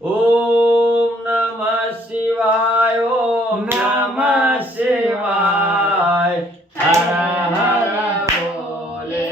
ओम नमः शिवाय ओम नमः शिवाय हर हर बोले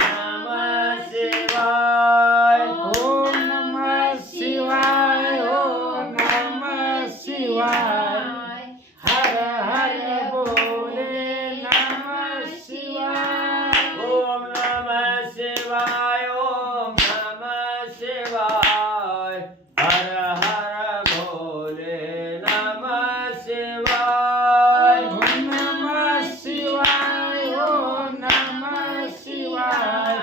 नमः शिवाय ओम नमः शिवाय ओम नमः शिवाय हर हर बोले नमः शिवाय ओम नमः शिवाय ओम नमः शिवाय हर हर बोले नमः शिवाय ओम नमः शिवाय ओम नमः शिवाय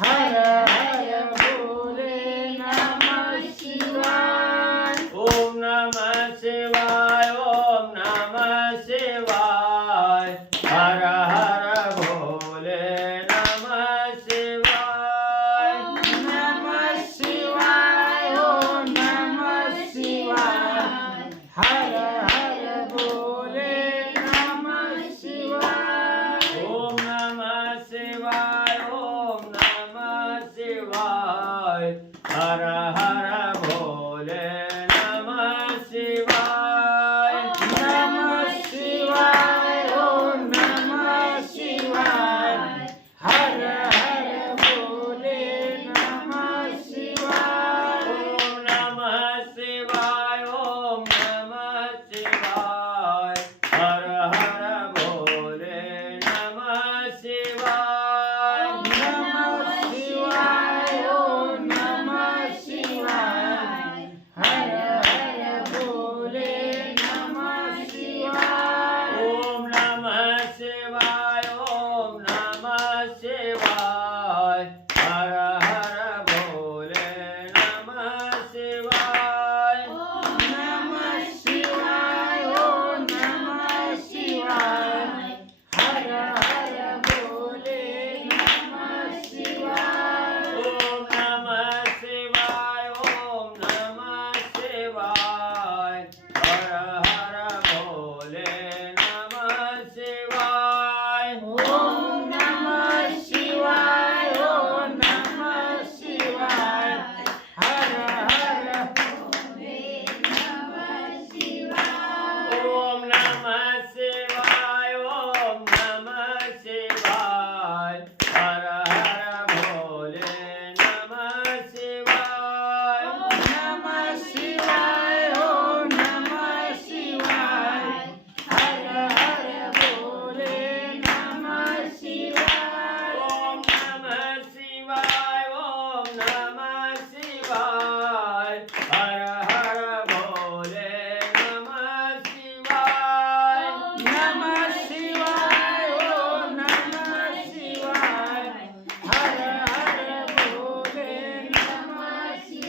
हर हर बोले नमः शिवाय ओम नमः शिवाय ओम नमः शिवाय हर हर भोले नमः शिवाय नमः शिवाय ओम नमः शिवाय हर हर बोले नमः शिवाय ओम नमः शिवाय ओम नमः शिवाय हर हर भोले नमः शिवाय नमः शिवाय ओम नमः शिवाय हर हर बोले नमः शिवाय ओम नमः शिवाय ओम नमः शिवाय हर हर भोले नमः शिवाय नमः शिवाय ओम नमः शिवाय हर हर बोले नमः शिवाय ओम नमः शिवाय ओम नमः शिवाय हर हर भोले नमः शिवाय नमः शिवाय ओम नमः शिवाय हर हर बोले नमः शिवाय ओम नमः शिवाय ओम नमः शिवाय हर हर भोले नमः शिवाय ओम नमः शिवाय ओम नमः शिवाय हर हर बोले नमः शिवाय ओम नमः शिवाय ओम नमः शिवाय हर हर भोले नमः शिवाय नमः शिवाय ओम नमः शिवाय हर हर बोले नमः शिवाय ओम नमः शिवाय ओम नमः शिवाय हर हर भोले नमः शिवाय नमः शिवाय ओम नमः शिवाय हर हर बोले नमः शिवाय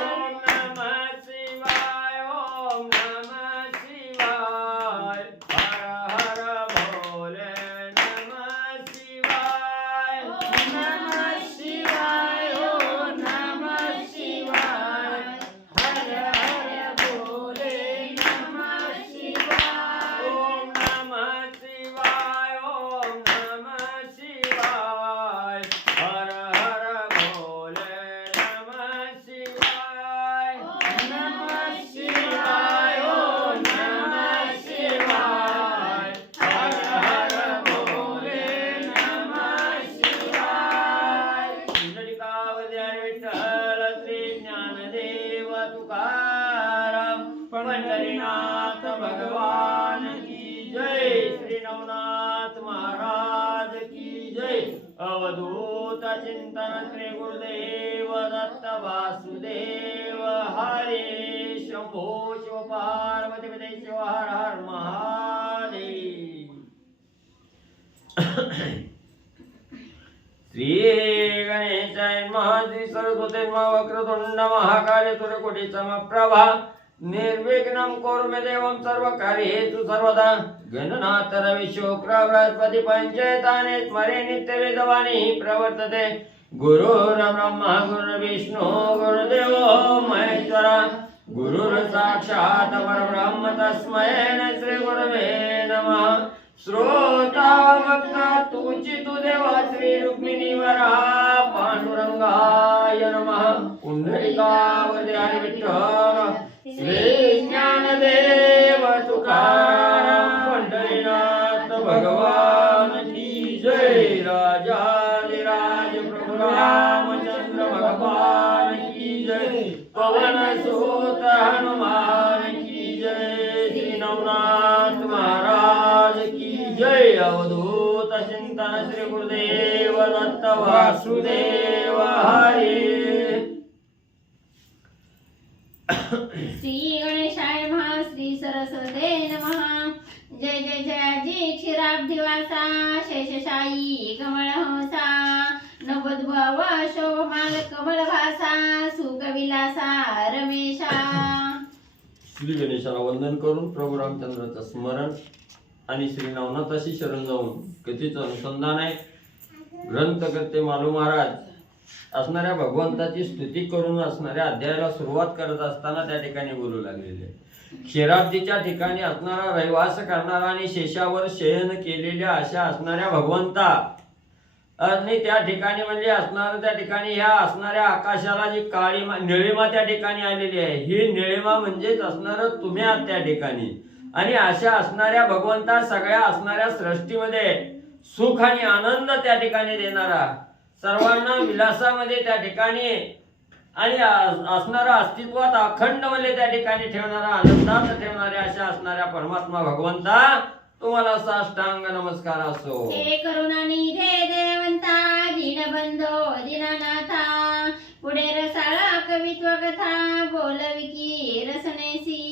ओम नमः शिवाय ओम नमः शिवाय हर हर भोले नमः शिवाय नमः शिवाय ओम नमः शिवाय हर हर बोले नमः शिवाय ओम नमः शिवाय ओम नमः शिवाय हर हर भोले नमः शिवाय नमः शिवाय ओम नमः शिवाय हर हर बोले नमः शिवाय पुंडलिकावतार विठ्ठल श्री ज्ञानदेव तुकाराम पंढरीनाथ भगवान की जय श्री नवनाथ महाराज की जय अवधूत चिंतन श्री गुरुदेव दत्त वासुदेव हरे शंभो शिव पार्वती पते शिव हर हर महादेव श्री गणेशाय नमः श्री सरस्वती नमः वक्रतुंड महाकाय सूर्यकोटि समप्रभा निर्विघ्नं कुरु मे देवं सर्वकार्येषु सर्वदा गणनाथ रवि शुक्र बृहस्पति पंचेतानि स्मरे नित्यवेदवाणी प्रवर्तते गुरुर्ब्रह्मा गुरुर्विष्णु गुरुदेवो महेश्वर गुरुर्साक्षात् परब्रह्म तस्मै श्री गुरवे नमः श्रोता वक्ता तुची तू देवा श्री रुक्मिणी वरा पांडुरंगाय नमः पुंडलिकावरती हरी विठ्ठल श्री ज्ञानदेव तुकाराम पंढरीनाथ भगवान की जय राजाधिराज प्रभु रामचंद्र भगवान की जय पवन सुत हनुमान की जय श्री नवनाथ महाराज की जय अवधूत चिंतन श्री गुरुदेव दत्त वासुदेव हरी श्री गणेशाय नमः श्री सरस्वते नमः जय जय जयाजी क्षीराब्धिवासा शेषशायी कमळहंसा नवद्भव शोभमाल कमलभासा सुखविलासा रमेशा. श्री गणेशाला वंदन करून प्रभू रामचंद्राचं स्मरण आणि श्री नवनाथाशी शरण जाऊन कथेचं अनुसंधान आहे. ग्रंथकर्ते मालू महाराज असणाऱ्या भगवंताची स्तुती करून असणाऱ्या अध्यायाला सुरुवात करत असताना त्या ठिकाणी बोलू लागलेले. क्षीराब्दीच्या ठिकाणी असणारा रहिवास करणारा आणि शेषावर शयन केलेल्या अशा असणाऱ्या भगवंता आणि त्या ठिकाणी म्हणजे असणार त्या ठिकाणी ह्या असणाऱ्या आकाशाला जी काळी निळिमा त्या ठिकाणी आलेली आहे, ही निळिमा म्हणजेच असणार तुम्ही आहात त्या ठिकाणी. आणि अशा असणाऱ्या भगवंता सगळ्या असणाऱ्या सृष्टीमध्ये सुख आणि आनंद त्या ठिकाणी देणारा, सर्वांना विलासामध्ये त्या ठिकाणी आणि असणारा अस्तित्वात अखंड म्हणजे त्या ठिकाणी ठेवणारा, आनंदात ठेवणाऱ्या अशा असणाऱ्या परमात्मा भगवंता तुम्हाला साष्टांग नमस्कार असो. हे करुणानिधे देवंता दीनबंधो दीनानाथा पुढे रसाळा कवित्व कथा बोलविकी रसनेसी.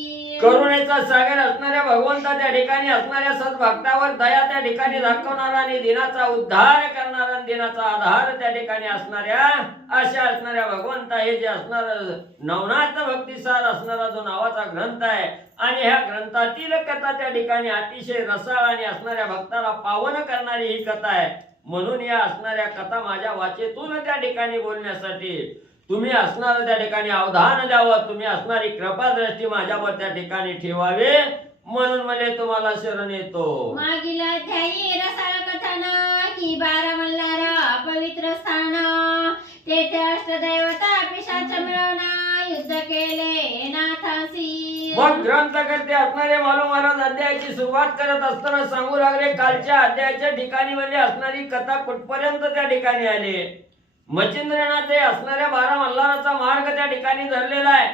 करुणेचा सागर असणाऱ्या भगवंता त्या ठिकाणी असणाऱ्या सद्भक्तावर दया त्या ठिकाणी दाखवणारा आणि दिनाचा उद्धार करणारा आणि दिनाचा आधार त्या ठिकाणी असणाऱ्या अशा असणाऱ्या भगवंता हे जे असणार नवनाथ भक्तिसार असणारा जो नावाचा ग्रंथ आहे आणि ह्या ग्रंथातील कथा त्या ठिकाणी अतिशय रसाळ आणि असणाऱ्या भक्ताला पावन करणारी ही कथा आहे. म्हणून या असणाऱ्या कथा माझ्या वाचेतून त्या ठिकाणी बोलण्यासाठी तुम्ही असणार त्या ठिकाणी अवधान द्यावं, तुम्ही असणारी कृपा दृष्टी माझ्यावर त्या ठिकाणी ठेवावे म्हणून मला तुम्हाला शरण येतो. मागील अध्यायी रसाळ कथन की 12 मल्हार पवित्र स्थान तेथे अष्टदैवता पिशाच मिळवणा युद्ध केले नाथासी. मग ग्रंथकर्ते असणारे मालू महाराज अध्यायाची सुरुवात करत असताना सांगू लागले कालच्या अध्यायाच्या ठिकाणी म्हणजे असणारी कथा कुठपर्यंत त्या ठिकाणी आली. मच्छिंद्रनाथ हे असणाऱ्या 12 मल्हाराचा मार्ग त्या ठिकाणी धरलेला आहे.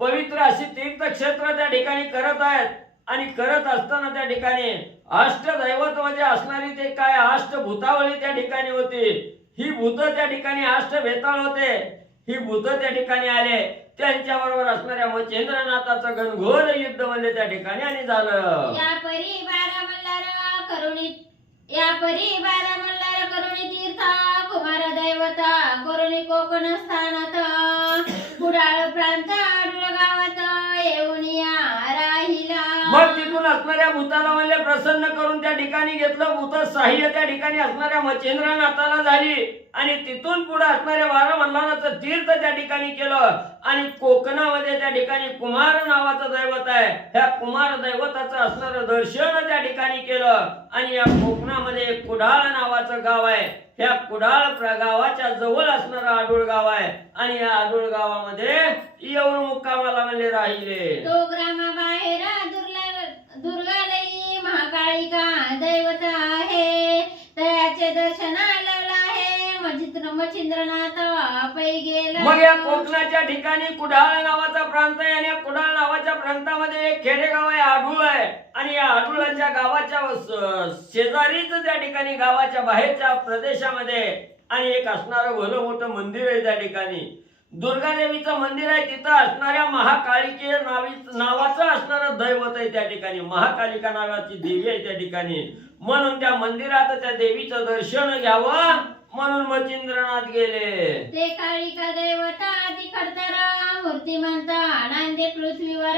पवित्र अशी तीर्थक्षेत्र त्या ठिकाणी करत आहेत आणि करत असताना त्या ठिकाणी अष्टदैवत म्हणजे असणारी ते काय अष्टभूतावळी त्या ठिकाणी होती. ही भूत त्या ठिकाणी अष्ट बेताळ होते. ही भूत त्या ठिकाणी आले, त्यांच्या बरोबर असणाऱ्या मच्छिंद्रनाथाचं घनघोर युद्ध म्हणजे त्या ठिकाणी आणि झालं. या परी 12 मल्हार करुणी तीर्थ कुमार दैवता करुणी कोकण स्थानात कुडाळ प्रांत आडुळ गावात येऊन या राहिला. मग तिथून असणाऱ्या भूताला म्हणले प्रसन्न करून त्या ठिकाणी घेतलं. भूत सहाय्य त्या ठिकाणी असणाऱ्या मच्छिंद्रनाथाला झाली आणि तिथून पुढे असणाऱ्या 12 मल्हाराचं तीर्थ त्या ठिकाणी केलं. आणि कोकणामध्ये त्या ठिकाणी कुमार नावाचं दैवत आहे, ह्या कुमार दैवताचं असणारं दर्शन त्या ठिकाणी केलं. आणि या कोकणामध्ये एक कुडाळ नावाचं गाव आहे, ह्या कुडाळ गावाच्या जवळ असणारं आडुळ गाव आहे आणि या आडुळ गावामध्ये येऊन मुक्कामाला म्हणले राहिले. तो ग्रामाबाहेर दुर्गालयी महाकाळिका दैवत आहे, तयाचे दर्शन लावला आहे मच्छिंद्रनाथ पै गेला. मग या कोकणाच्या ठिकाणी कुडाळ नावाचा प्रांत आहे आणि या कुडाळ नावाच्या प्रांतामध्ये एक खेडेगाव आहे, आडुळ आहे. आणि या आडुळाच्या गावाच्या शेजारीच त्या ठिकाणी गावाच्या बाहेरच्या प्रदेशामध्ये आणि एक असणारं भलं मोठं मंदिर आहे. त्या ठिकाणी दुर्गादेवीचं मंदिर आहे. तिथं असणाऱ्या महाकाळिके नावाचं असणारं दैवत आहे. त्या ठिकाणी महाकालिका नावाची देवी आहे त्या ठिकाणी. म्हणून त्या मंदिरात त्या देवीचं दर्शन घ्यावं म्हणून मच्छिंद्रनाथ गेले. ते काळिका दैवता तिखडतर मूर्तिमंत नांदे पृथ्वीवर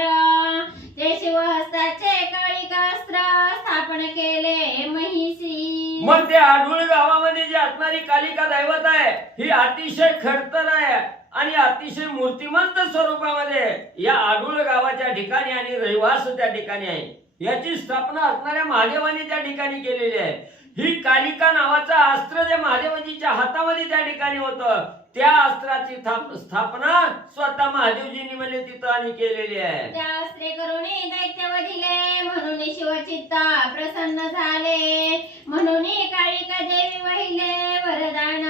ते शिवहस्ताचे काळिकास्त्र स्थापन केले महिषी. मग ते आडुळ गावामध्ये जी असणारी कालिका दैवत आहे ही अतिशय खडतर आहे आणि अतिशय मूर्तिमंत स्वरूपामध्ये या आडुळ गावाच्या ठिकाणी आणि रहिवास त्या ठिकाणी आहे. याची स्थापना असणाऱ्या महादेवाने त्या ठिकाणी केलेली आहे. ही कालिका नावाचं अस्त्र जे महादेवजीच्या हातामध्ये त्या ठिकाणी होतं, त्या अस्त्राची स्थापना स्वतः महादेवजींनी म्हणजे तिथं आणि केलेली आहे. त्या अस्त्रे करून दैत्य वधिले, म्हणून शिवचित्ता प्रसन्न झाले, म्हणून काळिका देवी वहिले वरदान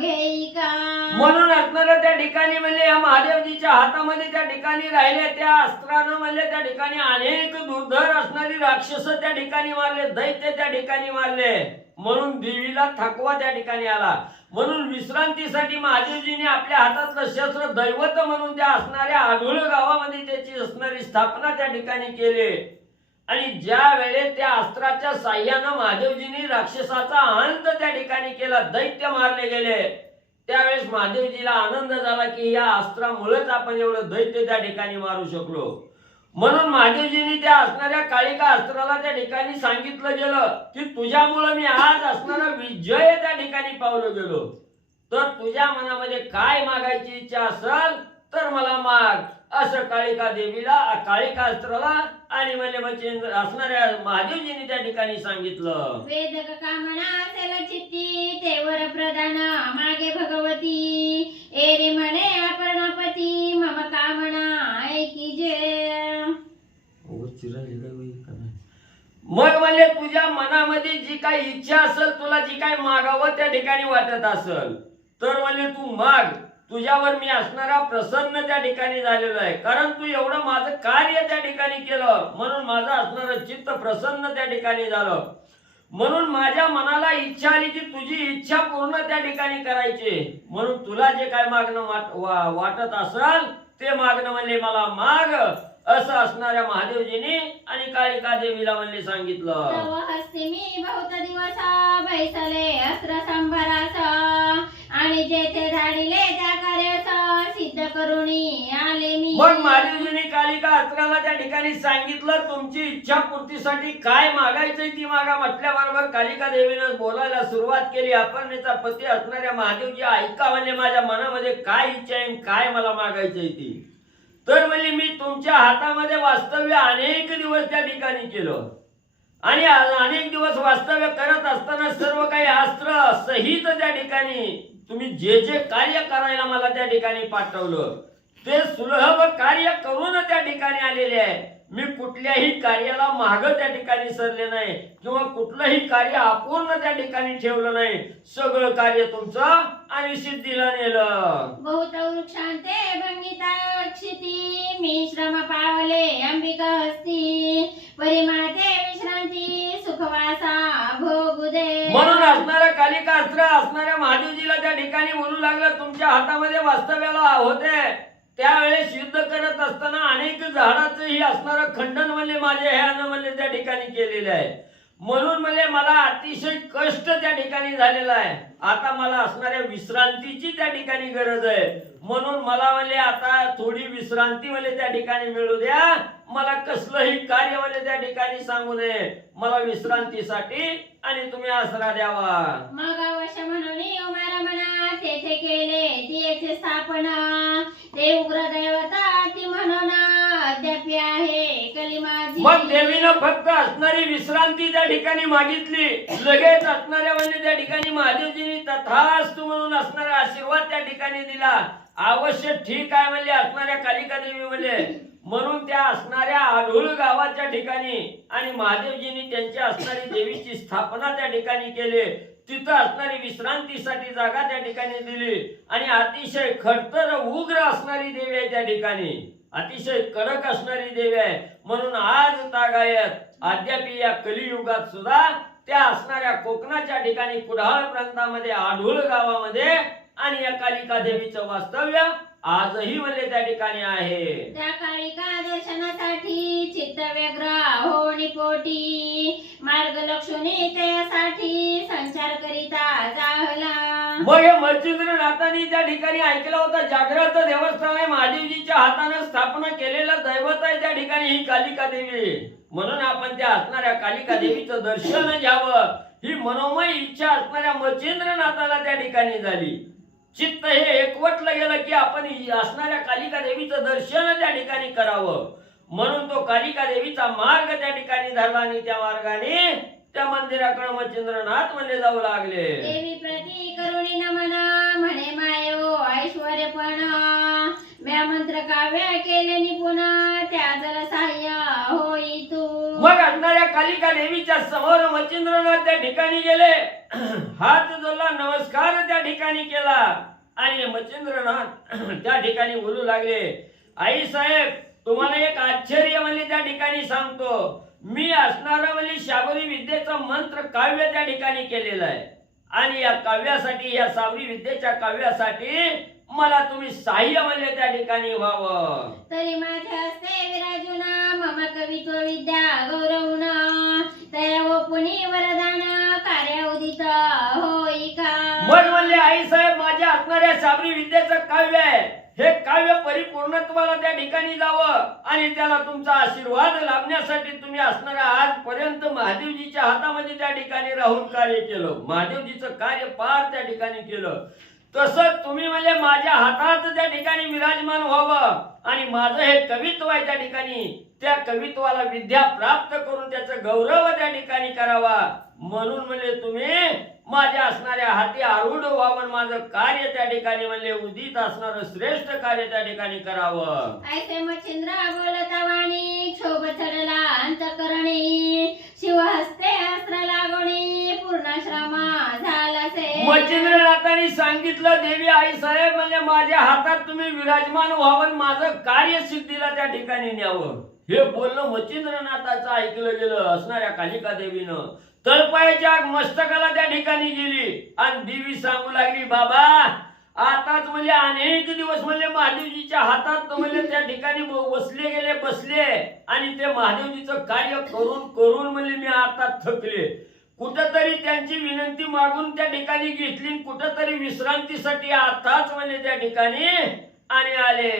घेईका. म्हणून असणाऱ्या त्या ठिकाणी म्हणजे या महादेवजीच्या हातामध्ये त्या ठिकाणी राहिले, त्या अस्त्रानं म्हणजे त्या ठिकाणी अनेक दुर्धर असणारी राक्षस त्या ठिकाणी मारले, दैत्य त्या ठिकाणी मारले. म्हणून देवीला थकवा त्या ठिकाणी आला. म्हणून विश्रांतीसाठी महादेवजीने आपल्या हातातलं शस्त्र दैवत म्हणून त्या असणाऱ्या आढळ गावामध्ये त्याची असणारी स्थापना त्या ठिकाणी केली. आणि ज्या वेळेस त्या अस्त्राच्या साह्यानं महादेवजींनी राक्षसाचा अंत त्या ठिकाणी केला, दैत्य मारले गेले, त्यावेळेस महादेवजीला आनंद झाला की या अस्त्रामुळेच आपण एवढं दैत्य त्या ठिकाणी मारू शकलो. म्हणून महादेवजींनी त्या असणाऱ्या काळिका अस्त्राला त्या ठिकाणी सांगितलं गेलं की तुझ्यामुळे मी आज असणारा विजय त्या ठिकाणी पावलो गेलो, तर तुझ्या मनामध्ये काय मागायची इच्छा असेल तर मला माग, असं काळिका देवीला काळिका अस्त्राला आणि म्हणजे असणाऱ्या महादेवजींनी त्या ठिकाणी सांगितलं. वेदक कामना असेल चित्ती, ते वर प्रधान मागे भगवती, एरे म्हणे अपर्णापती, मम कामना ऐकी जे. मग म्हणजे तुझ्या मनामध्ये जी काही इच्छा असेल, तुला जी काही मागावं त्या ठिकाणी वाटत असेल तर म्हणजे तू माग, तुझ्यावर मी असणारा प्रसन्न त्या ठिकाणी झालेलो आहे. कारण तू एवढं माझं कार्य त्या ठिकाणी केलं, म्हणून माझं असणारं चित्त प्रसन्न त्या ठिकाणी झालं. म्हणून माझ्या मनाला इच्छा आली की तुझी इच्छा पूर्ण त्या ठिकाणी करायची. म्हणून तुला जे काय मागणं वाटत असेल ते मागणं म्हणजे मला माग, असं असणाऱ्या महादेवजींनी आणि काळिका देवीला म्हणजे सांगितलं. तव हस्ते मी बहुत दिवसा, बैसले अस्त्र संभारासा, आणि जेथे धाडिले त्या कार्याचा, सिद्ध करूनी आले मी. मग महादेवजींनी कालिका अस्त्राला त्या ठिकाणी सांगितलं तुमची इच्छा पूर्तीसाठी काय मागायचंय ती मागा म्हटल्याबरोबर कालिका देवीनं बोलायला सुरुवात केली. अपर्णेचा पती असणाऱ्या महादेवजी ऐका म्हणजे माझ्या मनामध्ये काय इच्छा आहे, काय मला मागायचंय ती. तर म्हणजे मी तुमच्या हातामध्ये वास्तव्य अनेक दिवस त्या ठिकाणी केलं, आणि अनेक दिवस वास्तव्य करत असताना सर्व काही अस्त्र सहित त्या ठिकाणी तुम्ही जे जे कार्य करायला मला त्या ठिकाणी पाठवलं ते सुलभ कार्य करून त्या ठिकाणी आलेले आहे. मी कुठल्याही कार्याला माग त्या ठिकाणी सरले नाही किंवा कुठलंही कार्य अपूर्ण त्या ठिकाणी ठेवलं नाही. सगळं कार्य तुमचं आणि सिद्धीला नेलं. बहुत वृक्षांते भंगिता क्षिती, मी श्रम पावले अंबिका हस्ती, परिमाते विश्रांती सुखवासा भोगू दे. म्हणून असणाऱ्या कालिका अस्त्र असणाऱ्या महादेवजीला त्या ठिकाणी बोलू लागलं तुमच्या हातामध्ये वास्तव्याला होते. त्यावेळेस युद्ध करत असताना अनेक झाडाचंही असणारं खंडन म्हणजे माझ्या ह्यानं म्हणजे त्या ठिकाणी केलेलं आहे. म्हणून म्हणजे मला अतिशय कष्ट त्या ठिकाणी झालेला आहे. आता मला असणाऱ्या विश्रांतीची त्या ठिकाणी गरज आहे. म्हणून मला म्हणजे आता थोडी विश्रांती म्हणजे त्या ठिकाणी मिळू द्या. मला कसलंही कार्य म्हणजे त्या ठिकाणी सांगू नये. मला विश्रांतीसाठी आणि तुम्ही आसरा द्यावा. मग अवश्य म्हणून उमारा म्हणा, तेथे केले ती येथे स्थापना, ते उग्र दैवता ती म्हणून अद्याप आहे कली माझी. मग देवीनं फक्त असणारी विश्रांती त्या ठिकाणी मागितली. लगेच असणाऱ्या म्हणजे त्या ठिकाणी महादेवजींनी तथास्तु म्हणून असणारा आशीर्वाद त्या ठिकाणी दिला. अवश्य ठीक आहे म्हणजे असणाऱ्या कालिका देवी म्हणजे. म्हणून त्या असणाऱ्या आढळ गावाच्या ठिकाणी आणि महादेवजींनी त्यांच्या असणारी देवीची स्थापना त्या ठिकाणी केली. तिथं असणारी विश्रांतीसाठी जागा त्या ठिकाणी दिली. आणि अतिशय खडतर उग्र असणारी देवी आहे त्या ठिकाणी, अतिशय कडक असणारी देवी आहे. म्हणून आज तागायत अद्याप या कलियुगात सुद्धा त्या असणाऱ्या कोकणाच्या ठिकाणी कुडाळ प्रांतामध्ये आढळ गावामध्ये आणि या कालिका देवीचं वास्तव्य आजही म्हणजे त्या ठिकाणी आहे. त्या काळिका दर्शनासाठी चित्त व्यग्र होणी पोटी, मार्ग लक्षणे त्यासाठी संचार करिता जाहला. मग हे मच्छिंद्रनाथांनी त्या ठिकाणी ऐकलं होतं जागृत देवस्थान आहे, महादेवजीच्या हाताने स्थापना केलेलं दैवत आहे त्या ठिकाणी ही कालिका देवी. म्हणून आपण त्या असणाऱ्या कालिका देवीचं दर्शन घ्यावं ही मनोमय इच्छा असणाऱ्या मच्छिंद्रनाथाला त्या ठिकाणी झाली. चित्त हे एकवटलं गेलं की आपण असणाऱ्या कालिका देवीचं दर्शन त्या ठिकाणी करावं. म्हणून तो कालिका देवीचा मार्ग त्या ठिकाणी धरला आणि त्या मार्गाने त्या मंदिराकडे मच्छिंद्रनाथ म्हणले जाऊ लागले. देवी प्रती करुणी नमन म्हणे मायो ऐश्वर्यपण म्या मंत्र काव्य केले निपुण त्या जल सहाय्य होई तू. मग असणाऱ्या कालिका देवीच्या समोर मच्छिंद्रनाथ त्या ठिकाणी गेले. हात जोडला, नमस्कार त्या ठिकाणी केला आणि मच्छिंद्रनाथ त्या ठिकाणी बोलू लागले, आई साहेब तुम्हाला एक आश्चर्य म्हणजे त्या ठिकाणी सांगतो. मी असणारा म्हणजे शाबरी विद्येचं मंत्र काव्य त्या ठिकाणी केलेलं आहे आणि या काव्यासाठी, या सावरी विद्येच्या काव्यासाठी मला तुम्ही सहाय्य म्हणले त्या ठिकाणी व्हावं. तरी माझ्या हस्ते विराजुना मम कवित्व विद्या गौरवून तया व पुणे वरदान कार्य उदित होई का. मग म्हणले आई साहेब माझ्या असणाऱ्या साबरी विद्येचं काव्य आहे, हे काव्य परिपूर्णत्वाला त्या ठिकाणी जावं आणि त्याला तुमचा आशीर्वाद लाभण्यासाठी तुम्ही असणाऱ्या आजपर्यंत महादेवजीच्या हातामध्ये त्या ठिकाणी राहून कार्य केलं, महादेवजीचं कार्य पार त्या ठिकाणी केलं. तसंच तुम्ही म्हणजे माझ्या हातात त्या ठिकाणी विराजमान व्हावं आणि माझं हे कवित्व आहे त्या ठिकाणी, त्या कवित्वाला विद्या प्राप्त करून त्याचं गौरव त्या ठिकाणी करावा म्हणून म्हणजे तुम्ही माझ्या असणाऱ्या हाती आरूढ व्हावं, माझं कार्य त्या ठिकाणी म्हणजे उदित असणारं श्रेष्ठ कार्य त्या ठिकाणी करावं. ऐसे मच्छिंद्र बोलता वाणी क्षोभ चढला अंतकरणी शिव हस्ते अस्त्र लागोणी पूर्णाश्रमा झालासे. मच्छिंद्रनाथांनी सांगितलं, देवी आई साहेब म्हणजे माझ्या हातात तुम्ही विराजमान व्हावं, माझं कार्य सिद्धीला त्या ठिकाणी न्यावं. हे बोलणं मच्छिंद्रनाथाचं ऐकलं गेलं. असणाऱ्या कालिका देवीनं तळपायाच्या मस्तकाला त्या ठिकाणी गेली आणि देवी सांगू लागली, बाबा आताच म्हणजे अनेक दिवस म्हणजे महादेवजीच्या हातात म्हणजे त्या ठिकाणी बसले आणि ते महादेवजीचं कार्य करून करून म्हणजे मी आता थकले. कुठंतरी त्यांची विनंती मागून त्या ठिकाणी घेतली, कुठंतरी विश्रांतीसाठी आताच म्हणजे त्या ठिकाणी आणि आले.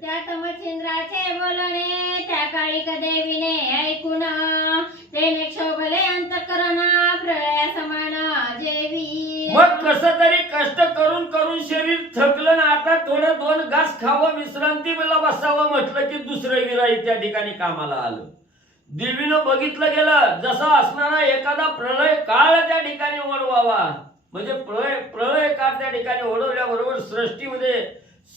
त्यात मच्छिंद्राचे बोलणे त्या काळिका देवीने ऐकून तेने क्षोभले अंतकरण प्रलया समान जेवी. मग कसं तरी कष्ट करून करून शरीर थकलं ना, आता थोडं 2 घास खावं, विश्रांती मला बसावं म्हटलं की दुसरं गिराईक त्या ठिकाणी कामाला आलं. देवीनं बघितलं गेलं जसा असणारा एखादा प्रलय काळ त्या ठिकाणी ओढवावा, म्हणजे प्रलय काळ त्या ठिकाणी ओढवल्याबरोबर सृष्टीमध्ये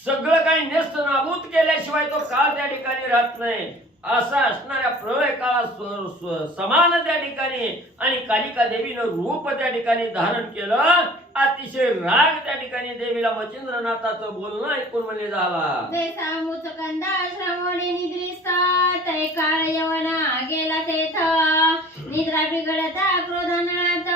सगळं काही नेस्त नाबूद केल्याशिवाय तो काळ त्या ठिकाणी राहत नाही, असा असणाऱ्या प्रलय काळा समान त्या ठिकाणी आणि कालिका देवीनं रूप त्या ठिकाणी धारण केलं. अतिशय राग त्या ठिकाणी देवीला मच्छिंद्रनाथाचं बोलणं ऐकून म्हणजे झाला. जैसा मुचकंदा श्रवणी निद्रिस्ता तै काळ यवना गेला तेथ निद्रा बिघडता क्रोधनात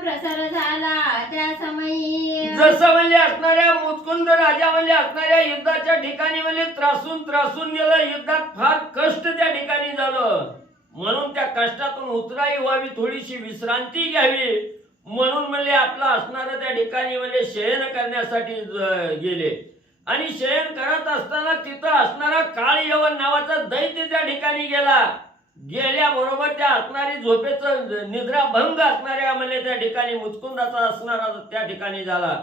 प्रसार झाला त्या समयी. जसं म्हणजे असणाऱ्या मुचकुंद राजा म्हणजे असणाऱ्या युद्धाच्या ठिकाणी म्हणजे त्रासून गेलं, युद्धात फार कष्ट त्या ठिकाणी झालं, म्हणून त्या कष्टातून उतराई व्हावी, थोडीशी विश्रांती घ्यावी म्हणून म्हणजे आपला असणारं त्या ठिकाणी म्हणजे शयन करण्यासाठी गेले आणि शयन करत असताना तिथं असणारा काळ यवन नावाचा दैत्य त्या ठिकाणी गेल्याबरोबर त्या असणारी झोपेचं निद्राभंग असणाऱ्या म्हणजे त्या ठिकाणी मुचकुंदाचा असणारा त्या ठिकाणी झाला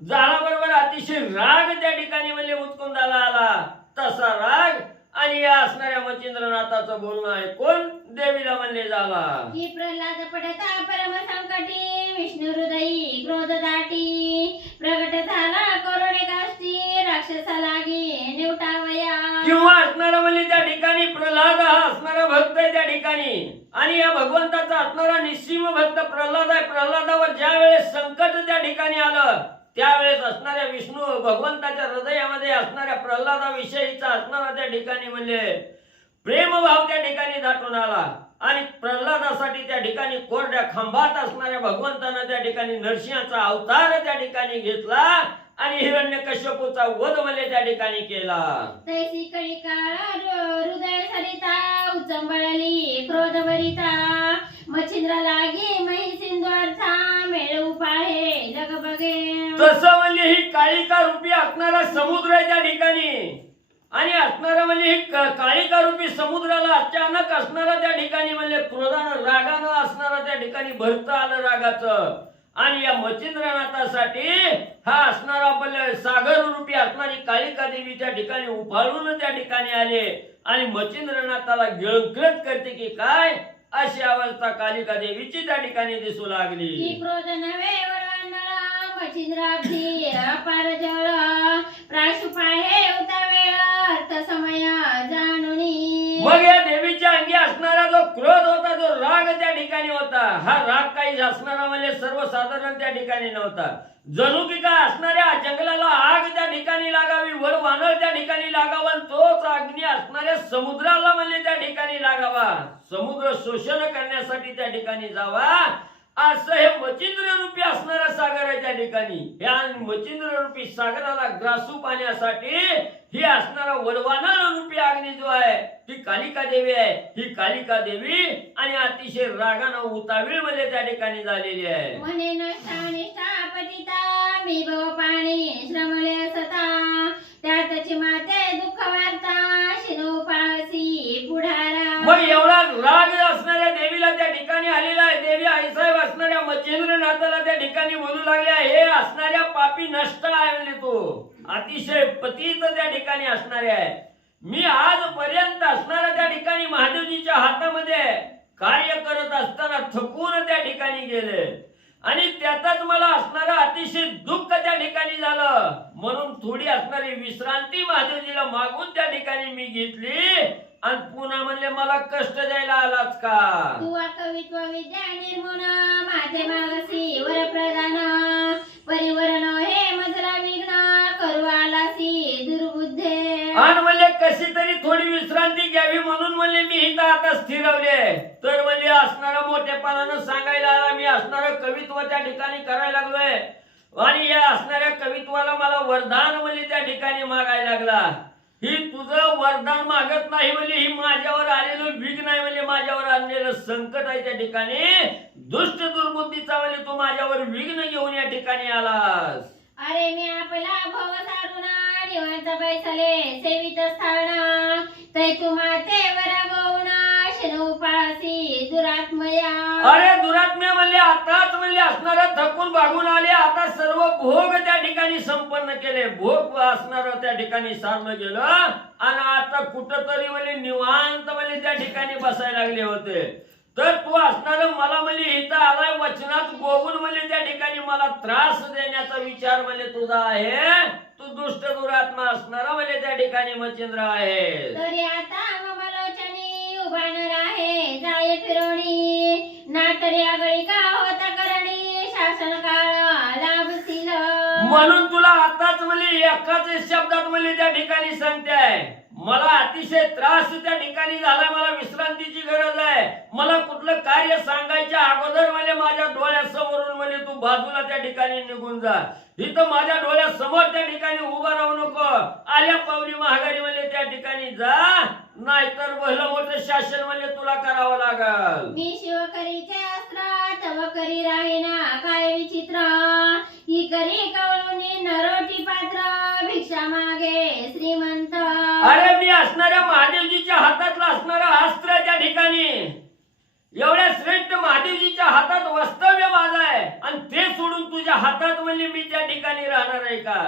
बरोबर अतिशय राग त्या ठिकाणी म्हणजे मुचकुंदाला आला. तसा राग आणि या असणाऱ्या मच्छिंद्रनाथाचं बोलणं ऐकून देवीला म्हणले झाला की प्रल्हाद पडता परम संकटी विष्णू हृदयी क्रोध दाटी प्रगट झाला करोडे काष्टी राक्षसा लागी निवटावया. किंवा असणारा म्हणजे त्या ठिकाणी प्रल्हाद हा असणारा भक्त आहे त्या ठिकाणी आणि या भगवंताचा असणारा निस्सीम भक्त प्रल्हाद आहे. प्रल्हादावर ज्या वेळेस संकट त्या ठिकाणी आलं त्यावेळेस असणाऱ्या विष्णू भगवंताच्या हृदयामध्ये असणाऱ्या प्रल्हादाविषयीचा असणारा त्या ठिकाणी म्हणजे प्रेमभाव त्या ठिकाणी दाटून आला आणि प्रल्हादासाठी त्या ठिकाणी कोरड्या खांबात असणाऱ्या भगवंतानं त्या ठिकाणी नरसिंहाचा अवतार त्या ठिकाणी घेतला आणि हिरण्यकश्यपूचा वध म्हणजे त्या ठिकाणी केला. तैसी कळी काळ हृदय सरिता उचंबळली क्रोधभरिता मच्छिंद्र लागे मही सिंधू अर्था मेळू पाहे जग बघे. तसं म्हणजे ही काळिका रूपी असणारा समुद्र आहे त्या ठिकाणी आणि असणारा म्हणजे ही काळिका रूपी समुद्राला अचानक असणारा त्या ठिकाणी म्हणजे क्रोधानं रागानं असणारा त्या ठिकाणी भरत आलं रागाचं आणि या मच्छिंद्रनाथासाठी हा असणारा सागर रूपी असणारी कालिका देवी त्या ठिकाणी उफाळून त्या ठिकाणी आले आणि मच्छिंद्रनाथाला गिळंकृत करते की काय अशी अवस्था कालिका देवीची त्या ठिकाणी दिसू लागली. की क्रोध नव्हे वळवंडळ मच्छिंद्राब्धी अपार जळ प्राशुपाळ हे उता वेळ अर्थ समय जाणुनी. मग या देवीच्या अंगी असणारा जो क्रोध होता, जो राग त्या ठिकाणी होता, हा राग काही असणारा म्हणजे सर्वसाधारण त्या ठिकाणी नव्हता. जणू की काय असणाऱ्या जंगलाला आग त्या ठिकाणी लागावी, वर वानर त्या ठिकाणी लागावा, तोच अग्नी असणाऱ्या समुद्राला म्हणजे त्या ठिकाणी लागावा, समुद्र शोषण करण्यासाठी त्या ठिकाणी जावा, असं हे मच्छिंद्र रूपी असणारा सागर आहे त्या ठिकाणी. या मच्छिंद्र रूपी सागराला ग्रासू पाण्यासाठी ही असणारा वडवानर रूपी अग्नी जो आहे ती कालिका देवी आहे. ही कालिका देवी आणि अतिशय रागानं उतावीळ मध्ये त्या ठिकाणी झालेली आहे. म्हणे नष्टा निष्ठा पतिता मी भव पाणी श्रमले असता त्यातची माते दुःख वार्ता शिनो पाळसी पुढारा. मग एवढा राग असणाऱ्या देवीला त्या ठिकाणी आलेला आहे. देवी आईसाहेब असणाऱ्या मच्छिंद्रनाथाला त्या ठिकाणी बोलू लागल्या, हे असणाऱ्या पापी नष्ट आहे म्हणजे तो अतिशय पतित त्या ठिकाणी असणारे आहे. मी आजपर्यंत असणाऱ्या त्या ठिकाणी महादेवजीच्या हातामध्ये कार्य करत असताना थकून त्या ठिकाणी गेले आणि त्यातच मला असणारं अतिशय दुःख त्या ठिकाणी झालं. म्हणून थोडी असणारी विश्रांती महादेवजीला मागून त्या ठिकाणी मी घेतली आणि पुन्हा म्हणले मला कष्ट द्यायला आलाच का. तू कवित्व विद्या निर्मून माझे मागसी वर प्रदान परिवरण हे मजला विघ्न करू आलासी दुर्बुद्धे. आणि म्हणले कशी तरी थोडी विश्रांती घ्यावी म्हणून म्हणले मी इथं आता स्थिरवले. तर म्हणले असणारा मोठेपणानं सांगायला आला, मी असणारं कवित्व त्या ठिकाणी करायला लागलोय आणि या असणाऱ्या कवित्वाला मला वरदान म्हणले त्या ठिकाणी मागायला लागला. ही तुझं वरदान मागत नाही म्हणजे ही माझ्यावर आलेलं विघ्न आहे, म्हणजे माझ्यावर आलेलं संकट आहे त्या ठिकाणी. दुष्ट दुर्बुद्धीचा म्हणजे तू माझ्यावर विघ्न घेऊन या ठिकाणी आलास. अरे मी आपला भव सारुणा निवांत बैसले सेवित स्थान तै तू माते वर गौणा शनो पाळसी दुरात्मया. अरे दुरात्म्या म्हणले आताच म्हणले असणारा थकून भागून आले, आता सर्व भोग त्या ठिकाणी संपन्न केले, भोग असणार त्या ठिकाणी सारलं गेलं आणि आता कुठंतरी म्हणजे निवांत म्हणजे त्या ठिकाणी बसायला लागले होते. तर तू असणार मला म्हणजे इथं आलाय वचनात गोवून म्हणजे त्या ठिकाणी मला त्रास देण्याचा विचार म्हणजे तुझा आहे. तू दुष्ट दुरात्मा असणारा म्हणजे त्या ठिकाणी मच्छिंद्र आहे. तरी आता ममलोचनी उभाणार आहे जाय फिरवणी नाटरी आगळी का होता करणी शासन काळ लाभशील. म्हणून तुला आताच म्हणजे एकाच शब्दात म्हणजे त्या ठिकाणी सांगते आहे, मला अतिशय त्रास त्या ठिकाणी झालाय, मला विश्रांतीची गरज आहे. मला कुठलं कार्य सांगायच्या अगोदर म्हणजे माझ्या डोळ्यासमोरून म्हणजे तू बाजूला त्या ठिकाणी निघून जा. इथं माझ्या डोळ्यासमोर त्या ठिकाणी उभा राहू नको, आल्या पावली महागारी म्हणजे त्या ठिकाणी जा, नाहीतर भलं मोठं शासन म्हणजे तुला करावं लागल. मी शिवकरीचे अस्त्र तव करी राहीना काय विचित्र ही करी कवळूनी नरोटी पात्र भिक्षा मागे श्रीमंत. अरे मी असणाऱ्या महादेवजीच्या हातातला असणारा अस्त्र त्या ठिकाणी एवढ्या श्रेष्ठ महादेवजीच्या हातात वास्तव्य माझं आहे आणि ते सोडून तुझ्या हातात म्हणजे मी त्या ठिकाणी राहणार आहे का?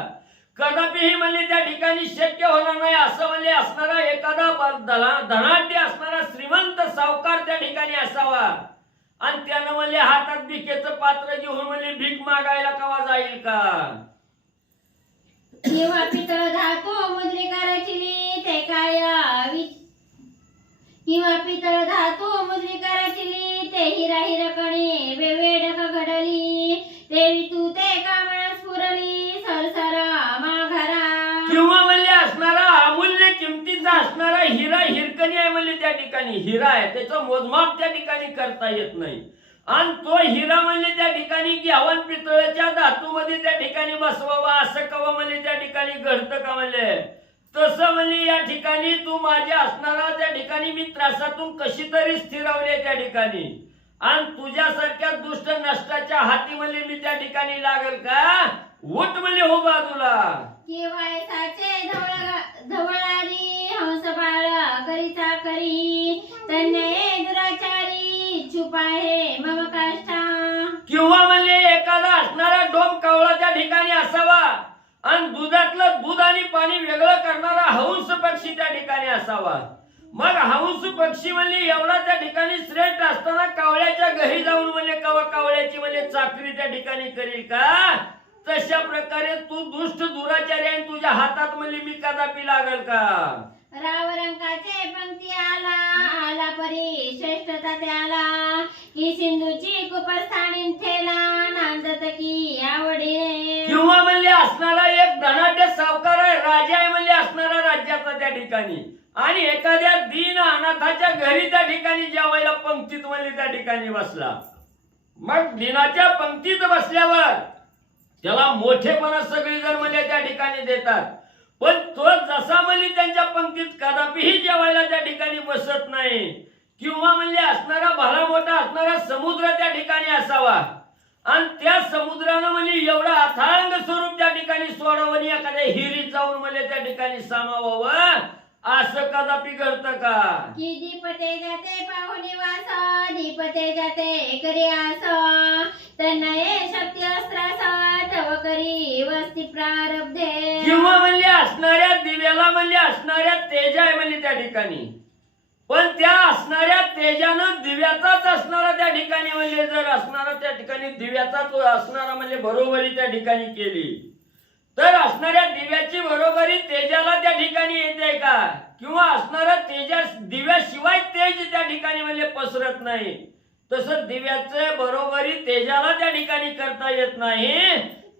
कदापिही म्हणजे त्या ठिकाणी शक्य होणार नाही. असं म्हणजे असणारा एखादा धनाढ्य असणारा श्रीमंत सावकार त्या ठिकाणी असावा आणि त्यानं म्हणजे हातात भिकेचं पात्र घेऊन म्हणजे भीक मागायला कवा जाईल का? किंवा पितळ धातू मुद्रिकाराची ते काय किंवा पितळ धातू मुद्रिकाराची ते हिरा हिरकणी वेवेडक घडली देवी तू ते कामना स्फुरली सरसर माघारा. किंवा म्हणले असणारा अमूल्य किमतीचा असणारा हिरा हिरकणी आहे म्हणजे त्या ठिकाणी हिरा आहे, त्याचं मोजमाप त्या ठिकाणी करता येत नाही आणि तो हिरा म्हणजे त्या ठिकाणी घ्यावन पितळाच्या धातूमध्ये त्या ठिकाणी बसवावा असं कवा म्हणजे त्या ठिकाणी घडतं का? म्हणले तसं म्हणजे या ठिकाणी तू माझ्या असणारा त्या ठिकाणी मी त्रासातून कशी तरी स्थिरावले त्या ठिकाणी आणि तुझ्यासारख्या दुष्ट नष्टाच्या हाती म्हणजे मी त्या ठिकाणी लागल का? उठ म्हणजे हो बाजूला. केवायसाचे धवळारी हंस बाळ करीचा करी तन्ने दुराचारी चुप आहे मम काष्ठा. किंवा म्हणले एखादा ठिकाणी असावा आणि दुधातलं दूध आणि पाणी वेगळं करणारा हंस पक्षी त्या ठिकाणी असावा. मग हंस पक्षी म्हणजे एवढा त्या ठिकाणी श्रेष्ठ असताना कावळ्याच्या घरी जाऊन म्हणजे कावळ्याची म्हणजे चाकरी त्या ठिकाणी करील का? तशा प्रकारे तू दुष्ट दुराचारी आणि तुझ्या हातात म्हणजे मी कदापि लागल का? राव रंगाचे पंक्ती आला आला परी श्रेष्ठता त्याला की सिंधूची कुपस्थानी ठेला नांदत की आवडे. किंवा म्हणजे असणारा एक धनाढ्य सावकार आहे, राजा आहे म्हणजे असणारा राज्याचा त्या ठिकाणी, आणि एखाद्या दीन अनाथाच्या घरी त्या ठिकाणी जेवायला पंक्तीत म्हणजे त्या ठिकाणी बसला. मग दिनाच्या पंक्तीत बसल्यावर त्याला मोठेपणा सगळी जण म्हणजे त्या ठिकाणी देतात, पण तो जसा म्हणजे त्यांच्या पंक्तीत कदापिही जेवायला त्या ठिकाणी बसत नाही. किंवा म्हणजे असणारा भला मोठा असणारा समुद्र त्या ठिकाणी असावा आणि त्या समुद्रानं म्हणजे एवढा अथांग स्वरूप त्या ठिकाणी सोडावं आणि एखाद्या हिरीत जाऊन म्हणजे त्या ठिकाणी सामावावं, असं कदापि घडतं का? की दीपते जाते पाहुणे वास दीपते जाते करी आस तनये शक्ती अस्त्रास तव करी वस्ती प्रारब्धे. किंवा म्हणजे असणाऱ्या दिव्याला म्हणजे असणाऱ्या तेज आहे म्हणजे त्या ठिकाणी, पण त्या असणाऱ्या तेजानं दिव्याचाच असणारा त्या ठिकाणी म्हणजे जर असणारा त्या ठिकाणी दिव्याचाच असणारा म्हणजे बरोबरी त्या ठिकाणी केली तर असणाऱ्या दिव्याची बरोबरी तेजाला त्या ठिकाणी येते का? किंवा असणारा तेजा दिव्याशिवाय तेज त्या ठिकाणी म्हणजे पसरत नाही, तसं दिव्याचे बरोबरी तेजाला त्या ठिकाणी करता येत नाही.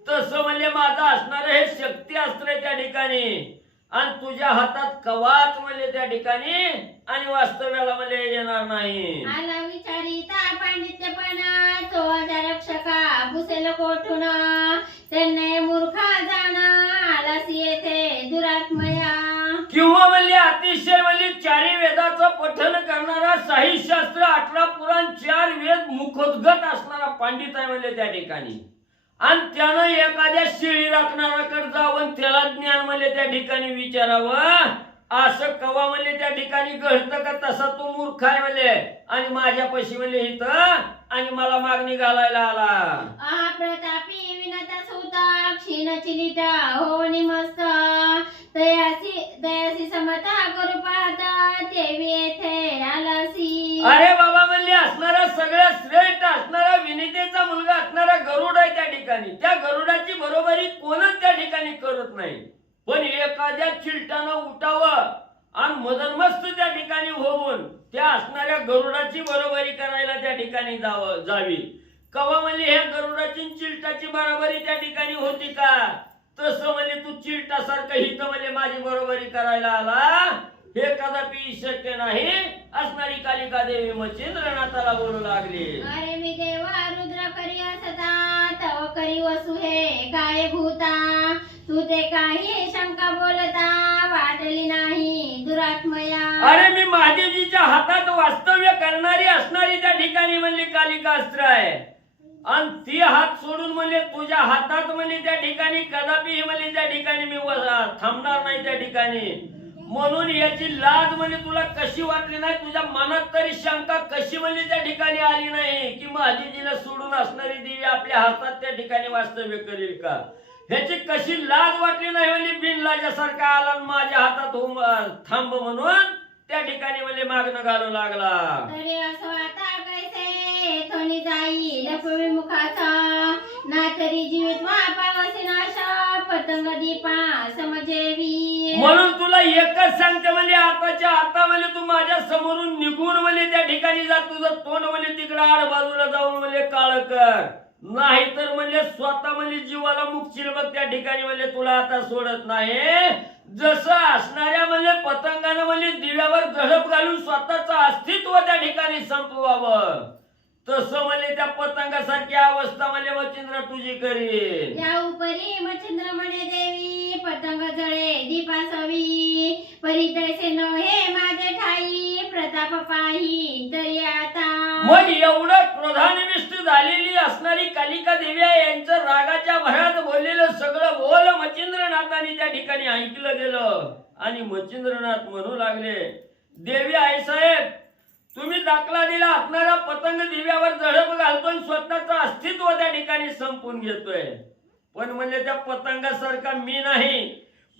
तसं म्हणजे माझा असणारं हे शक्ती अस्त्र त्या ठिकाणी आणि तुझ्या हातात कवाच म्हणजे त्या ठिकाणी आणि वास्तव्याला म्हणजे येणार नाही. आला विचारिता पांडित्यपणा तो रक्षका भुसेल कोठून त्यांना मूर्खा जाणा आलासी येथे दुरात्मया. किंवा म्हणजे अतिशय म्हणजे चारी वेदाचं पठन करणारा साहिशास्त्र 18 पुराण 4 वेद मुखोद्गत असणारा पंडित आहे म्हणजे त्या ठिकाणी, आणि त्यानं एखाद्या शिळी राखणाराकडे जाऊन त्याला ज्ञान म्हणजे त्या ठिकाणी विचारावं, असं कवा म्हणजे त्या ठिकाणी घडतं का? तसा तू मूर्ख आहे म्हणजे आणि माझ्यापाशी म्हणजे इथं आणि मला मागणी घालायला आला. प्रतापी विनता सुता क्षीण चिलिटा हो निमस्त तयासी समता करू पाहता देवी येथे आलासी. अरे बाबा म्हणजे असणारा सगळ्यात श्रेष्ठ असणारा विनितेचा मुलगा असणारा गरुड आहे त्या ठिकाणी, त्या गरुडाची बरोबरी कोणच त्या ठिकाणी करत नाही, पण एखाद्या चिलटानं उठावं आणि मदनमस्त त्या ठिकाणी होऊन त्या असणाऱ्या गरुडाची बरोबरी करायला त्या ठिकाणी जावी. कवा म्हणजे ह्या गरुडाची चिलटाची बरोबरी त्या ठिकाणी होती का? तसं म्हणजे तू चिलटासारखं हित म्हणजे माझी बरोबरी करायला आला, हे कदापि शक्य नाही. असणारी कालिका देवी मच्छिंद्रनाथाला बोलू लागली. अरे मी देवा रुद्र करी असता तव करी वसु हे काय भूता तू ते काही शंका बोलता वाटली नाही दुरात्मया. अरे मी महादेवजीच्या हातात वास्तव्य करणारी असणारी त्या ठिकाणी म्हणजे कालिका अस्त्र आहे आणि ती हात सोडून म्हणजे तुझ्या हातात म्हणजे त्या ठिकाणी कदापि म्हणजे त्या ठिकाणी मी थांबणार नाही त्या ठिकाणी. म्हणून याची लाज म्हणजे तुला कशी वाटली नाही? तुझ्या मनात तरी शंका कशी म्हणजे त्या ठिकाणी आली नाही की महादेवजीला सोडून असणारी देवी आपल्या हातात त्या ठिकाणी वास्तव्य करेल का? ह्याची कशी लाज वाटली नाही म्हणजे बिनलाजासारखा आला माझ्या हातात थांब म्हणून त्या ठिकाणी म्हणजे मागणं घालू लागला. तरी असं आता कैसे थोनी जाई लपवी मुखाचा ना तरी जीवित वापावसी नाशा पतंग दीपा समजेवी. म्हणून तुला एकच सांगते म्हणजे आताच्या आता म्हणजे तू माझ्या समोरून निघून म्हणजे त्या ठिकाणी जा, तुझं तोंड म्हणजे तिकडे आड बाजूला जाऊन म्हणजे काळ कर, नाहीतर म्हणजे स्वतः म्हणजे जीवाला मुकशील बघ त्या ठिकाणी म्हणजे तुला आता सोडत नाही. जसं असणाऱ्या म्हणजे पतंगानं म्हणजे दिव्यावर झडप घालून स्वतःचं अस्तित्व त्या ठिकाणी संपवावं, तसं म्हणजे त्या पतंगासारखी अवस्था म्हणजे मच्छिंद्र तुझी करील. या उपरी मच्छिंद्र म्हणे देवी पतंग जळे दीपासवी परी तैसे न हे माझे ठाई प्रताप पाही तरी आता. मग एवढं क्रोधानिविष्ट झालेली असणारी कालिका देवी आहे, यांचं रागाच्या भरात बोललेलं सगळं बोल मच्छिंद्रनाथांनी त्या ठिकाणी ऐकलं गेलं आणि मच्छिंद्रनाथ म्हणू लागले, देवी आई साहेब तुम्ही दाखला दिला असणारा पतंग दिव्यावर झडप घालतोय, स्वतःचं अस्तित्व त्या ठिकाणी संपून घेतोय, पण म्हणले त्या पतंगासारखा मी नाही.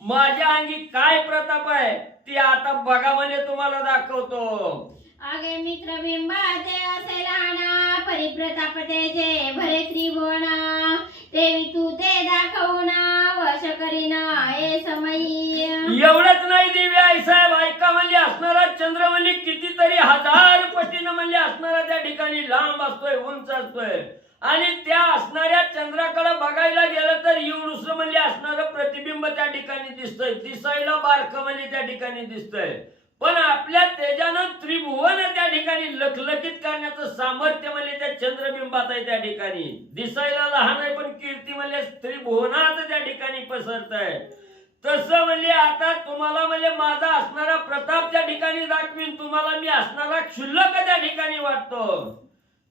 माझ्या अंगी काय प्रताप आहे ती आता बघा म्हणजे तुम्हाला दाखवतो. आगे मित्र बिंबा ते असे लहाना परिप्रताप तेजे भरे त्रिभुवन देवी तू ते दाखवना वश करीना हे समयी. एवढंच नाही देवी आई साहेब ऐका म्हणजे असणारा चंद्र म्हणजे कितीतरी हजार पटीनं म्हणजे असणारा त्या ठिकाणी लांब असतोय उंच असतोय आणि त्या असणाऱ्या चंद्राकडे बघायला गेलं तर एवढुसं म्हणजे असणारं प्रतिबिंब त्या ठिकाणी दिसतंय. दिसायला बारकं म्हणजे त्या ठिकाणी दिसतंय पण आपल्या तेजानं त्रिभुवन त्या ठिकाणी लखलखित करण्याचं सामर्थ्य म्हणजे त्या चंद्रबिंबात आहे. त्या ठिकाणी दिसायला लहान आहे पण कीर्ती म्हणजे त्रिभुवनात त्या ठिकाणी पसरत आहे. तसं म्हणजे आता तुम्हाला म्हणजे माझा असणारा प्रताप त्या ठिकाणी दाखवीन. तुम्हाला मी असणारा क्षुल्लक त्या ठिकाणी वाटतो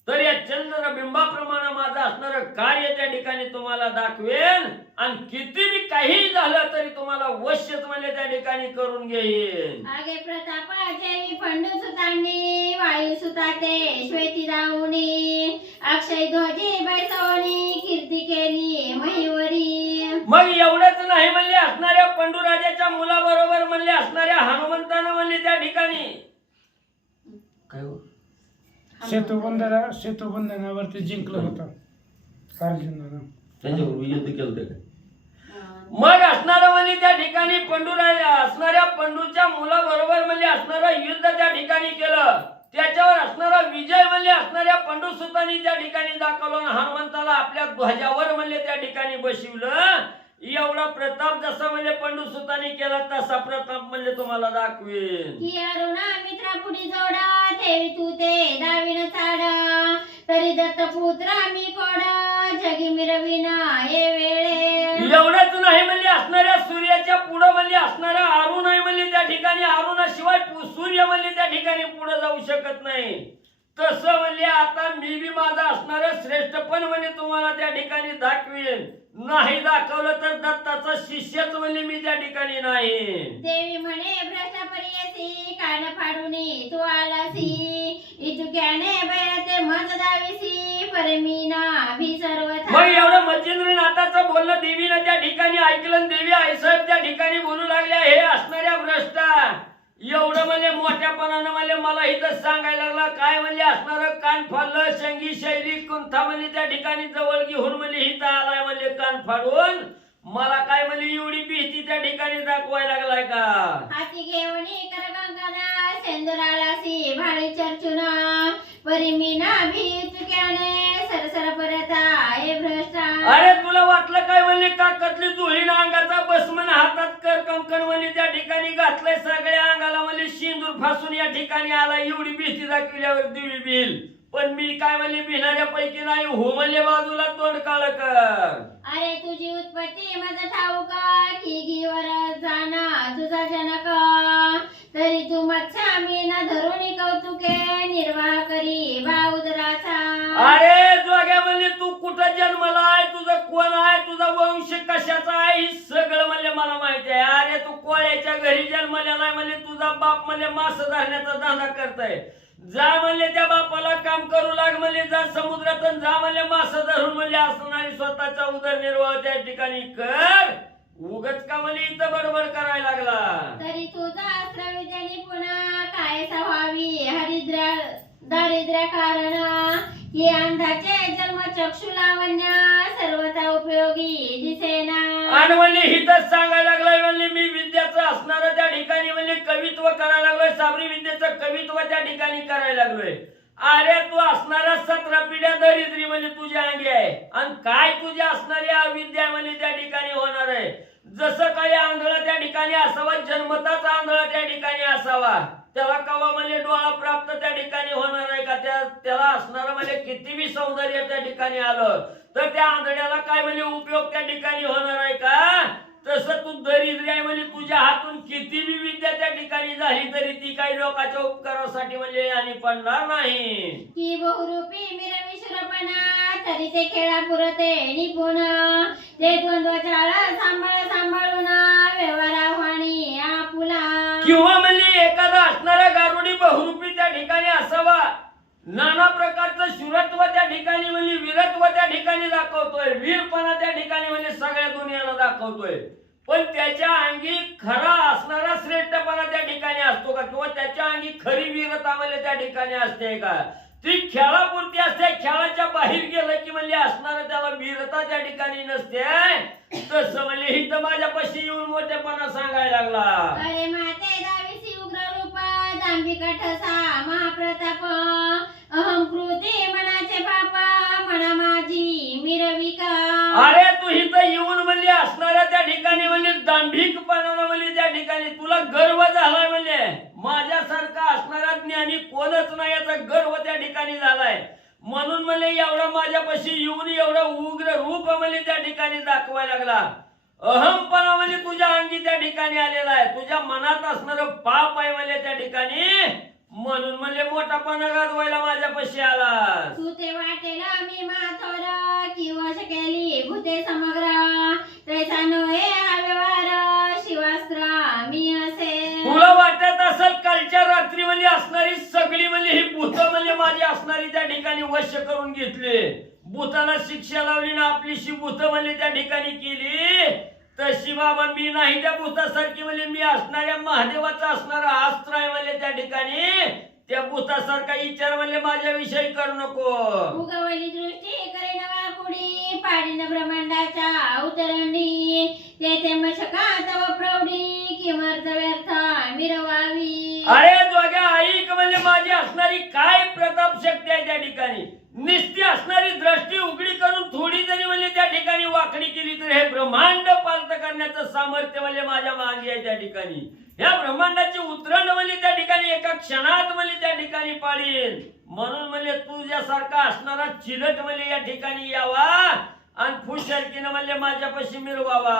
तर या चंद्रबिंबाप्रमाणे माझं असणारं कार्य त्या ठिकाणी तुम्हाला दाखवेन आणि किती बी काही झालं तरी तुम्हाला वश्यच म्हणजे त्या ठिकाणी करून घेईन. आगे प्रतापाचे पंडू सुतांनी वायू सुताते श्वेती राहुनी अक्षय ध्वजे बैसवणी कीर्ती केली महिवरी. मग एवढंच नाही म्हणले असणाऱ्या पंडूराजाच्या मुलाबरोबर म्हणले असणाऱ्या हनुमंतानं म्हणले त्या ठिकाणी काय सेतुबंधनावरती जिंकलं होतं अर्जुनानं. त्याच्यावर युद्ध केलं ते. मग असणारा म्हणजे त्या ठिकाणी पंडूराज असणाऱ्या पंडूच्या मुलाबरोबर म्हणजे असणारं युद्ध त्या ठिकाणी केलं. त्याच्यावर असणारा विजय म्हणजे असणाऱ्या पंडूसुतांनी त्या ठिकाणी दाखवलं. हनुमंताला आपल्या ध्वजावर म्हणजे त्या ठिकाणी बसवलं. एवढा प्रताप जसा म्हणजे पंडूसुतांनी केला तसा प्रताप म्हणजे तुम्हाला दाखवेन. की अरुणा मित्रा पुढी जोडा ठेवी तू ते दाविन चाडा तरी दत्त पुत्र मी कोडा जगी मिरविना हे वेळे. एवढंच नाही म्हणजे असणाऱ्या सूर्याच्या पुढं म्हणजे असणारा अरुण आहे म्हणजे त्या ठिकाणी अरुणाशिवाय सूर्य म्हणजे त्या ठिकाणी पुढे जाऊ शकत नाही. तसं म्हणजे आता मी बी माझा असणारं श्रेष्ठपण म्हणजे तुम्हाला त्या ठिकाणी दाखवेन. नाही दाखवलं तर दत्ताचा शिष्यच म्हणजे मी त्या ठिकाणी नाही. देवी म्हणे भ्रष्ट परियसी कान फाडूनी तू आलासी इतुक्याने बयाते मज दाविसी परमीना भी सर्वथा. मग एवढं मच्छिंद्रनाथाचं बोलणं देवीनं त्या ठिकाणी ऐकलं. देवी आईसाहेब त्या ठिकाणी बोलू लागल्या हे असणाऱ्या भ्रष्टा एवढं म्हणजे मोठ्यापणानं म्हणजे मला इथं सांगायला लागला. काय म्हणजे असणारं कान फाडलं शंगी शैली कुंथा म्हणजे त्या ठिकाणी जवळ घेऊन म्हणजे इथं आलाय म्हणजे कान फाडून मला काय म्हणजे एवढी भीती त्या ठिकाणी दाखवायला लागलाय का. हाती घेऊनी करगंगना सेंदुरालासी भाळी चर्चुना परिमीना भी इतुक्याने सरसर परता हे भ्रष्टा. अरे तुला वाटलं काय म्हणजे काकातली जुळीन अंगाचा बसमन हातात कर कंकण म्हणजे त्या ठिकाणी घातलंय सगळ्या अंगाला म्हणजे सिंदूर फासून या ठिकाणी आला. एवढी भीती दाखविल्यावर देवी बिल पण मी काय म्हणजे भिणाऱ्या पैकी नाही हो म्हणजे बाजूला तोंड काळ कर. अरे तुझी उत्पत्ती माझा ठाऊक की घीवर जाना तुझा जनक तरी तू मच्छा मी ना धरून कौतुके निर्वाह करी बाउदराचा. अरे जोग्या म्हणजे तू कुठं जन्मला आहे तुझं कोण आहे तुझा वंश कशाचा आहे हे सगळं म्हणजे मला माहिती आहे. अरे तू कोळ्याच्या घरी जन्मलेला नाही म्हणजे तुझा बाप म्हणजे मास धरण्याचा धंदा करताय. जा म्हणले त्या बापाला काम करू लाग म्हणले जा समुद्रातून जा म्हणले मास धरून म्हणजे असणारी स्वतःचा उदरनिर्वाह त्या ठिकाणी कर. उगच का म्हणजे इथं बडबड करायला लागला. तरी तुझा अस्त्र विद्याने पुन्हा काय व्हावी हरिद्रा दारिद्र्य कारण की अंधाचे जन्म चक्षु लावण्य सर्वता उपयोगी दिसेना. आणि म्हणले हिथंच सांगायला लागलाय म्हणले मी विद्याचं असणारं त्या ठिकाणी म्हणजे कवित्व करायला लागलोय. साबरी विद्येचं कवित्व त्या ठिकाणी करायला लागलोय. अरे तू असणारा 17 पिढ्या दरिद्री म्हणजे तुझ्या अंगी आहे आणि काय तुझ्या असणारी अविद्या म्हणजे त्या ठिकाणी होणार आहे. जसं काही आंधळा त्या ठिकाणी असावा जन्मताच आंधळा त्या ठिकाणी असावा त्याला कवा म्हणजे डोळा प्राप्त त्या ठिकाणी होणार आहे का. त्याला असणारं म्हणजे किती बी सौंदर्य त्या ठिकाणी आलं तर त्या आंधळ्याला काय म्हणजे उपयोग त्या ठिकाणी होणार आहे का. तसं तू दरिद्री आहे म्हणजे तुझ्या हातून किती बी विद्या त्या ठिकाणी झाली तरी ती काही लोकांच्या उपकारासाठी म्हणजे आणि पडणार नाही. की बहुरूपी मिरविश्वरपणा तरी ते खेळा पुरते निपुण ते द्वंद्व चाळ सांभाळून व्यवहार आव्हानी आपुला. किंवा म्हणजे एखादा असणारा गारुडी बहुरूपी त्या ठिकाणी असावा नाना प्रकारचं शूरत्व त्या ठिकाणी म्हणजे वीरत्व त्या ठिकाणी दाखवतोय, वीरपणा त्या ठिकाणी म्हणजे सगळ्या दुनियाला दाखवतोय. पण त्याच्या अंगी खरा असणारा श्रेष्ठपणा त्या ठिकाणी असतो का, किंवा त्याच्या अंगी खरी वीरता म्हणजे त्या ठिकाणी असते का? ती खेळापुरती असते, खेळाच्या बाहेर गेलं की म्हणजे असणार त्याला वीरता त्या ठिकाणी नसते. तसं म्हणजे इथं माझ्यापाशी येऊन मोठेपणा सांगायला लागला. अरे माते दाविसी उग्र रूप दांभिक ठसा महाप्रताप अहम कृती मनाचे पाप म्हणा माझी मिरविका. अरे तू इथं येऊन म्हणजे असणाऱ्या त्या ठिकाणी म्हणजे दांभिकपणानं म्हणजे त्या ठिकाणी तुला गर्व झालाय, म्हणजे माझ्यासारखा असणारा ज्ञानी कोणच नाही याचा गर्व त्या ठिकाणी झालाय. म्हणून म्हणजे एवढा माझ्यापाशी येऊन एवढं उग्र रूप म्हणजे त्या ठिकाणी दाखवायला लागला. अहमपणा म्हणजे तुझ्या अंगी त्या ठिकाणी आलेला आहे, तुझ्या मनात असणारं पाप आहे म्हणजे त्या ठिकाणी, म्हणून म्हणजे मोठापणा गाजवायला माझ्यापाशी आला. तू ते वाटेला मी माथोर किंवा शकेली भूते समग्र तैसा नव्हे हा व्यवहार शिवास्त्र मी असे. तुला वाटत असेल कालच्या रात्री म्हणजे असणारी सगळी म्हणजे ही भूत म्हणजे माझी असणारी त्या ठिकाणी वश्य करून घेतली, भूताला शिक्षा लावली ना आपलीशी भूत म्हणजे त्या ठिकाणी केली. तशी बाबा मी नाही त्या भूतासारखी, म्हणजे मी असणाऱ्या महादेवाचा असणारा अस्त्र आहे म्हणजे त्या ठिकाणी. त्या भूतासारखा विचार म्हणजे माझ्याविषयी करू नको. उगवली दृष्टी करे नवा कुडी पाडीन ब्रह्मांडाच्या अवतरणी तेथे मशका तव प्रौढी किमर्थ व्यर्थ मिरवावी. अरे जोग्या ऐक म्हणजे माझी असणारी काय प्रताप शक्ती आहे त्या ठिकाणी. निस्ती असणारी दृष्टी उघडी करून थोडी जरी म्हणजे त्या ठिकाणी वाकडी केली तर हे ब्रह्मांड पालत करण्याचं सामर्थ्य म्हणजे माझ्या मागे आहे त्या ठिकाणी. ह्या ब्रह्मांडाची उतरण म्हणजे त्या ठिकाणी एका क्षणात म्हणजे त्या ठिकाणी पाडील. म्हणून म्हणजे तुझ्यासारखा असणारा चिलट म्हणजे या ठिकाणी यावा आणि फुशरकीनं म्हणजे माझ्यापाशी मिरवावा.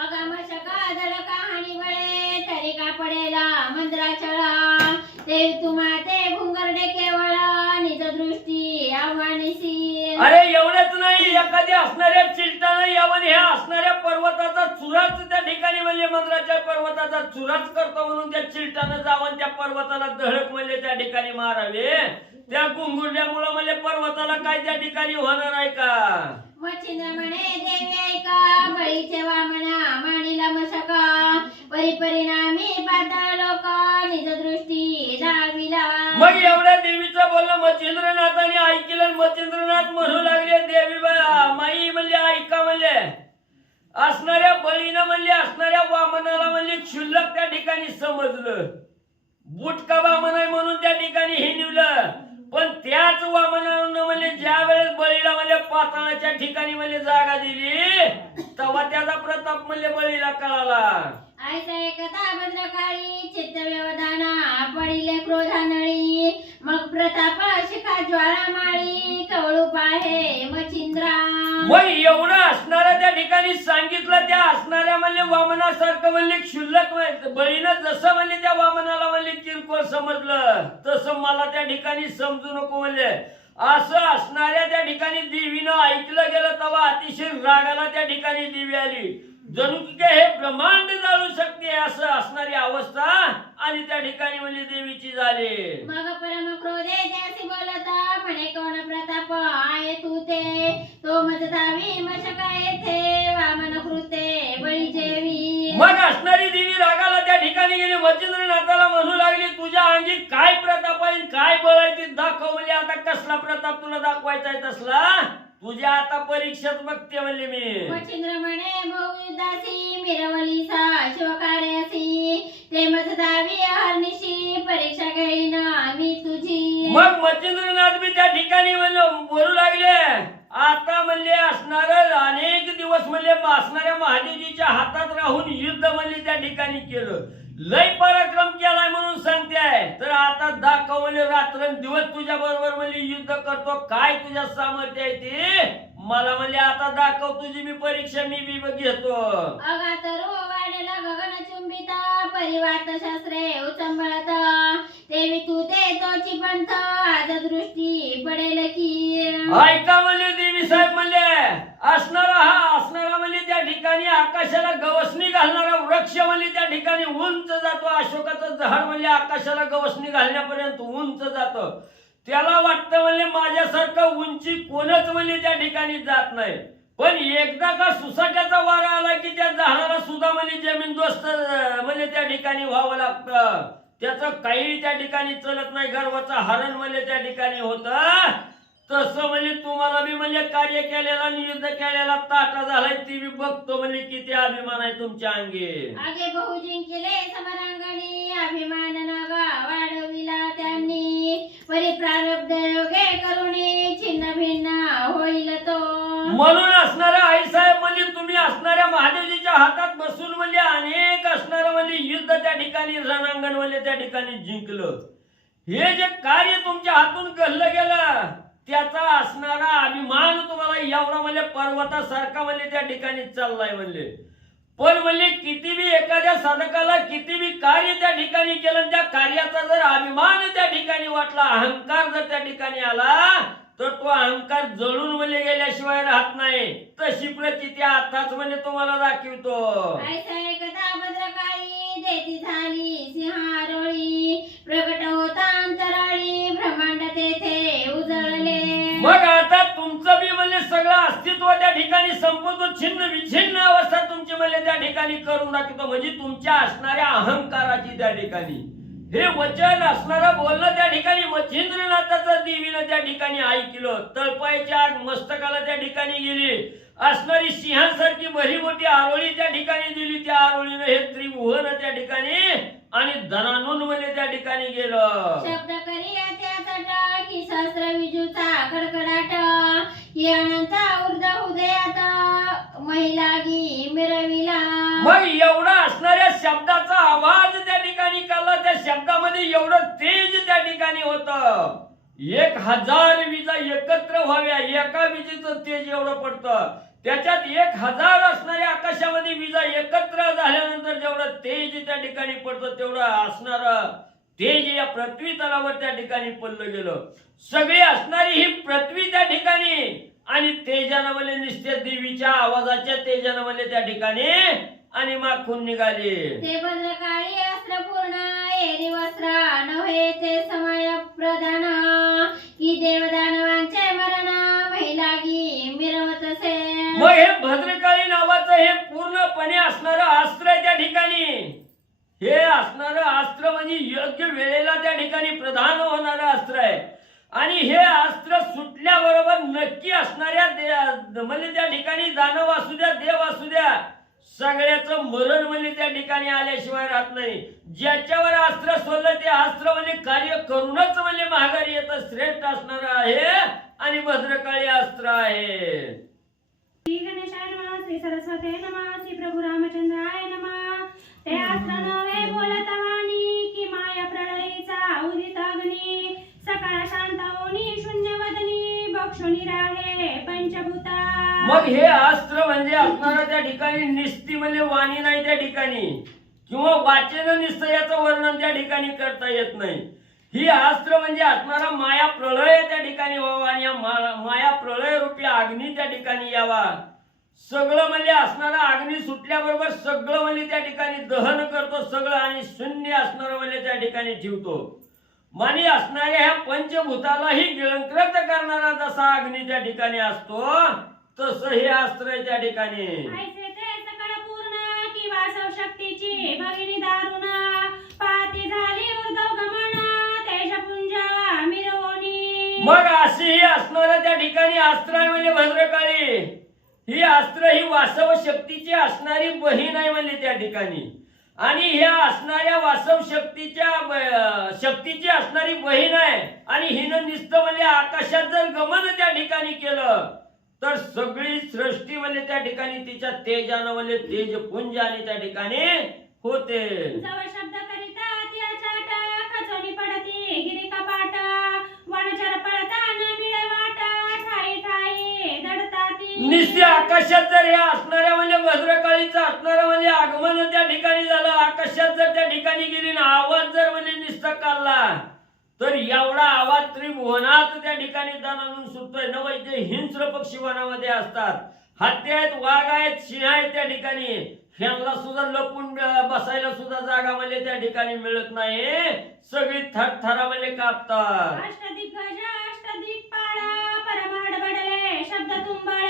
अगम शका धडका हानी बळे तरी का पडेला मंद्रा चळा ते तुम्हा ते भुंगरडे केवळ निज दृष्टी आव्हानिसी. अरे एवढंच नाही, एखाद्या असणाऱ्या चिलटानं यावं ह्या असणाऱ्या पर्वताचा चुराच त्या ठिकाणी म्हणजे मंद्राच्या पर्वताचा चुराच करतो, म्हणून त्या चिलटानं जावं त्या पर्वताला धडक म्हणजे त्या ठिकाणी मारावे. त्या गुंगुरल्यामुळे म्हणजे पर्वताला काय त्या ठिकाणी होणार आहे का? वचिंद्र म्हणे देवी ऐका बळीचे वामना मानिला मशका परिपरिणामी पाताळ लोक निज दृष्टी दाविला. मग एवढ्या देवीचं बोललं मच्छिंद्रनाथाने ऐकलं. मच्छिंद्रनाथ म्हणू लागले देवी माई म्हणजे ऐका म्हणजे असणाऱ्या बळीनं म्हणजे असणाऱ्या वामनाला म्हणजे क्षुल्लक त्या ठिकाणी समजलं, बुटका वामन आहे म्हणून त्या ठिकाणी हे निवलं. पण त्याच वामनानं म्हणजे ज्या वेळेस बळीला म्हणजे पाताळाच्या ठिकाणी म्हणजे जागा दिली तेव्हा त्याचा प्रताप म्हणजे बळीला कळाला. ऐसा एकदा भद्रकाळी चित्त व्यवधाना पडिले क्रोधानळी मग प्रताप शिखा ज्वाळा माळी कवळू पाहे मचिंद्रा. मग एवढं असणाऱ्या त्या ठिकाणी सांगितलं, त्या असणाऱ्या म्हणजे वामनासारखं म्हणजे क्षुल्लक बळीनं जसं म्हणजे त्या वामनाला म्हणजे किरकोळ समजलं तसं मला त्या ठिकाणी समजू नको म्हणजे असं असणाऱ्या त्या ठिकाणी देवीनं ऐकलं गेलं तेव्हा अतिशय रागाला त्या ठिकाणी देवी आली. जणू की काय हे ब्रह्मांड जाळू शकते असं असणारी अवस्था आणि त्या ठिकाणी म्हणजे देवीची झाली. मग परम क्रोधे त्यासी बोलता म्हणे कोण प्रताप आहे तू ते तो मज दावी मशका येथे वामन कृते बळी जेवी. मग असणारी देवी रागाला त्या ठिकाणी गेली, मच्छिंद्रनाथाला म्हणू लागली तुझ्या अंगी काय प्रताप आहे काय बळ आहे ते दाखव. म्हणजे आता कसला प्रताप तुला दाखवायचा आहे तसला तुझ्या आता परीक्षेत बघते म्हणले मी. मच्छिंद्र म्हणे बहुयुद्धासी मिरवलीसा शिवकार्यासी ते मज दावी हरनिशी परीक्षा घेईन मी तुझी. मग मच्छिंद्रनाथ बी त्या ठिकाणी बोलू लागले आता म्हणजे असणार अनेक दिवस म्हणजे असणाऱ्या महादेवजीच्या हातात राहून युद्ध म्हणजे त्या ठिकाणी केलं, लय पराक्रम केलाय म्हणून सांगते आहे. तर आता दाखव म्हणजे रात्रंदिवस तुझ्या बरोबर म्हणजे युद्ध करतो, काय तुझ्या सामर्थ्य आहे ते मला म्हणजे आता दाखव, तुझी मी परीक्षा मी बी घेतो. अगातरो वाढेला गगन चुंबित परिवात शस्त्रे उचंबळत देवी तू ते तोची पंथ आज दृष्टी पडेल की. ऐका म्हणजे देवी साहेब म्हणजे असणारा म्हणजे त्या ठिकाणी आकाशाला गवसणी घालणारा वृक्ष म्हणजे त्या ठिकाणी उंच जातो. अशोकाचं झाड म्हणजे आकाशाला गवसणी घालण्यापर्यंत उंच जातं. त्याला वाटतं म्हणजे माझ्यासारखं उंची कोणच म्हणजे त्या ठिकाणी जात नाही. पण एकदा का सुसाट्याचा वारा आला की त्या झाडाला सुद्धा म्हणजे जमीनदोस्त म्हणजे त्या ठिकाणी व्हावं लागतं. त्याचं काही त्या ठिकाणी चलत नाही. गर्वाचं हरण म्हणजे त्या ठिकाणी होतं. तसं म्हणजे तुम्हाला बी म्हणजे कार्य केलेला आणि युद्ध केलेला ताटा झालाय ती बी बघतो म्हणजे किती अभिमान आहे तुमच्या अंगी. आगे बहु जिंकिले समरांगणी अभिमान नगा वाढविला त्यांनी परी प्रारब्ध योगे करुणी छिन्न भिन्न होईल तो. म्हणून असणाऱ्या आईसाहेब म्हणजे तुम्ही असणाऱ्या महादेवजीच्या हातात बसून म्हणजे अनेक असणारं म्हणजे युद्ध त्या ठिकाणी रणांगण म्हणजे त्या ठिकाणी जिंकलं. हे जे कार्य तुमच्या हातून घडलं गेलं त्याचा असणारा अभिमान तुम्हाला एवढा म्हणजे पर्वतासारखा म्हणजे त्या ठिकाणी चाललाय म्हणले. पण म्हणजे किती बी एखाद्या साधकाला किती बी कार्य त्या ठिकाणी केलं त्या कार्याचा जर अभिमान त्या ठिकाणी वाटला अहंकार जर त्या ठिकाणी आला तर तो अहंकार जळून म्हणजे गेल्याशिवाय राहत नाही. तशी प्रचिती आताच म्हणजे तुम्हाला दाखवतो. ऐसा एकदा भद्रकाळी देती झाली सिंहारोळी प्रगट होता अंतराळी ब्रह्मांड तेथे उजळले. मग आता तुमचं बी म्हणजे सगळं अस्तित्व त्या ठिकाणी संपतो. छिन्न विछिन्न अवस्था तुमची म्हणजे त्या ठिकाणी करून दाखवतो. म्हणजे तुमच्या असणाऱ्या अहंकाराची त्या ठिकाणी हे वचन असणारं बोलणं त्या ठिकाणी मच्छिंद्रनाथाचं देवीनं त्या ठिकाणी ऐकलं. तळपायच्या आग मस्तकाला त्या ठिकाणी गेली. असणारी सिंहासारखी भरी मोठी आरोळी त्या ठिकाणी दिली. त्या आरोळीनं हे त्रिभुवन त्या ठिकाणी आणि धनानून म्हणजे त्या ठिकाणी गेलं. शब्द करी त्याचा की सहस्र विजूचा कडकडाट की अनंत ऊर्ध हृदयात महिलागी मिरविला. मग एवढा असणाऱ्या शब्दाचा आवाज त्या ठिकाणी काढला. त्या शब्दामध्ये एवढं तेज त्या ठिकाणी होतं. 1000 विजा एकत्र व्हाव्या एका विजेचं तेज एवढं पडतं. त्याच्यात 1000 असणाऱ्या आकाशामध्ये विजा एकत्र झाल्यानंतर जेवढं तेज त्या ठिकाणी पडतं तेवढं असणारं तेज या पृथ्वी तलावर त्या ठिकाणी पडलं गेलं. सगळी असणारी ही पृथ्वी त्या ठिकाणी आणि तेजानं म्हणजे निस्त्य देवीच्या आवाजाच्या तेजानं म्हणजे त्या ठिकाणी आणि माखून निघाले. ते भद्रकाळी अस्त्र पूर्ण एरी वस्त्र नव्हे ते समय प्रधान की देवदानवांचे मरण महिलागी मिरवत असे. मग हे भद्रकाळी नावाचं हे पूर्णपणे असणारं अस्त्र आहे त्या ठिकाणी. हे असणारं अस्त्र म्हणजे योग्य वेळेला त्या ठिकाणी प्रधान होणारं अस्त्र आहे. आणि हे अस्त्र सुटल्याबरोबर नक्की असणाऱ्या म्हणजे त्या ठिकाणी दानव असू द्या देव असू द्या सगळ्याचं मरण म्हणजे त्या ठिकाणी आल्याशिवाय राहत नाही. ज्याच्यावर अस्त्र सोडलं ते अस्त्र म्हणजे कार्य करूनच म्हणजे माघारी येतं. श्रेष्ठ असणार आहे आणि भद्रकाळी अस्त्र आहे. श्री गणेशाय नमः, श्री सरस्वती नमः, श्री प्रभू रामचंद्राय नमः. ते अस्त्र नव्हे बोलत वाणी की माया प्रलयीचा उदित अग्नी सकाळ शांत होनी शून्य वदनी बक्षुनी राहे पंचभूता. मग हे अस्त्र म्हणजे असणारा त्या ठिकाणी निस्ती म्हणजे वाणी नाही त्या ठिकाणी किंवा वाचन निस्त याचं वर्णन त्या ठिकाणी करता येत नाही. ही अस्त्र म्हणजे असणारा माया प्रलय त्या ठिकाणी व्हावा आणि या माया प्रलय रूपी अग्नी त्या ठिकाणी यावा. सगळं म्हणजे असणारा अग्नी सुटल्याबरोबर सगळं म्हणजे त्या ठिकाणी दहन करतो सगळं आणि शून्य असणारं म्हणजे त्या ठिकाणी ठेवतो. मानी असणाऱ्या ह्या पंचभूतालाही गिळंकृत करणारा जसा अग्नी त्या ठिकाणी असतो तसं हे अस्त्र आहे त्या ठिकाणी. ऐसे ते सकळ पूर्ण की वासव शक्तीची भगिनी दारुण पाती झाली ऊर्ध्व गमन तेजपुंजा मिरवणी. मग अशी ही असणारं त्या ठिकाणी अस्त्र आहे म्हणजे भद्रकाळी. ही अस्त्र ही वासव शक्तीची असणारी बहीण आहे म्हणजे त्या ठिकाणी. आणि ह्या असणाऱ्या वासव शक्तीची असणारी बहीण आहे. आणि हिनं नुसतं म्हणजे आकाशात जर गमन त्या ठिकाणी केलं तर सगळी सृष्टी म्हणजे त्या ठिकाणी तिच्या तेजानं म्हणजे तेजपुंज आणि त्या ठिकाणी होते. जवळ शब्द करिता तिला चाट खचोनी पडती गिरी कपाट वनचर पळता न मिळे वाट ठाई ठाई दडताती. निस्ते आकाशात जर या असणाऱ्या म्हणजे भद्रकाळीचं असणारं म्हणजे आगमन त्या ठिकाणी झालं. आकाशात जर त्या ठिकाणी गेली ना आवाज जर म्हणजे निस्ता काढला तर एवढा आवाज त्रिभुवनात त्या ठिकाणी दानानून सुटतोय. नवैद्य हिंस्र पक्षी वनामध्ये असतात. हत्ती आहेत, वाघ आहेत, सिंह आहेत त्या ठिकाणी. ह्यांना सुद्धा लपून बसायला सुद्धा जागा म्हणजे त्या ठिकाणी मिळत नाही. सगळी थरथरामध्ये कापतात. अष्टदिग्गज अष्टदिक्पाळ परमाडबडले शब्द तुंबळ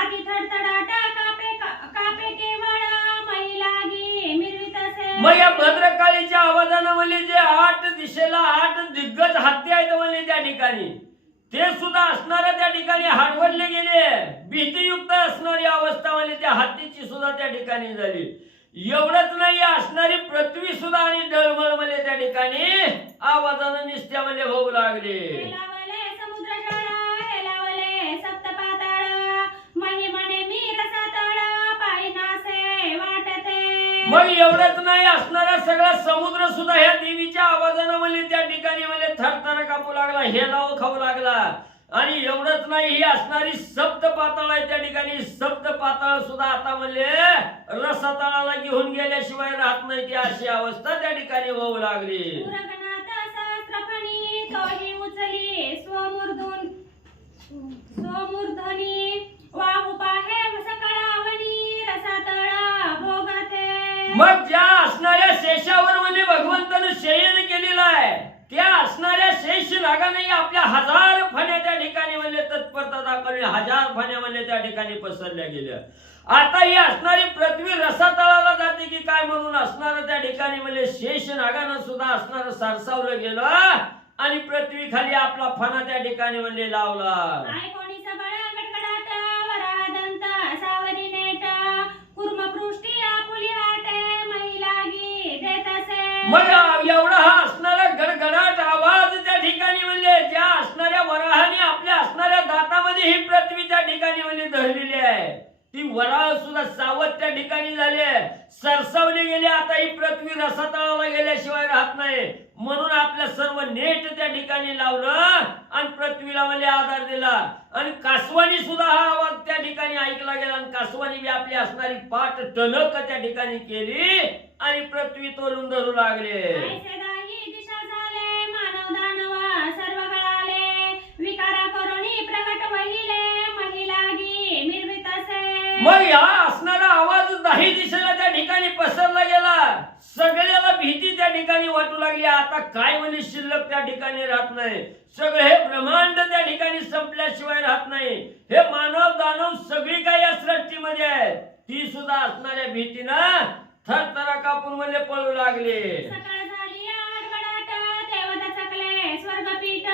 आधी थडथडाट कापे कापे केवळ महिलागी मिरवितसे. मग या भद्रकाळीच्या आवाजानं म्हणजे जे 8 दिशेला 8 दिग्गज हत्ती आहेत म्हणजे त्या ठिकाणी, ते सुद्धा असणाऱ्या त्या ठिकाणी हरवले गेले. भीतीयुक्त असणारी अवस्था म्हणजे त्या हत्तीची सुद्धा त्या ठिकाणी झाली. एवढंच नाही, असणारी पृथ्वी सुद्धा आणि डळमळ म्हणजे त्या ठिकाणी आवाजानं निस्त्यामध्ये होऊ लागले. हेलावले समुद्र जळ हेलावले सप्तपाताळ महिमने मी रसातळ पायनासे वाटते. मग एवढंच नाही, असणारा सगळा समुद्र सुद्धा ह्या देवीच्या आवाजानं म्हणजे त्या ठिकाणी म्हणजे थरथर कापू लागला, हेलाव खाऊ लागला. आणि एवढंच नाही, ही असणारी सप्त पाताळ आहे त्या ठिकाणी, सप्त पाताळ सुद्धा आता म्हणजे रसातळाला घेऊन गेल्याशिवाय राहत नाही, ती अशी अवस्था त्या ठिकाणी होऊ लागली. उरगनाथ सहस्रफणी तोही उचली स्वमूर्धनी वाहू पाहे सकळावणी रसातळ भोगते. मग ज्या असणाऱ्या शेषावर म्हणजे भगवंतानं शयन केलेला आहे, त्या असणाऱ्या शेष नागाने आपल्या 1000 फण्या त्या ठिकाणी म्हणजे तत्परता दाखवली, 1000 फण्या म्हणजे त्या ठिकाणी पसरल्या गेल्या. आता ही असणारी पृथ्वी रसातळाला जाते की काय म्हणून असणारं त्या ठिकाणी म्हणजे शेष नागानं सुद्धा असणारं सरसावलं गेलं आणि पृथ्वी खाली आपला फणा त्या ठिकाणी म्हणजे लावला. आय कोणी सबळ गडगडाट वरादंत सावरी नेट कुर्मपृष्ठी आपुली आटे महिलागी देतसे. मग एवढा हा असणारा गडगडाट आवाज त्या ठिकाणी म्हणजे ज्या असणाऱ्या वराहाने आपल्या असणाऱ्या दातामध्ये ही पृथ्वी त्या ठिकाणी म्हणजे धरलेली आहे, ती वराह सुद्धा सावध त्या ठिकाणी झाले, सरसावली गेली. आता ही पृथ्वी रसातळाला गेल्याशिवाय राहत नाही म्हणून आपल्या सर्व नेट त्या ठिकाणी लावलं आणि पृथ्वीला म्हणजे आधार दिला. आणि कासवानी सुद्धा हा आवाज त्या ठिकाणी ऐकला गेला आणि कासवानी बी आपली असणारी पाठ टणक त्या ठिकाणी केली आणि पृथ्वी तोलून धरू लागले. ऐसे दाही दिशा झाले मानव दानव सर्व गळाले विकारा करुणी प्रगट वहिले महिलागी मिरवितसे. मग या असणारा आवाज 10 दिशेला त्या ठिकाणी पसरला गेला, सगळ्याला भीती त्या ठिकाणी वाटू लागली. आता काय म्हणजे शिल्लक त्या ठिकाणी राहत नाही, सगळे हे ब्रह्मांड त्या ठिकाणी संपल्याशिवाय राहत नाही. हे मानव दानव सगळी काही या सृष्टीमध्ये आहेत, ती सुद्धा असणाऱ्या भीतीनं थरथरा कापून म्हणजे पळू लागले. सकाळ झाली आडबडाट देवता चकले स्वर्गपीठ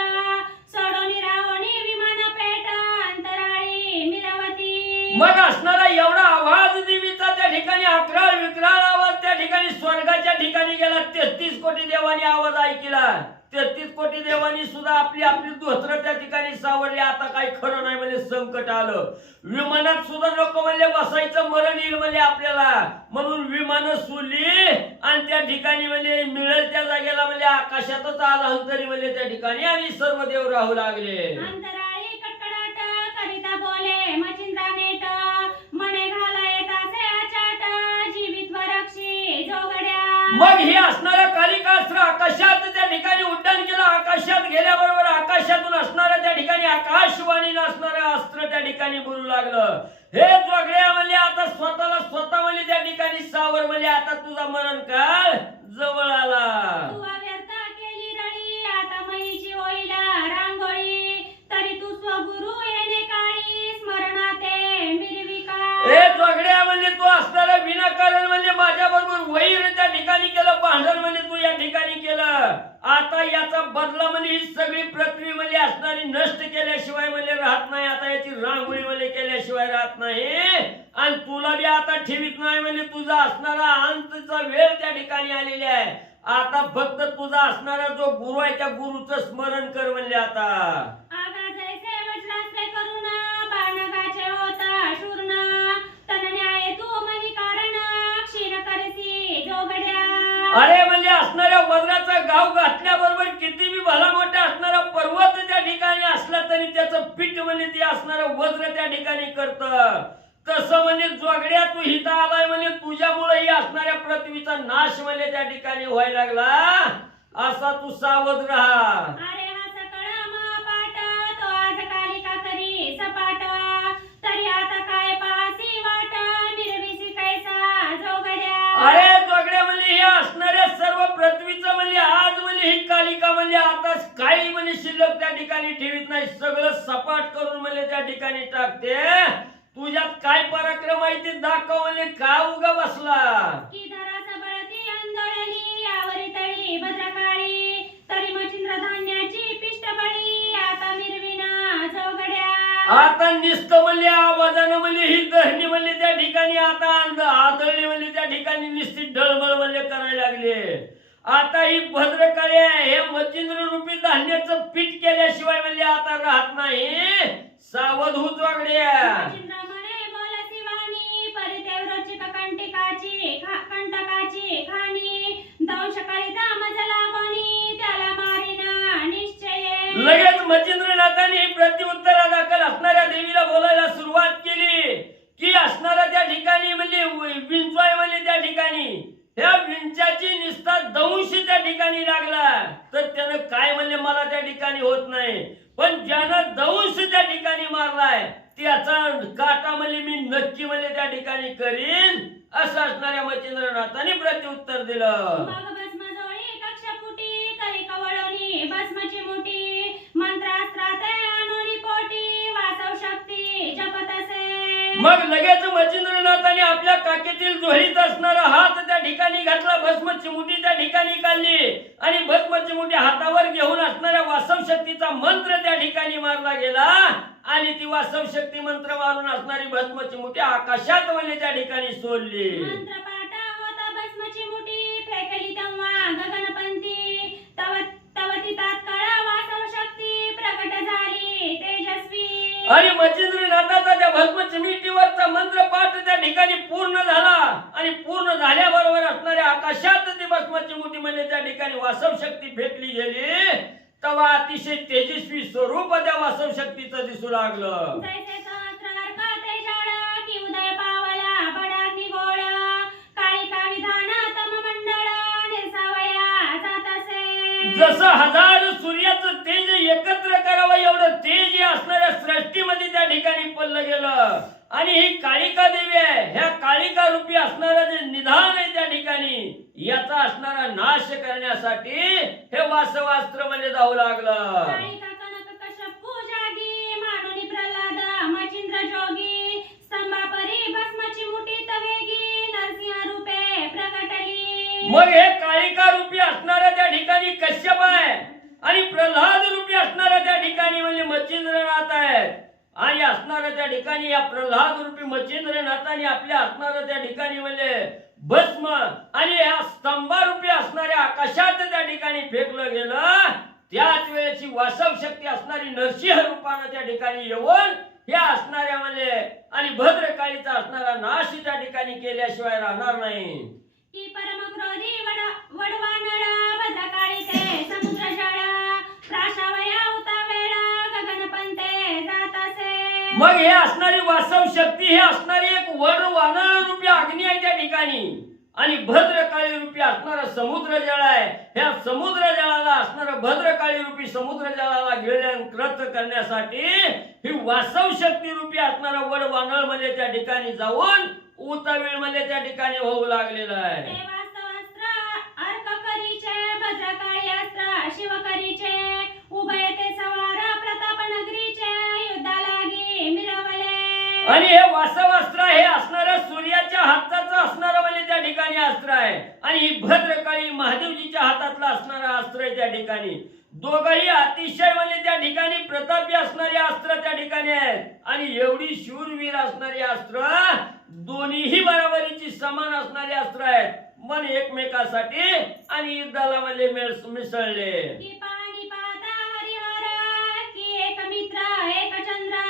सोडोनी रावणी विमान पेट अंतराळी मिरवती. मग असणारा एवढा आवाज देवीचा त्या ठिकाणी अकराळ विकराळ आवाज त्या ठिकाणी स्वर्गाच्या ठिकाणी गेला. 33 कोटी देवानी आवाज ऐकला. 33 कोटी देवानी सुद्धा आपली आपली धोत्र त्या ठिकाणी सावरली. आता काही खरं नाही म्हणजे संकट आलं. विमानात सुद्धा लोक म्हणजे बसायचं मरण येईल म्हणजे आपल्याला, म्हणून विमानं सुली आणि त्या ठिकाणी म्हणजे मिळेल त्या जागेला म्हणजे आकाशातच आला तरी म्हणजे त्या ठिकाणी आणि सर्व देव राहू लागले. अंतराळी कडकडाट करिता बोले मचिंद्रा नेट मने घाला येतासे अचाट जीवित वरक्षी जोगड्या. मग हे असणाऱ्या कालिकास्त्र आकाशात त्या ठिकाणी उड्डाण केलं. आकाशात गेल्याबरोबर आकाशातून असणाऱ्या त्या ठिकाणी आकाशवाणीनं असणारं अस्त्र त्या ठिकाणी बोलू लागलं. हे जोगड्या म्हणजे आता स्वतःला स्वतः म्हणजे त्या ठिकाणी सावर म्हणजे आता तुझा मरण काळ जवळ आला. तू व्यर्थ केली रडी आता मईची होईल रांगोळी तरी तू स्वगुरु येणे काळी स्मरणाते मिरविका. हे जोगड्या म्हणजे तू असणारा विनाकारण म्हणजे माझ्या बरोबर वैर त्या ठिकाणी केलं, भांडण म्हणजे तू या ठिकाणी केलं. आता याचा बदला म्हणजे ही सगळी पृथ्वी म्हणजे असणारी नष्ट केल्याशिवाय म्हणजे राहत नाही. आता याची रांगोळी म्हणजे केल्याशिवाय राहत नाही आणि तुला बी आता ठेवीत नाही म्हणजे तुझा असणारा अंतचा वेळ त्या ठिकाणी आलेली आहे. आता फक्त तुझा असणारा जो गुरु आहे त्या गुरुचं स्मरण कर म्हणजे आता. आगा जैसे वज्रास्त्रे करून बाणगाचे होता शूर्ण तन न्याय तू मनी कारण क्षीण करसी जोगड्या. अरे म्हणजे असणाऱ्या वज्राचा गाव घातल्याबरोबर किती बी भला मोठा असणारा पर्वत त्या ठिकाणी असला तरी त्याचं पीठ म्हणजे ते असणारं वज्र त्या ठिकाणी करत. तसं म्हणजे जोगड्या तू हिता आलाय म्हणजे तुझ्यामुळे ही असणाऱ्या पृथ्वीचा नाश म्हणजे त्या ठिकाणी व्हायला लागला. असा तू सावध राहा. अरे हा सकळ महापाट तो आज कालिका करी सपाट तरी आता काय पृथ्वीचं म्हणजे आज म्हणजे ही कालिका म्हणजे आता काही म्हणजे शिल्लक त्या ठिकाणी ठेवीत नाही, सगळं सपाट करून म्हणजे त्या ठिकाणी टाकते. तुझ्यात काय पराक्रम आहे ते दाखव म्हणजे का उगा बसला. की धराचा बळती आंदोळली यावरी तळी भद्रकाळी तरी मचिंद्र धान्याची पिष्टबळी आता मिरविना चौघड्या. आता निस्त म्हणले आवाजानं म्हणजे ही धरणी म्हणले त्या ठिकाणी आता आदळली म्हणले त्या ठिकाणी निश्चित ढळमळ म्हणले करायला लागले. आता ही भद्रकाळी हे मचिंद्र रूपी धान्याचं पीठ केल्याशिवाय म्हणजे आता राहत नाही. सावध हो चौघड्या. मचिंद्र म्हणे बोलसी वाणी परितेव्रची कंटिकाची कंटकाची खाणी दंश करिता मज लागोनी त्याला मारिना निश्चय. लगेच मचिंद्रनाथाने प्रत्युत्तरादाखल असणाऱ्या देवीला बोलायला सुरुवात केली की असणारा त्या ठिकाणी म्हणजे विंचवाय म्हणजे त्या ठिकाणी ह्या विंचाची निस्ता दंश त्या ठिकाणी लागला तर त्यानं काय म्हणले मला त्या ठिकाणी होत नाही, पण ज्यानं दंश त्या ठिकाणी मारलाय त्याचा काटा म्हणजे मी नक्की म्हणजे त्या ठिकाणी करीन असं असणाऱ्या मचिंद्रनाथाने प्रत्युत्तर दिलं. मग भस्म जोळी कक्षपुटी करी कवळोनी भस्मची मुठी मंत्रास्त्रात आणोनी पोटी वासव शक्ती जपत असे. मग लगेच मचिंद्रनाथाने आपल्या काकेतील जोडीत असणारा हात त्या ठिकाणी घातला, भस्म चिमुटी त्या ठिकाणी काढली आणि भस्म चिमुटी हातावर घेऊन असणाऱ्या वासव शक्तीचा मंत्र त्या ठिकाणी मारला गेला आणि ती वासव शक्ती मंत्र मारून असणारी भस्म चिमुटी आकाशात म्हणजे त्या ठिकाणी सोडली. मंत्रपाठ होता भस्मची मुठी फेकली तेव्हा गगनपंथी तवती तात्काळ वासव शक्ती प्रकट झाली तेजस्वी. आणि मचिंद्रनाथाचा त्या भस्म चिमुटीवरचा मंत्र पाठ त्या ठिकाणी पूर्ण झाला आणि पूर्ण झाल्याबरोबर असणाऱ्या आकाशात ती भस्म चिमुटी म्हणजे त्या ठिकाणी वासव शक्ती फेकली गेली. तेव्हा अतिशय तेजस्वी स्वरूप त्या वासव शक्तीचं दिसू लागलं. जैसे सहस्रार्क तेजाळ की उदय पावला बडाग्नी गोळ काळिका विधान तम मंडळ निर्सावया जात असे. जसं हजार सूर्याचं तेज एकत्र करावं एवढं तेज असणाऱ्या सृष्टीमध्ये त्या ठिकाणी पडलं गेलं आणि ही काळिका देवी आहे. ह्या काळिका रूपी असणारं जे निधान आहे त्या ठिकाणी याचा असणारा नाश करण्यासाठी हे वासवास्त्र म्हणजे जाऊ लागलं. काळिका कनक कश्यप जागी मानुनी प्रल्हाद मचिंद्र जोगी स्तंभापरी भस्मची मुठीत वेगी नरसिंह रूपे प्रकटली. मग हे काळिका रूपी असणाऱ्या त्या ठिकाणी कश्यप आहे आणि प्रल्हाद रूपी असणाऱ्या त्या ठिकाणी म्हणजे मचिंद्रनाथ आहेत आणि असणाऱ्या त्या ठिकाणी या प्रल्हाद रूपी मचिंद्रनाथाने आपल्या असणाऱ्या त्या ठिकाणी म्हणजे भस्म आणि या स्तंभारूपी असणाऱ्या आकाशात त्या ठिकाणी फेकलं गेलं. त्याच वेळेची वासव शक्ती असणारी नरसिंह रूपानं त्या ठिकाणी येऊन या असणाऱ्या म्हणजे आणि भद्रकाळीचा असणारा नाश त्या ठिकाणी केल्याशिवाय राहणार नाही. की परम क्रोधी वडवानळ भद्रकाळी ते समुद्र जळ प्राशावया होता वेळ गगनपंते जात असे. मग हे असणारी वासव शक्ती हे असणारी एक वड वानर रूपी अग्नी आहे त्या ठिकाणी आणि भद्रकाळी रूपी असणारा समुद्र जळ आहे. ह्या समुद्र जळाला असणारा भद्रकाळी रूपी समुद्र जळाला गिळंकृत करण्यासाठी ही वासव शक्ती रूपी असणारा वड वानर म्हणजे त्या ठिकाणी जाऊन उतावीळ म्हणजे त्या ठिकाणी होऊ लागलेलं आहे. ते वास्तवास्त्र अर्क करीचे भद्रकाळी अस्त्र शिव करीचे उभय ते सवार प्रताप नगरीचे युद्धा लागी मिरवले. आणि हे वासवास्त्र हे असणाऱ्या सूर्याच्या हाताचं असणारं म्हणजे त्या ठिकाणी अस्त्र आहे आणि ही भद्रकाळी महादेवजीच्या हातातलं असणारं अस्त्र आहे त्या ठिकाणी. दोघही अतिशय म्हणजे त्या ठिकाणी प्रतापी असणारी अस्त्र त्या ठिकाणी आहेत आणि एवढी शूरवीर असणारी अस्त्र दोन्हीही बरोबरीची समान असणारी अस्त्र आहेत. मन एकमेकासाठी आणि युद्धाला म्हणजे मिसळले. की पाणी पाहता हरिहर की एक मित्र एक चंद्र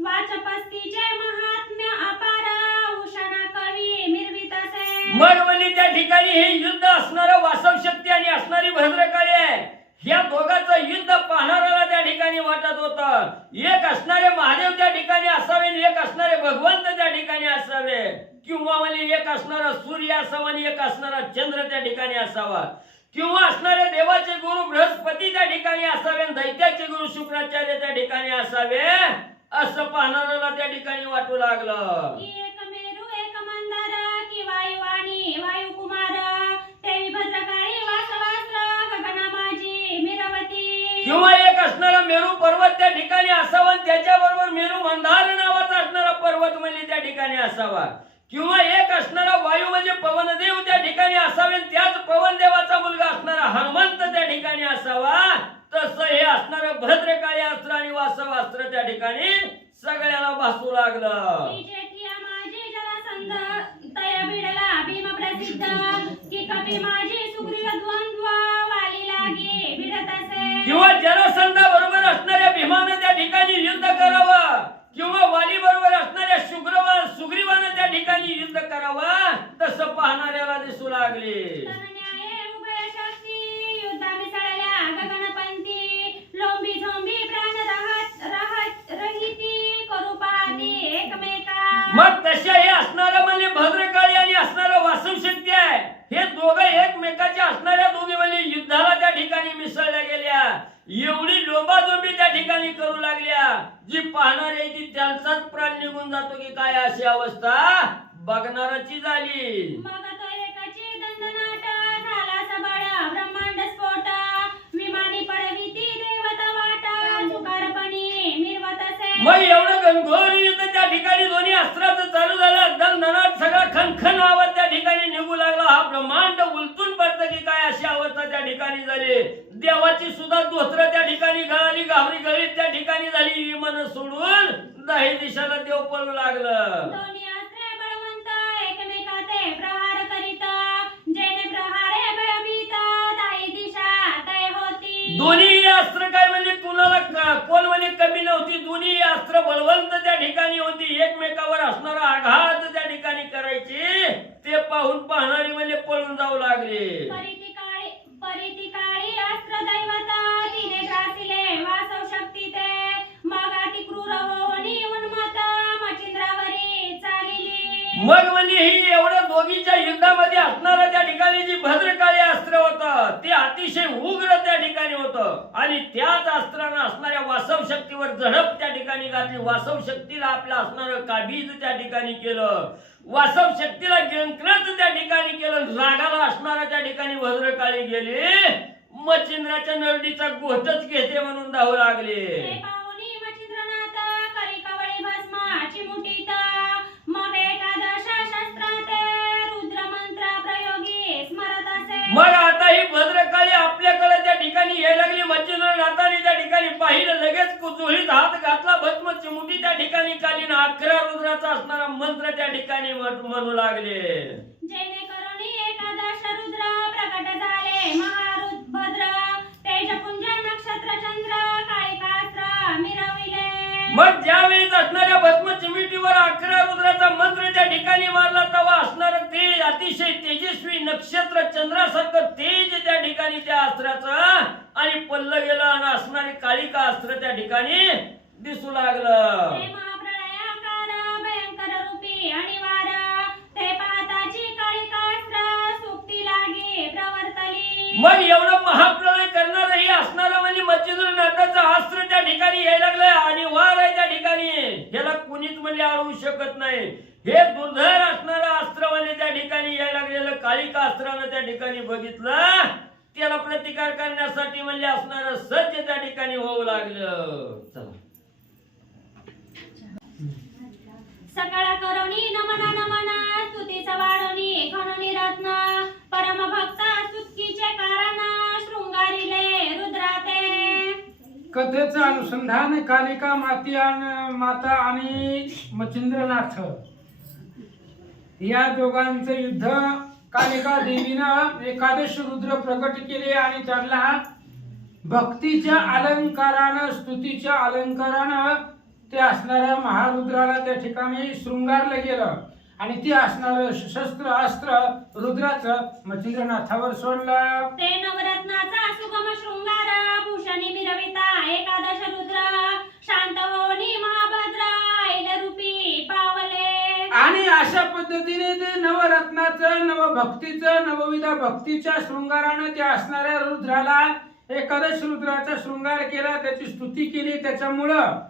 वाचपस्तीचे महात्म्य अपार उषणा कवी मिरवित असे. मग म्हणजे त्या ठिकाणी हे युद्ध असणारं वासव शक्ती आणि असणारी भद्रकाळी आहे. या दोघांचं युद्ध पाहणाऱ्याला त्या ठिकाणी वाटत होतं एक असणारे महादेव त्या ठिकाणी असावे आणि एक असणारे भगवंत त्या ठिकाणी असावे किंवा म्हणजे एक असणारा सूर्य असावा आणि एक असणारा चंद्र त्या ठिकाणी असावा किंवा असणारे देवाचे गुरु बृहस्पती त्या ठिकाणी असावे आणि दैत्याचे गुरु शुक्राचार्य त्या ठिकाणी असावे असं पाहणाऱ्याला त्या ठिकाणी वाटू लागलं. की एक मेरू एक मंदार की वायू आणि वायू कुमार ते भद्रकाळी वास किंवा एक असणारा मेरू पर्वत त्या ठिकाणी असावा आणि त्याच्याबरोबर मेरू मंदार नावाचा असणारा पर्वत म्हणजे त्या ठिकाणी असावा, किंवा एक असणारा वायू म्हणजे पवनदेव त्या ठिकाणी असावे, त्याच पवनदेवाचा मुलगा असणारा हनुमंत त्या ठिकाणी असावा. तसं हे असणारं भद्रकाली अस्त्र आणि वासव अस्त्र त्या ठिकाणी सगळ्याला भासू लागलं. जेठिया माझी जरासंध तया भिडला भीम प्रसिद्ध की कपी माझी सुग्रीव द्वंद्व वाली लागे भिडत असे. किंवा जरासंधा बरोबर असणाऱ्या भीमानं त्या ठिकाणी युद्ध करावं, किंवा वाली बरोबर असणाऱ्या सुग्रीवानं त्या ठिकाणी युद्ध करावं, तसं पाहणाऱ्याला दिसू लागले. तनन्याये उभय शक्ती युद्धा मिसळल्या गगनपंथी लोंबी झोंबी प्राण रहिती करू पाहती एकमेका. मग तशा हे असणारं म्हणजे भद्रकाळी आणि असणारं वासव शक्ती आहे, हे दोघं एकमेकाच्या असणाऱ्या दोघी म्हणजे युद्धाला त्या ठिकाणी मिसळल्या गेल्या. एवढी लोबाजोबी त्या ठिकाणी करू लागल्या, जी पाहणारी आहे ती त्यांचाच प्राण निघून जातो की काय अशी अवस्था बघणाराची झाली. मग तो एकाची दंडनाट झाला सबळ ब्रह्मांड स्फोट विमानी पडविती देवता वाट चुकारपणी मिरवत असे. मग एवढं घनघोर युद्ध त्या ठिकाणी दोन्ही अस्त्राचं चालू झालं. दणदणाट सगळा खनखन आवाज त्या ठिकाणी निघू लागला. हा ब्रह्मांड उलटून पडतं की काय अशी अवस्था त्या ठिकाणी झाली. देवाची सुद्धा धोत्र त्या ठिकाणी गळाली, घाबरी गळीत त्या ठिकाणी झाली. विमान सोडून 10 दिशाला देव पळू लागलं. दोन्ही अस्त्रे बळवंत एकमेकाते प्रहार करीत जेणे प्रहारे बळवीत 10 दिशा तय होती. दोन्ही अस्त्र काय म्हणजे कुणाला कोण म्हणजे कमी नव्हती. दोन्ही अस्त्र बळवंत त्या ठिकाणी होती. एकमेकावर असणारा आघात त्या ठिकाणी करायची. ते पाहून पाहणारी म्हणजे पळून जाऊ लागले. परिती काळी अस्त्र दैवत तिने ग्रासिले वासव शक्ती ते मग अति क्रूर होनी उन्मत मचिंद्रावरी चालिली. मग म्हणजे ही एवढं दोघीच्या युद्धामध्ये असणारं त्या ठिकाणी जी भद्रकाळी अस्त्र होतं ते अतिशय उग्र त्या ठिकाणी होतं, आणि त्याच अस्त्रानं असणाऱ्या वासव शक्तीवर झडप त्या ठिकाणी घातली. वासव शक्तीला आपलं असणारं काबीज त्या ठिकाणी केलं. वासव शक्तीला गिळंकृत त्या ठिकाणी केलं. रागाला असणारा त्या ठिकाणी भद्रकाळी गेली. मच्छिंद्राच्या नरडीचा गोठच घेते म्हणून धावू लागले. ते पाहुनी मच्छिंद्रनाथ करी कवळी भस्माची मुठीत मग एकादश शस्त्राते रुद्र मंत्र प्रयोगी स्मरत असे. मग आता ही भद्रकाळी आपल्याकडे त्या ठिकाणी यायला लागली. मच्छिंद्रनाथाने त्या ठिकाणी पाहिलं, लगेच कुजोळीत हात घातला, भस्म चिमुटी त्या ठिकाणी काढली, 11 रुद्राचा असणारा मंत्र त्या ठिकाणी म्हणू लागले. जेणेकरून एकादश रुद्र प्रकट झाले महारुद्र तेजपुंज नक्षत्र चंद्र काळिकास्त्र मिरविले. मग ज्यावेळी असणाऱ्या भस्म चिमिटीवर 11 रुद्राचा मंत्र त्या ठिकाणी मारला, तेव्हा असणार तेज अतिशय तेजस्वी नक्षत्र चंद्रासारखं तेज त्या ठिकाणी त्या अस्त्राचं आणि पल्ल गेलं, आणि असणारी काळिका अस्त्र त्या ठिकाणी दिसू लागलं. ते महाप्रलयाकार भयंकर रूपी आणि वार ते पाहताची काळिकास्त्र सुक्ती लागे प्रवर्तली. मग एवढं महाप्रलय करणारं ही असणारं म्हणजे मच्छिंद्रनाथाचं अस्त्र त्या ठिकाणी यायला लागलंय, आणि वार आहे त्या ठिकाणी. ह्याला कुणीच म्हणजे अडवू शकत नाही. हे दुर्धर असणारं अस्त्र म्हणजे त्या ठिकाणी यायला लागलेलं काळिका अस्त्रानं त्या ठिकाणी बघितलं. त्याला प्रतिकार करण्यासाठी म्हणजे असणारं सज्ज त्या ठिकाणी होऊ लागलं. चला सकाळ करोनी नमना नमना स्तुतीचा वाढोनी खणोनी रत्न परम भक्त सुटकीचे कारण शृंगारिले रुद्राते. कथेचं अनुसंधान कालिका माता आणि मच्छिंद्रनाथ या दोघांचं युद्ध. कालिका देवीनं एकादश रुद्र प्रकट केले आणि त्यांना भक्तीच्या अलंकारानं स्तुतीच्या अलंकारानं ते असणाऱ्या महारुद्राला त्या ठिकाणी शृंगारलं गेलं, आणि ते असणारं शस्त्र अस्त्र रुद्राचं मच्छिंद्रनाथावर सोडलं. ते नवरत्नाचा सुगम शृंगार भूषणी मिरविता एकादश रुद्र शांत होनी महाभद्र ऐल रूपी पावले. आणि अशा पद्धतीने ते नवरत्नाचं नवभक्तीचं नवविधा भक्तीच्या शृंगारानं त्या असणाऱ्या रुद्राला एकादश रुद्राचा शृंगार केला, त्याची स्तुती केली. त्याच्यामुळं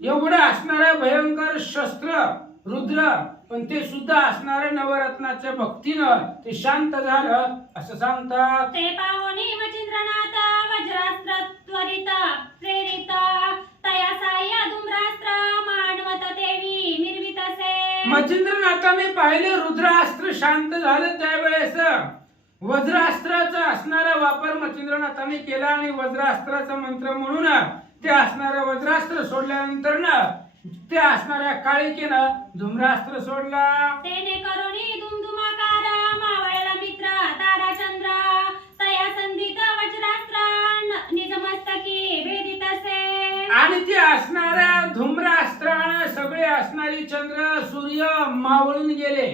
एवढं असणारं भयंकर शस्त्र रुद्र, पण ते सुद्धा असणारं नवरत्नाच्या भक्तीनं ते शांत झालं असं सांगतात. ते पाहुनी मच्छिंद्रनाथ वज्रास्त्र त्वरित मच्छिंद्रनाथाने पाहिले रुद्रास्त्र शांत झालं त्यावेळेस वज्रास्त्राचा असणारा वापर मच्छिंद्रनाथाने केला आणि वज्रास्त्राचा मंत्र म्हणून ते असणारं वज्रास्त्र सोडल्यानंतर त्या असणाऱ्या काळिकेनं धूम्रास्त्र सोडला. तेने करुणी दुमदुमाकार मावळला मित्र ताराचंद्र तया संधित वज्रास्त्र निजमस्तकी भेदित असे. आणि ते असणाऱ्या धूम्रास्त्रानं सगळे असणारी चंद्र सूर्य मावळून गेले,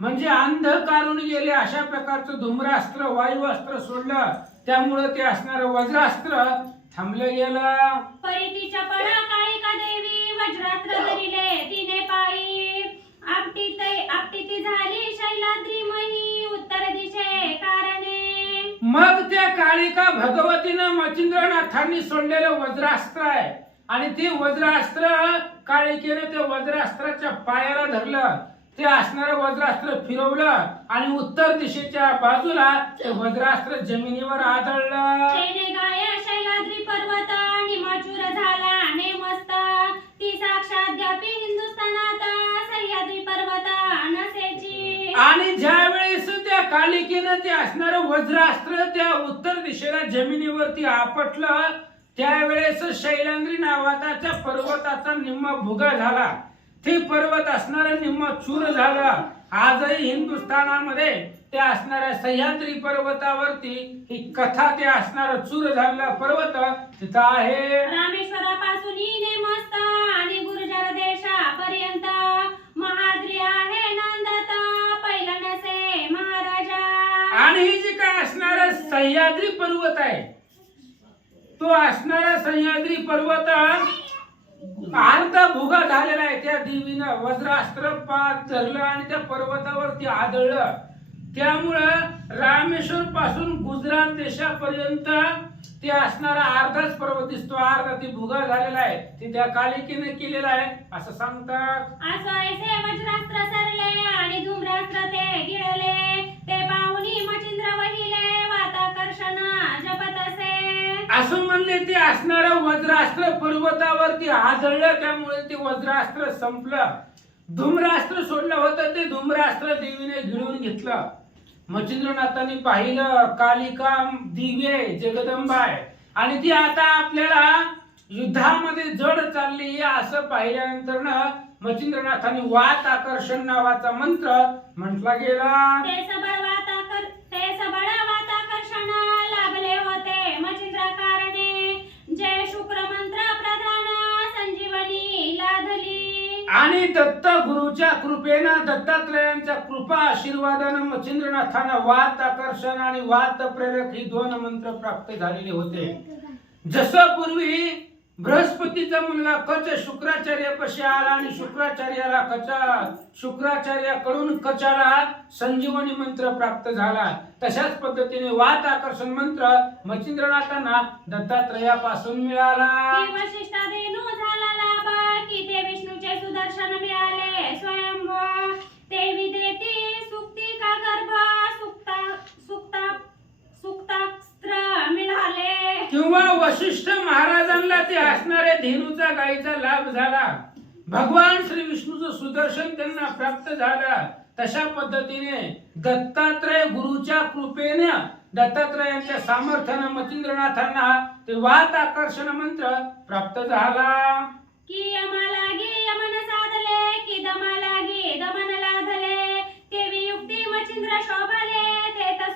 म्हणजे अंधकारून गेले. अशा प्रकारचं धूम्रास्त्र वायुअस्त्र सोडलं, त्यामुळे ते असणारं वज्रास्त्र थांबलं गेलं. परितीच्या पळा काळिका देवी वज्रास्त्र धरिले तिने पायी आपटीती झाली शैलाद्रीमयी उत्तर दिशे कारणे. मग त्या काळिका भगवतीनं मच्छिंद्रनाथांनी सोडलेलं वज्रास्त्र आहे आणि ते वज्रास्त्र काळिकेनं त्या वज्रास्त्राच्या पायाला धरलं. ते असणारं वज्रास्त्र फिरवलं आणि उत्तर दिशेच्या बाजूला ते वज्रास्त्र जमिनीवर आदळलं. तेने गाय शैलाद्री पर्वत निमाचूर झाला नेमस्त ती साक्षात व्यापी हिंदुस्थानात सह्याद्री पर्वत नसेची. आणि ज्या वेळेस त्या कालिकेनं ते असणारं वज्रास्त्र त्या उत्तर दिशेला जमिनीवरती आपटलं, त्यावेळेस शैलाद्री नावाचा त्या पर्वताचा निम्मा भुगा झाला. ते पर्वत असणारं निम्म चूर झालं. आजही हिंदुस्थानामध्ये त्या असणाऱ्या सह्याद्री पर्वतावरती ही कथा ते असणारं चूर झालेला पर्वत तिथं आहे. रामेश्वरापासून नेमस्त आणि गुर्जर देशापर्यंत महाद्री आहे नंदत पहिला नसे महाराजा. आणि ही जी काय असणारा सह्याद्री पर्वत आहे, तो असणारा सह्याद्री पर्वत अर्धा भुगा झालेला आहे. त्या देवीनं वज्रास्त्र पात धरलं आणि त्या पर्वतावरती आदळलं. त्यामुळं रामेश्वर पासून गुजरात देशापर्यंत ते असणारा अर्धाच पर्वत दिसतो, अर्धा ती भुगा झालेला आहे. ते त्या कालिकेने केलेला आहे असं सांगतात. असं ऐसे वज्रास्त्र सरले आणि धूम्रास्त्र ते गिळले ते पाहुणी मच्छिंद्र वहिले वाताकर्षण जपत असे. असं म्हणले ते असणारं वज्रास्त्र पर्वतावरती आदळलं, त्यामुळे ते वज्रास्त्र संपलं. धूम्रास्त्र सोडलं होतं, ते धूम्रास्त्र देवीने गिळून घेतलं. मच्छिंद्रनाथांनी पाहिलं कालिका दिव्य आहे, जगदंबा आहे आणि ती आता आपल्याला युद्धामध्ये जड चालली असं पाहिल्यानंतर मच्छिंद्रनाथांनी वात आकर्षण नावाचा मंत्र म्हटला गेला. ते सबळ वाताकर्षण लागले होते मच्छिंद्र कारणे जय शुक्र मंत्र प्रधान संजीवनी लाधली. आणि दत्त गुरुच्या कृपेनं दत्तात्रयांच्या कृपा आशीर्वादानं मच्छिंद्रनाथांना वात आकर्षण आणि वात प्रेरक ही दोन मंत्र प्राप्त झालेले होते. जसं पूर्वी बृहस्पतीचा मुलगा कच शुक्राचार्यापाशी आला आणि शुक्राचार्याकडून कचाला संजीवनी मंत्र प्राप्त झाला, तशाच पद्धतीने वात आकर्षण मंत्र मच्छिंद्रनाथांना दत्तात्रयापासून मिळाला. वशिष्ठादेनु झाला लाभ की ते विष्णूचे सुदर्शन मिळाले स्वयंभू ते विदेती सुक्ती का गर्भ सुक्तास्त्र मिळाले. किंवा वशिष्ठ महाराजांना ते असणाऱ्या धेनुचा गायीचा लाभ झाला. भगवान श्री विष्णूचं सुदर्शन त्यांना प्राप्त झालं. तशा पद्धतीने दत्तात्रय गुरुच्या कृपेने दत्तात्रयांच्या सामर्थ्यानं मच्छिंद्रनाथांना ते वात आकर्षण मंत्र प्राप्त झाला. की यमा लागे यमन साधले की दमा लागे दमन लाधले ते वियुक्ती मच्छिंद्र शोभले ते त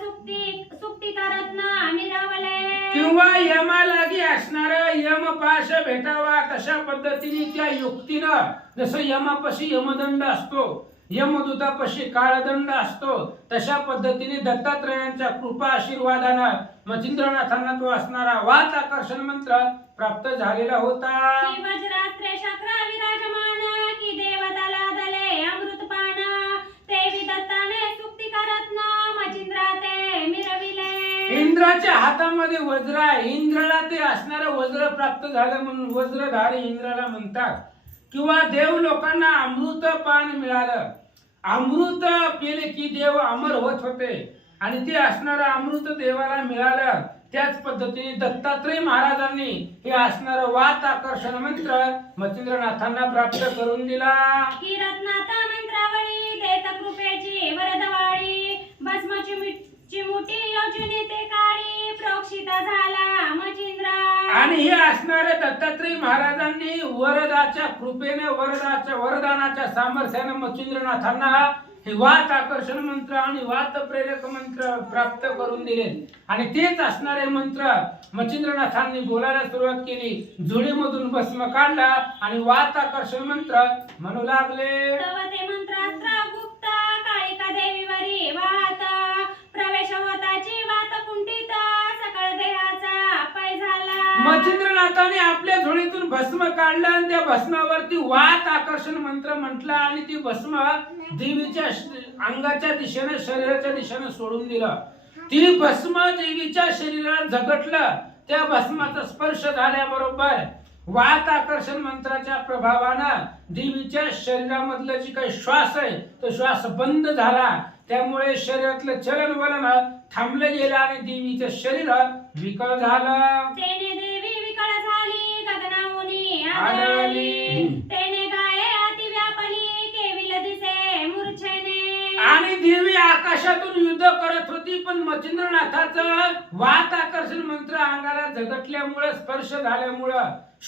सुक्ती करत्न मिरवले. किंवा यमा लागी असणारा यमपाश भेटावा, तशा पद्धतीने त्या युक्तीनं जसं यमापाशी यमदंड असतो, यमदूतापाशी काळदंड असतो, तशा पद्धतीने दत्तात्रयांच्या कृपा आशीर्वादानं मच्छिंद्रनाथांना तो असणारा वात आकर्षण मंत्र प्राप्त झालेला होता. की वज्रास्त्रे शक्र विराजमान की देवता लादले अमृतपान ते विदत्ताने सुक्ती करत्न मच्छिंद्रा ते मिरविले. इंद्राच्या हातामध्ये वज्र आहे, इंद्राला ते असणारं वज्र प्राप्त झालं म्हणून वज्रधारी इंद्राला म्हणतात. किंवा देव लोकांना अमृत पान मिळालं, अमृत पिले की देव अमर होत होते आणि ते असणारं अमृत देवाला मिळालं. त्याच पद्धतीने दत्तात्रय महाराजांनी हे असणारं वात आकर्षण मंत्र मच्छिंद्रनाथांना प्राप्त करून दिला. की रत्नाता मंत्र त्याची वरदवाळी भस्मची चिमुटी योजने ते काळी प्रोक्षिता झाला मचिंद्र. आणि हे असणारे दत्तात्रय महाराजांनी वरदाच्या कृपेने वरदानाच्या सामर्थ्याने मच्छिंद्रनाथांना हे वात आकर्षण मंत्र आणि वात प्रेरक मंत्र प्राप्त करून दिले. आणि तेच असणारे मंत्र मच्छिंद्रनाथांनी बोलायला सुरुवात केली. झुळीमधून भस्म काढला आणि वात आकर्षण मंत्र म्हणू लागले. तव ते मंत्रास्त्र गुप्त काळिका देवीवरी वात प्रवेश होताची वात कुंठित सकळ देहाचा पै झाला. मच्छिंद्रनाथाने आपल्या झोळीतून भस्म काढलं आणि त्या भस्मावरती वात आकर्षण मंत्र म्हटला आणि ती भस्म देवीच्या अंगाच्या दिशेने शरीराच्या दिशेने सोडून दिलं. ती भस्म देवीच्या शरीरात झगटलं. त्या भस्माचा स्पर्श झाल्याबरोबर वात आकर्षण मंत्राच्या प्रभावानं देवीच्या शरीरामधलं जी काही श्वास आहे तो श्वास बंद झाला. त्यामुळे शरीरातलं चलन वलन थांबलं गेलं आणि देवीचं शरीर विकळ झालं. तेने देवी विकळ झाली गगनाऊनी आदळली. तेने गाये अति व्यापली केविल दिसे मूर्छेने. आणि देवी आकाशातून युद्ध करत होती पण मच्छिंद्रनाथाचं वात आकर्षण मंत्र अंगाला झगटल्यामुळे स्पर्श झाल्यामुळे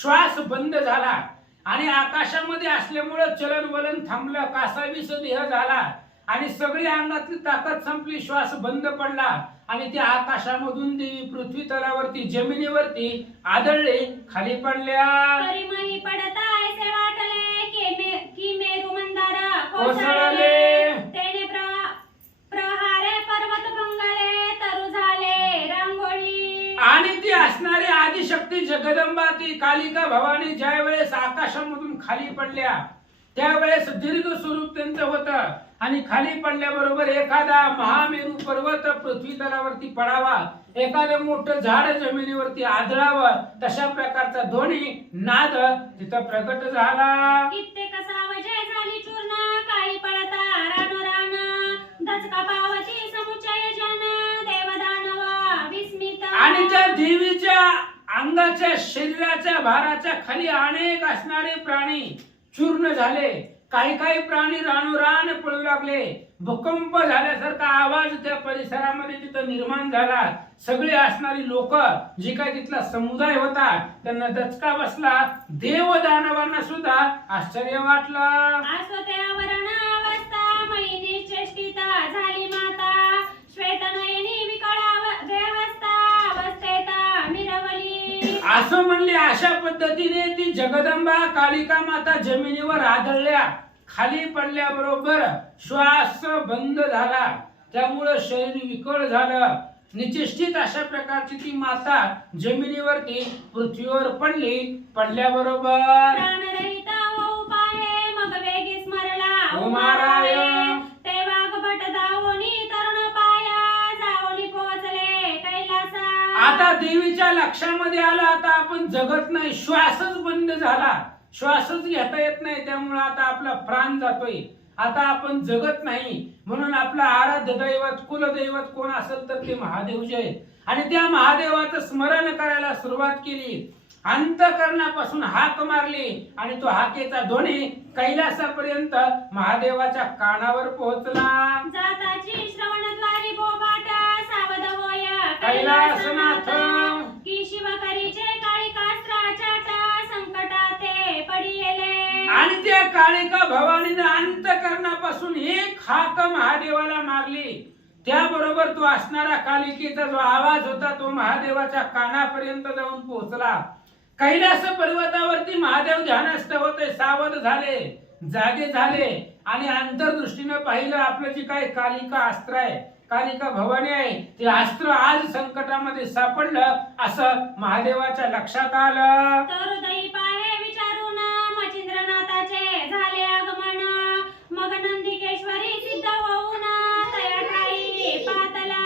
श्वास बंद झाला आणि आकाशामध्ये असल्यामुळे चलन वलन थांबलं. कासावीस देह झाला आणि सगळी अंगातली ताकद संपली. श्वास बंद पडला आणि त्या आकाशामधून देवी पृथ्वी तलावरती जमिनीवरती आदळले खाली पडल्या. परिमही पडता ऐसे वाटले की मेरू मंदार कोसळले. तेने प्रहारे पर्वत भंगले तरु झाले रांगोळी. आणि ती असणारी आदिशक्ती जगदंबा ती कालिका भवानी ज्या वेळेस आकाशामधून खाली पडल्या त्यावेळेस दीर्घ स्वरूप त्यांचं होतं आणि खाली पडल्याबरोबर एखादा महामेरू पर्वत पृथ्वी तलावरती पडावा, एखादं मोठं झाड जमिनीवरती आदळावं, तशा प्रकारचा ध्वनी नाद तिथं प्रकट झाला. कित्येक सावजे झाली चूर्ण काही पडता रान दचका पावती समुचय जन देवदानव विस्मित. आणि त्या देवीच्या अंगाच्या शरीराच्या भाराच्या खाली अनेक असणारे प्राणी चूर्ण झाले. काही काही प्राणी रानोरान पळू लागले. भूकंप झाल्यासारखा आवाज त्या परिसरामध्ये तिथं निर्माण झाला. सगळे असणारी लोक जे काही तिथला समुदाय होता त्यांना दचका बसला. देव दानवांना सुद्धा आश्चर्य वाटलं. आसोते आवरण अवस्था महिनी चेष्टिता झाली माता श्वेतनयनी विकळ देवस्था अवस्थेत मिरवली. असं म्हणले. अशा पद्धतीने ती जगदंबा कालिका माता जमिनीवर आदळल्या. खाली पडल्याबरोबर श्वास बंद झाला. त्यामुळे शरीर विकळ झालं. निचेष्टित अशा प्रकारची ती माता जमिनीवरती पृथ्वीवर पडली. पडल्याबरोबर प्राणरहित होऊ पाहे मग वेगी स्मरला उमाराय. ते वाघभट दावोनी तरुण पाया जावली पोहोचले कैलासा. आता देवीच्या लक्षामध्ये आलं आता आपण जगत नाही. श्वासच बंद झाला. श्वासच घेता येत नाही. त्यामुळे आता आपला प्राण जातोय. आता आपण जगत नाही. म्हणून आपलं आराध्य दैवत कुलदैवत कोण असेल तर ते महादेव जे आहेत. आणि त्या महादेवाचं स्मरण करायला सुरुवात केली. अंतःकरणापासून हाक मारली आणि तो हाकेचा ध्वनी कैलासापर्यंत महादेवाच्या कानावर पोहोचला. जाताची श्रवणद्वारी बोबाट सावध होय कैलासनाथ. की शिवकरीचे काळिकास्त्राच्या संकटाते पडिले. आणि त्या काळिका भवानीने अंतःकरणापासून एक हाक महादेवाला मारली. त्याबरोबर तो असणारा कालिकेचा जो आवाज होता तो महादेवाच्या कानापर्यंत जाऊन पोहोचला. कैलास पर्वतावरती महादेव ध्यानस्थ होते. सावध झाले, जागे झाले आणि अंतर्दृष्टीने पाहिलं आपलं जे काही कालिका अस्त्र आहे, कालिका भवानी आहे, ते अस्त्र आज संकटामध्ये सापडलं असं महादेवाच्या लक्षात आलं. तर हृदयी पाहे विचारून मच्छिंद्रनाथाचे झाले आगमन. मग नंदिकेश्वरी सिद्ध होऊन तया ठाई पातला.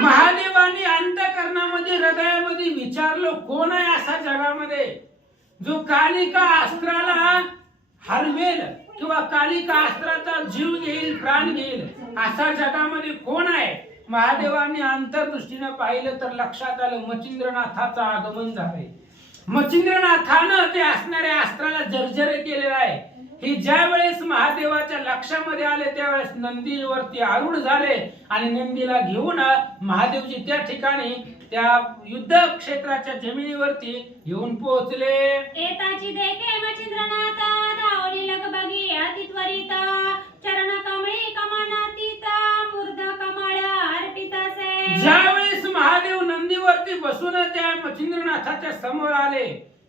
महादेवाने अंतःकरणामध्ये हृदयामध्ये विचारलं कोण आहे असा जगामध्ये जो कालिका अस्त्राला हरवेल किंवा कालिका अस्त्राचा जीव घेईल, प्राण घेईल, असा जगामध्ये कोण आहे. महादेवांनी अंतर्दृष्टीने पाहिलं तर लक्षात आलं मच्छिंद्रनाथाचं आगमन झालंय. मच्छिंद्रनाथानं ते असणाऱ्या अस्त्राला जर्जर केलेलं आहे. ही ज्या वेळेस महादेवाच्या लक्षामध्ये आले त्यावेळेस नंदीवरती आरूढ झाले आणि नंदीला घेऊन महादेवजी त्या ठिकाणी त्या युद्ध क्षेत्राच्या जमिनीवरती येऊन पोहोचले. एताची देखे मच्छिंद्रनाथ धावली लगबगी अति त्वरित चरण कमळी कमनातीत मूर्ध कमळ अर्पितसे. ज्यावेळेस महादेव नंदीवरती बसून त्या मच्छिंद्रनाथाच्या समोर आले,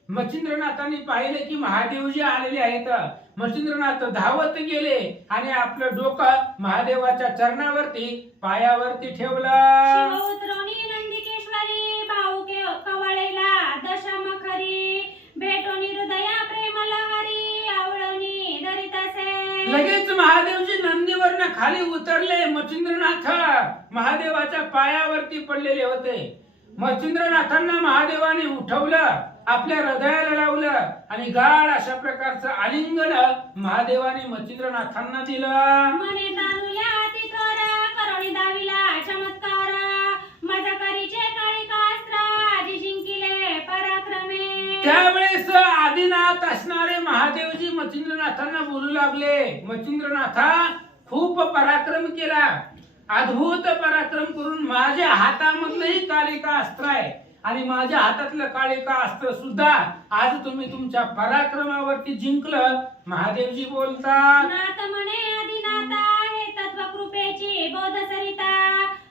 मच्छिंद्रनाथांनी पाहिले की महादेवजी आलेले आहेत. मच्छिंद्रनाथ धावत गेले आणि आपलं डोकं महादेवाच्या चरणावरती पायावरती ठेवलं. शिव उतरवणी नंदिकेश्वरी भाऊके कवळेला दशमखरी भेटोनी हृदया प्रेम लहरी आवळणी दरितसे. लगेच महादेवजी नंदीवरनं खाली उतरले. मच्छिंद्रनाथ महादेवाच्या पायावरती पडलेले होते. मच्छिंद्रनाथांना महादेवाने उठवलं, आपल्या हृदयाला लावलं आणि गाढ अशा प्रकारचं आलिंगन महादेवाने मच्छिंद्रनाथांना दिलं. मने तानुल्या अति थोर करुणी दाविला चमत्कार माझा करीचे काळिकास्त्र आजी जिंकिले पराक्रमे. त्यावेळेस आदिनाथ असणारे महादेवजी मच्छिंद्रनाथांना बोलू लागले, मच्छिंद्रनाथा खूप पराक्रम केला, अद्भुत पराक्रम करून माझ्या हातामधलंही कालिका अस्त्र आहे आणि माझ्या हातातलं कालिका अस्त्र सुद्धा आज तुम्ही तुमच्या पराक्रमावरती जिंकलं. महादेवजी बोलतात, नाथ म्हणे आदिनाथा हे तत्व कृपेची बोध सरिता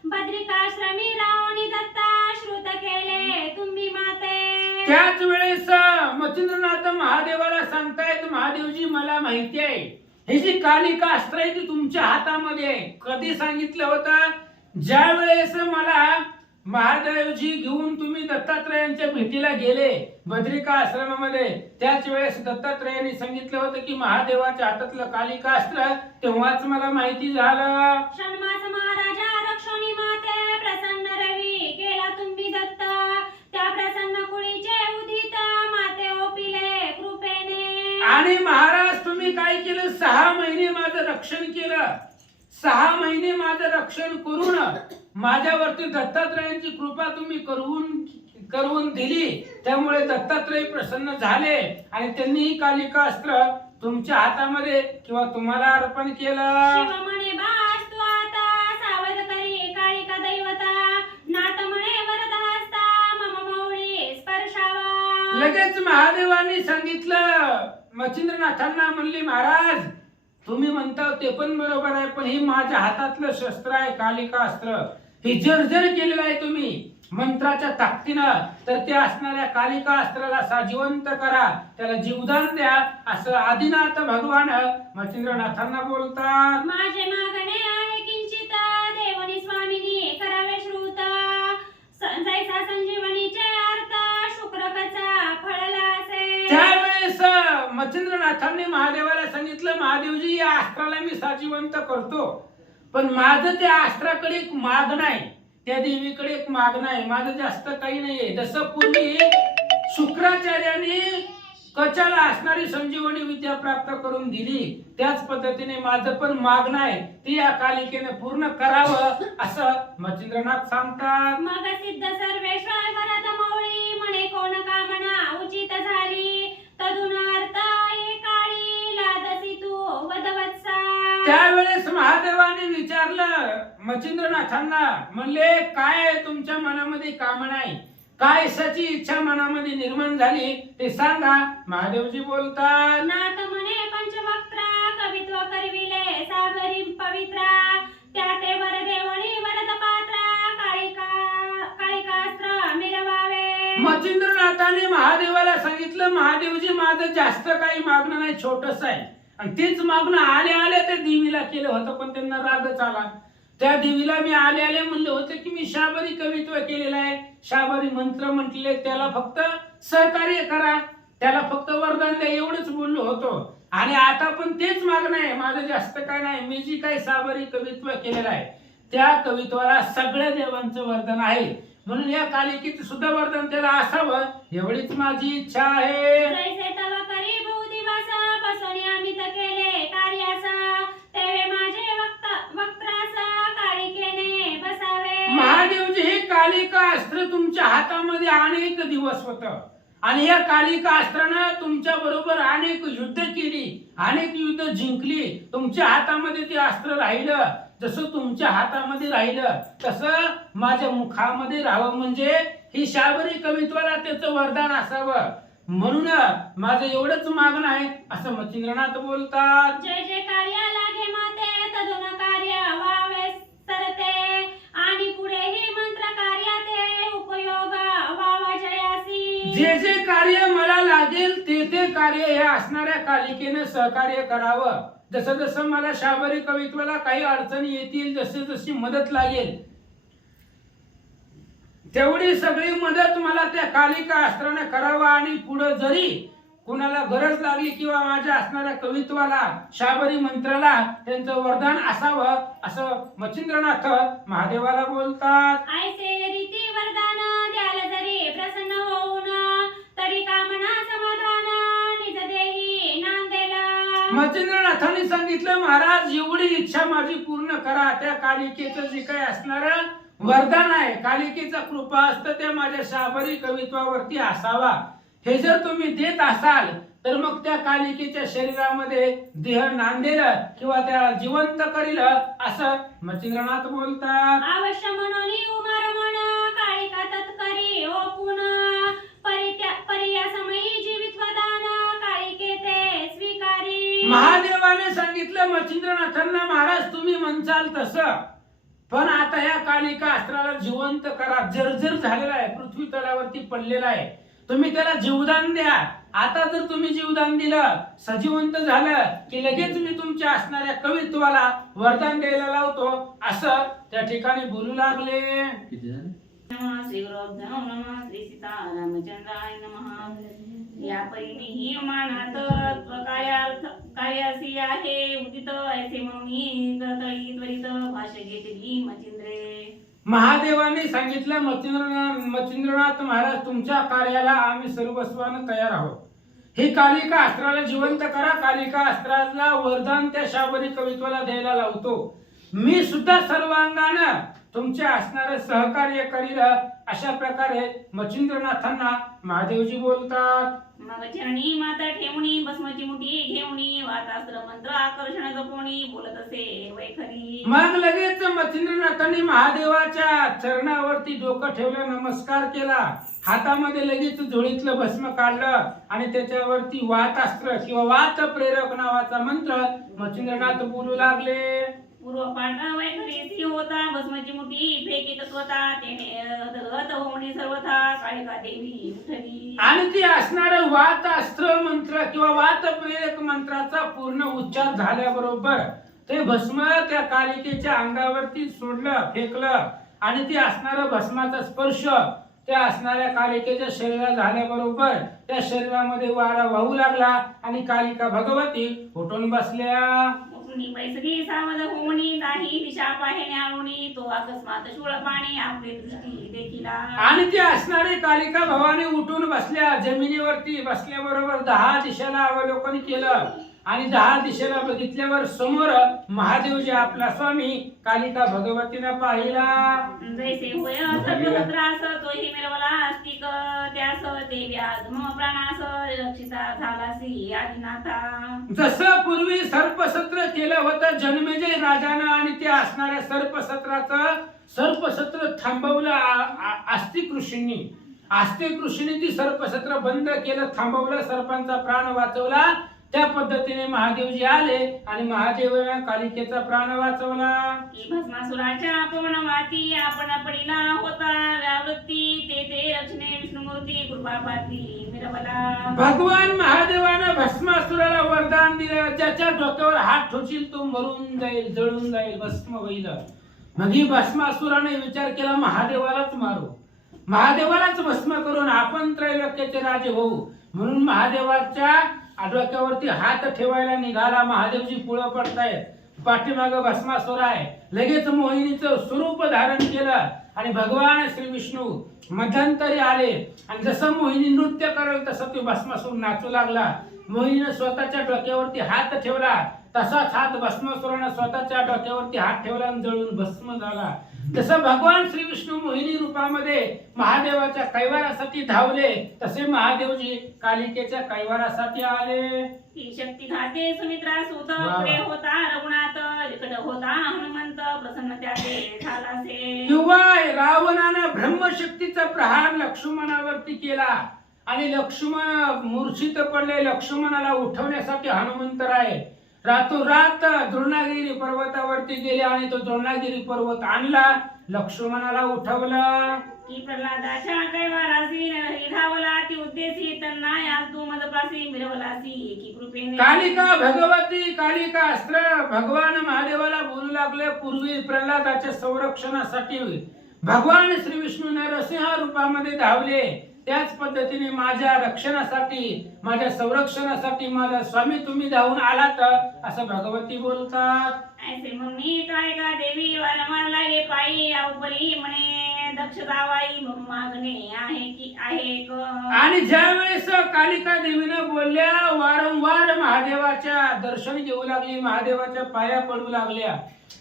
बद्रिकाश्रमी रावणी दत्ता श्रुत केले तुम्ही माते. त्याच वेळेस मच्छिंद्रनाथ महादेवाला सांगतायत, महादेवजी मला माहिती आहे ही जी कालिका अस्त्र आहे ती तुमच्या हातामध्ये आहे. कधी सांगितलं होतं? ज्या वेळेस मला महादेवजी घेऊन तुम्ही दत्तात्रयांच्या भेटीला गेले बद्रिका आश्रमामध्ये, त्याच वेळेस दत्तात्रयांनी सांगितलं होतं की महादेवाच्या हातातलं कालिका अस्त्र, तेव्हाच मला माहिती झालं. षण्मास महाराजा रक्षोणी माते प्रसन्न रवी केला तुम्ही दत्त त्या प्रसन्न कुळीचे उदित माते ओपिले कृपेने. आणि महाराज तुम्ही काय केलं? 6 महिने माझं रक्षण केलं. 6 महिने माझं रक्षण करून माझ्यावरती दत्तात्रयांची कृपा तुम्ही करून दिली. त्यामुळे दत्तात्रय प्रसन्न झाले आणि त्यांनी ही कालिका अस्त्र तुमच्या हातामध्ये किंवा तुम्हाला अर्पण केलं. शिव म्हणे बास तू आता सावध करी काळिका दैवता नाथ म्हणे वरद हस्ता मम मौळी स्पर्शावा. लगेच महादेवांनी सांगितलं, मच्छिंद्रनाथांना म्हणले, महाराज तुम्ही म्हणता ते पण बरोबर आहे, पण ही माझ्या हातातलं शस्त्र आहे कालिका अस्त्र, हे जर्जर केलेलं आहे तुम्ही मंत्राच्या ताकदीनं, तर त्या असणाऱ्या कालिका अस्त्राला साजिवंत करा, त्याला जीवदान द्या, असं आदिनाथ भगवान मच्छिंद्रनाथांना बोलतात. माझे मागणे आहे किंचित देवनी स्वामिनी करावे श्रुत जैसा संजीवनीचे अर्थ शुक्रकचा फळला असे. त्यावेळेस मच्छिंद्रनाथांनी महादेवाला सांगितलं, महादेवजी या अस्त्राला मी साजिवंत करतो, पण माझं त्या अस्त्राकडे एक मागणं आहे, त्या देवीकडे एक मागणं आहे, माझं जास्त काही नाहीये. जसं पूर्वी शुक्राचार्याने कचाला असणारी संजीवनी विद्या प्राप्त करून दिली, त्याच पद्धतीने माझं पण मागणं आहे, ती या कालिकेने पूर्ण करावं असं मच्छिंद्रनाथ सांगतात. मग सिद्ध सर्वेश्वर वरद मौळी म्हणे कोण कामना उचित झाली तदुन अर्थ एकाळी लादसी तू वदवत्सा. त्यावेळेस महादेवाने विचारलं मच्छिंद्रनाथांना, म्हणले काय आहे तुमच्या मनामध्ये कामना आहे, काय सची इच्छा मनामध्ये निर्माण झाली ते सांगा. महादेवजी बोलतात, नाथ म्हणे पंचवक्त्रा कवित्व करविले सागरी पवित्रा त्या ते वरदेवणी वरद पात्रा काळिकास्त्र मिरवावे. मच्छिंद्रनाथाने महादेवाला सांगितलं, महादेवजी माझं जास्त काही मागणं नाही, छोटस आहे, आणि तेच मागणं आले त्या देवीला केलं होतं, पण त्यांना रागच आला. त्या देवीला मी आले म्हणलं होतं की मी शाबरी कवित्व केलेलं आहे, शाबरी मंत्र म्हटले, त्याला फक्त सहकार्य करा, त्याला फक्त वरदान द्या, एवढंच बोललो होतो. आणि आता पण तेच मागणं आहे, माझं जास्त काय नाही, मी जी काही शाबरी कवित्व केलेलं आहे त्या कवित्वाला सगळ्या देवांचं वरदान आहे, म्हणून या कालिकेचं सुद्धा वरदान त्याला असावं एवढीच माझी इच्छा आहे. जैसे तव करी बहुदिवस बसोनी अमित केले कार्यास तेवे माझे वक्त्रास काळिकेने बसावे. महादेवजी हे कालिका अस्त्र तुमच्या हातामध्ये अनेक दिवस होतं, आणि या कालिका अस्त्रानं तुमच्या बरोबर अनेक युद्ध केली, अनेक युद्ध जिंकली. तुमच्या हातामध्ये ते अस्त्र राहिलं. जसं तुमच्या हातामध्ये राहिलं तसं माझ्या मुखामध्ये राहावं, म्हणजे ही शाबरी कवित्वाला त्याचं वरदान असावं. म्हणून माझं एवढंच मागणं आहे असं मच्छिंद्रनाथ बोलतात. जय जय कार्य लागे माते तदुन कार्य व्हावे सरते आणि पुढेही मंत्र कार्याते उपयोग व्हावा जयासी. जे जे कार्य मला लागेल ते ते कार्य हे असणाऱ्या कालिकेने सहकार्य करावं. जसं जसं मला शाबरी कवित्वाला काही अडचणी येतील, जशी जशी मदत लागेल तेवढी सगळी मदत मला त्या कालिका अस्त्राने करावा. आणि पुढे जरी कुणाला गरज लागली किंवा माझ्या असणाऱ्या कवित्वाला शाबरी मंत्राला त्यांचं वरदान असावं असं मच्छिंद्रनाथ महादेवाला बोलतात. ऐसे रीती वरदान द्याल जरी प्रसन्न होऊन तरी कामना समाधान निज देही नांदेला. मच्छिंद्रनाथांनी सांगितलं, महाराज एवढी इच्छा माझी पूर्ण करा. त्या कालिकेचं जे काही असणार वरदान आहे, कालिकेचा कृपा असतं त्या माझ्या शाबरी कवित्वावरती असावा. हे जर तुम्ही देत असाल तर मग त्या कालिकेच्या शरीरामध्ये देह नांदेल किंवा त्याला जिवंत करील असं मच्छिंद्रनाथ बोलतात. अवश्य म्हणून उमारमण काळिका तत्करी ओपून परिया समयी जीवित वदान काळिके ते स्वीकारी. महादेवाने सांगितलं मच्छिंद्रनाथांना, महाराज तुम्ही म्हणसाल तसं, पण आता या कालिका अस्त्राला जिवंत करा. जर्जर झालेला आहे, पृथ्वी तलावरती पडलेला आहे, तुम्ही त्याला जीवदान द्या. आता जर तुम्ही जीवदान दिलं, सजीवंत झालं की लगेच मी तुमच्या असणाऱ्या कवित्वाला वरदान द्यायला लावतो असं त्या ठिकाणी बोलू लागले. किती झाले? नमः श्री गुरुभ्यो नमः श्री सीतारामचंद्राय नमः. या परीने ही मानात कार्यासी आहे उदित ऐसे म्हणून करतळी त्वरित भाष्य घेतली मचिंद्रे. महादेवाने सांगितलं, मच्छिंद्रनाथ महाराज तुमच्या कार्याला आम्ही सर्वस्वानं तयार आहोत. ही कालिका अस्त्राला जिवंत करा. कालिका अस्त्राला वरदान त्या शाबरी कवित्वाला द्यायला लावतो. मी सुद्धा सर्वांगानं तुमच्या असणारे सहकार्य करील अशा प्रकारे मच्छिंद्रनाथांना महादेवजी बोलतात. मग चरणी माता ठेवणी भस्माची मुठी घेऊनी वातास्त्र मंत्र आकर्षण जपोणी बोलत असे वैखरी. मग लगेच मच्छिंद्रनाथांनी महादेवाच्या चरणावरती डोकं ठेवलं, नमस्कार केला. हातामध्ये लगेच झोळीतलं भस्म काढलं आणि त्याच्यावरती वातास्त्र किंवा वात प्रेरक नावाचा मंत्र मच्छिंद्रनाथ बोलू लागले. पूर्व पाठ वैखरी होता भस्माची मुठी फेकी तत्वता तेने होणी सर्वथा काळिका देवी उठली. आणि ते असणारे वात अस्त्र मंत्र किंवा वात प्रेरक मंत्राचा पूर्ण उच्चार झाल्याबरोबर ते भस्म त्या कालिकेच्या अंगावरती सोडलं, फेकलं. आणि ते असणारा भस्माचा स्पर्श त्या असणाऱ्या कालिकेच्या शरीरात झाल्याबरोबर त्या शरीरामध्ये वारा वाहू लागला आणि कालिका भगवती उठून बसल्या. बैसगी सावध होणी नाही दिशा पाहेने आणूनी तो अकस्मात शूळ पाणी आपली दृष्टी देखिला. आणि ती असणारी कालिका भवानी उठून बसल्या. जमिनीवरती बसल्याबरोबर 10 दिशेला अवलोकन केलं आणि 10 दिशेला बघितल्यावर समोर महादेवजी आपला स्वामी कालिका भगवतीनं पाहिला. जैसे होय सर्व त्रास तोही मिरवला अस्तिक त्यास देवी आत्म प्राणास रक्षिता झालासी आदिनाथा. जसं पूर्वी सर्पसत्र केलं होतं जन्मेजय राजानं आणि त्या असणाऱ्या सर्पसत्र थांबवलं आस्तिक ऋषींनी. आस्तिक ऋषींनी ती सर्पसत्र बंद केलं, थांबवलं, सर्पांचा प्राण वाचवला. त्या पद्धतीने महादेवजी आले आणि महादेवाने कालिकेचा प्राण वाचवला. भस्मासुराच्या पवनवाती आपण पडिला होता व्यावृत्ती ते रचने विष्णुमूर्ती कृपापात्री मिरवला. भगवान महादेवानं भस्मासुराला वरदान दिलं, ज्याच्या डोक्यावर हात ठोचील तो मरून जाईल, जळून जाईल, भस्म होईल. मग ही भस्मासुराने विचार केला, महादेवालाच मारू, महादेवालाच भस्म करून आपण त्रैलोक्याचे राजे होऊ. म्हणून महादेवाच्या डोक्यावरती हात ठेवायला निघाला. महादेवजी पुढे पडतायत, पाठीमागं भस्मासुर आहे. लगेच मोहिनीचं स्वरूप धारण केलं आणि भगवान श्री विष्णू मध्यंतरी आले आणि जसं मोहिनी नृत्य करेल तसं तो भस्मासुर नाचू लागला. मोहिनीने स्वतःच्या डोक्यावरती हात ठेवला, तसाच हात भस्मासुराने स्वतःच्या डोक्यावरती हात ठेवला आणि जळून भस्म झाला. जसं भगवान श्री विष्णू मोहिनी रूपामध्ये महादेवाच्या कैवारासाठी धावले, तसे महादेवजी कालिकेच्या कैवारासाठी आले. ही शक्ती घाते सुमित्रा सुत, वा. पुढे होता रघुनाथ, इकडे होता हनुमंत, प्रसन्न त्याचे झालासे. किंवा रावणानं ब्रह्मशक्तीचा प्रहार लक्ष्मणावरती केला आणि लक्ष्मण मूर्छित पडले. लक्ष्मणाला उठवण्यासाठी हनुमंतराय रातोरात द्रोणागिरी पर्वतावरती गेले आणि तो द्रोणागिरी पर्वत आणला, लक्ष्मणाला उठवला. की प्रल्हादाच्या कैवारासी नरहरी धावला, ती उद्देशी त्यांना आज तू मदपासी मिरवलासी, की कृपेने. कालिका भगवती कालिका अस्त्र भगवान महादेवाला बोलू लागले. पूर्वी प्रल्हादाच्या संरक्षणासाठी भगवान श्री विष्णू नरसिंह रूपामध्ये धावले, त्याच पद्धतीने माझ्या रक्षणासाठी, माझ्या संरक्षणासाठी माझा स्वामी तुम्ही धावून आलात, असं भगवती बोलतात. ऐसे म्हणून काय का देवी वारंवार लागे पायी, अवपरी म्हणे दक्ष जावाई मागणे आहे की आहे क. आणि ज्या वेळेस कालिका देवीनं बोलल्या, वारंवार महादेवाच्या दर्शन घेऊ लागली, महादेवाच्या पाया पडू लागल्या,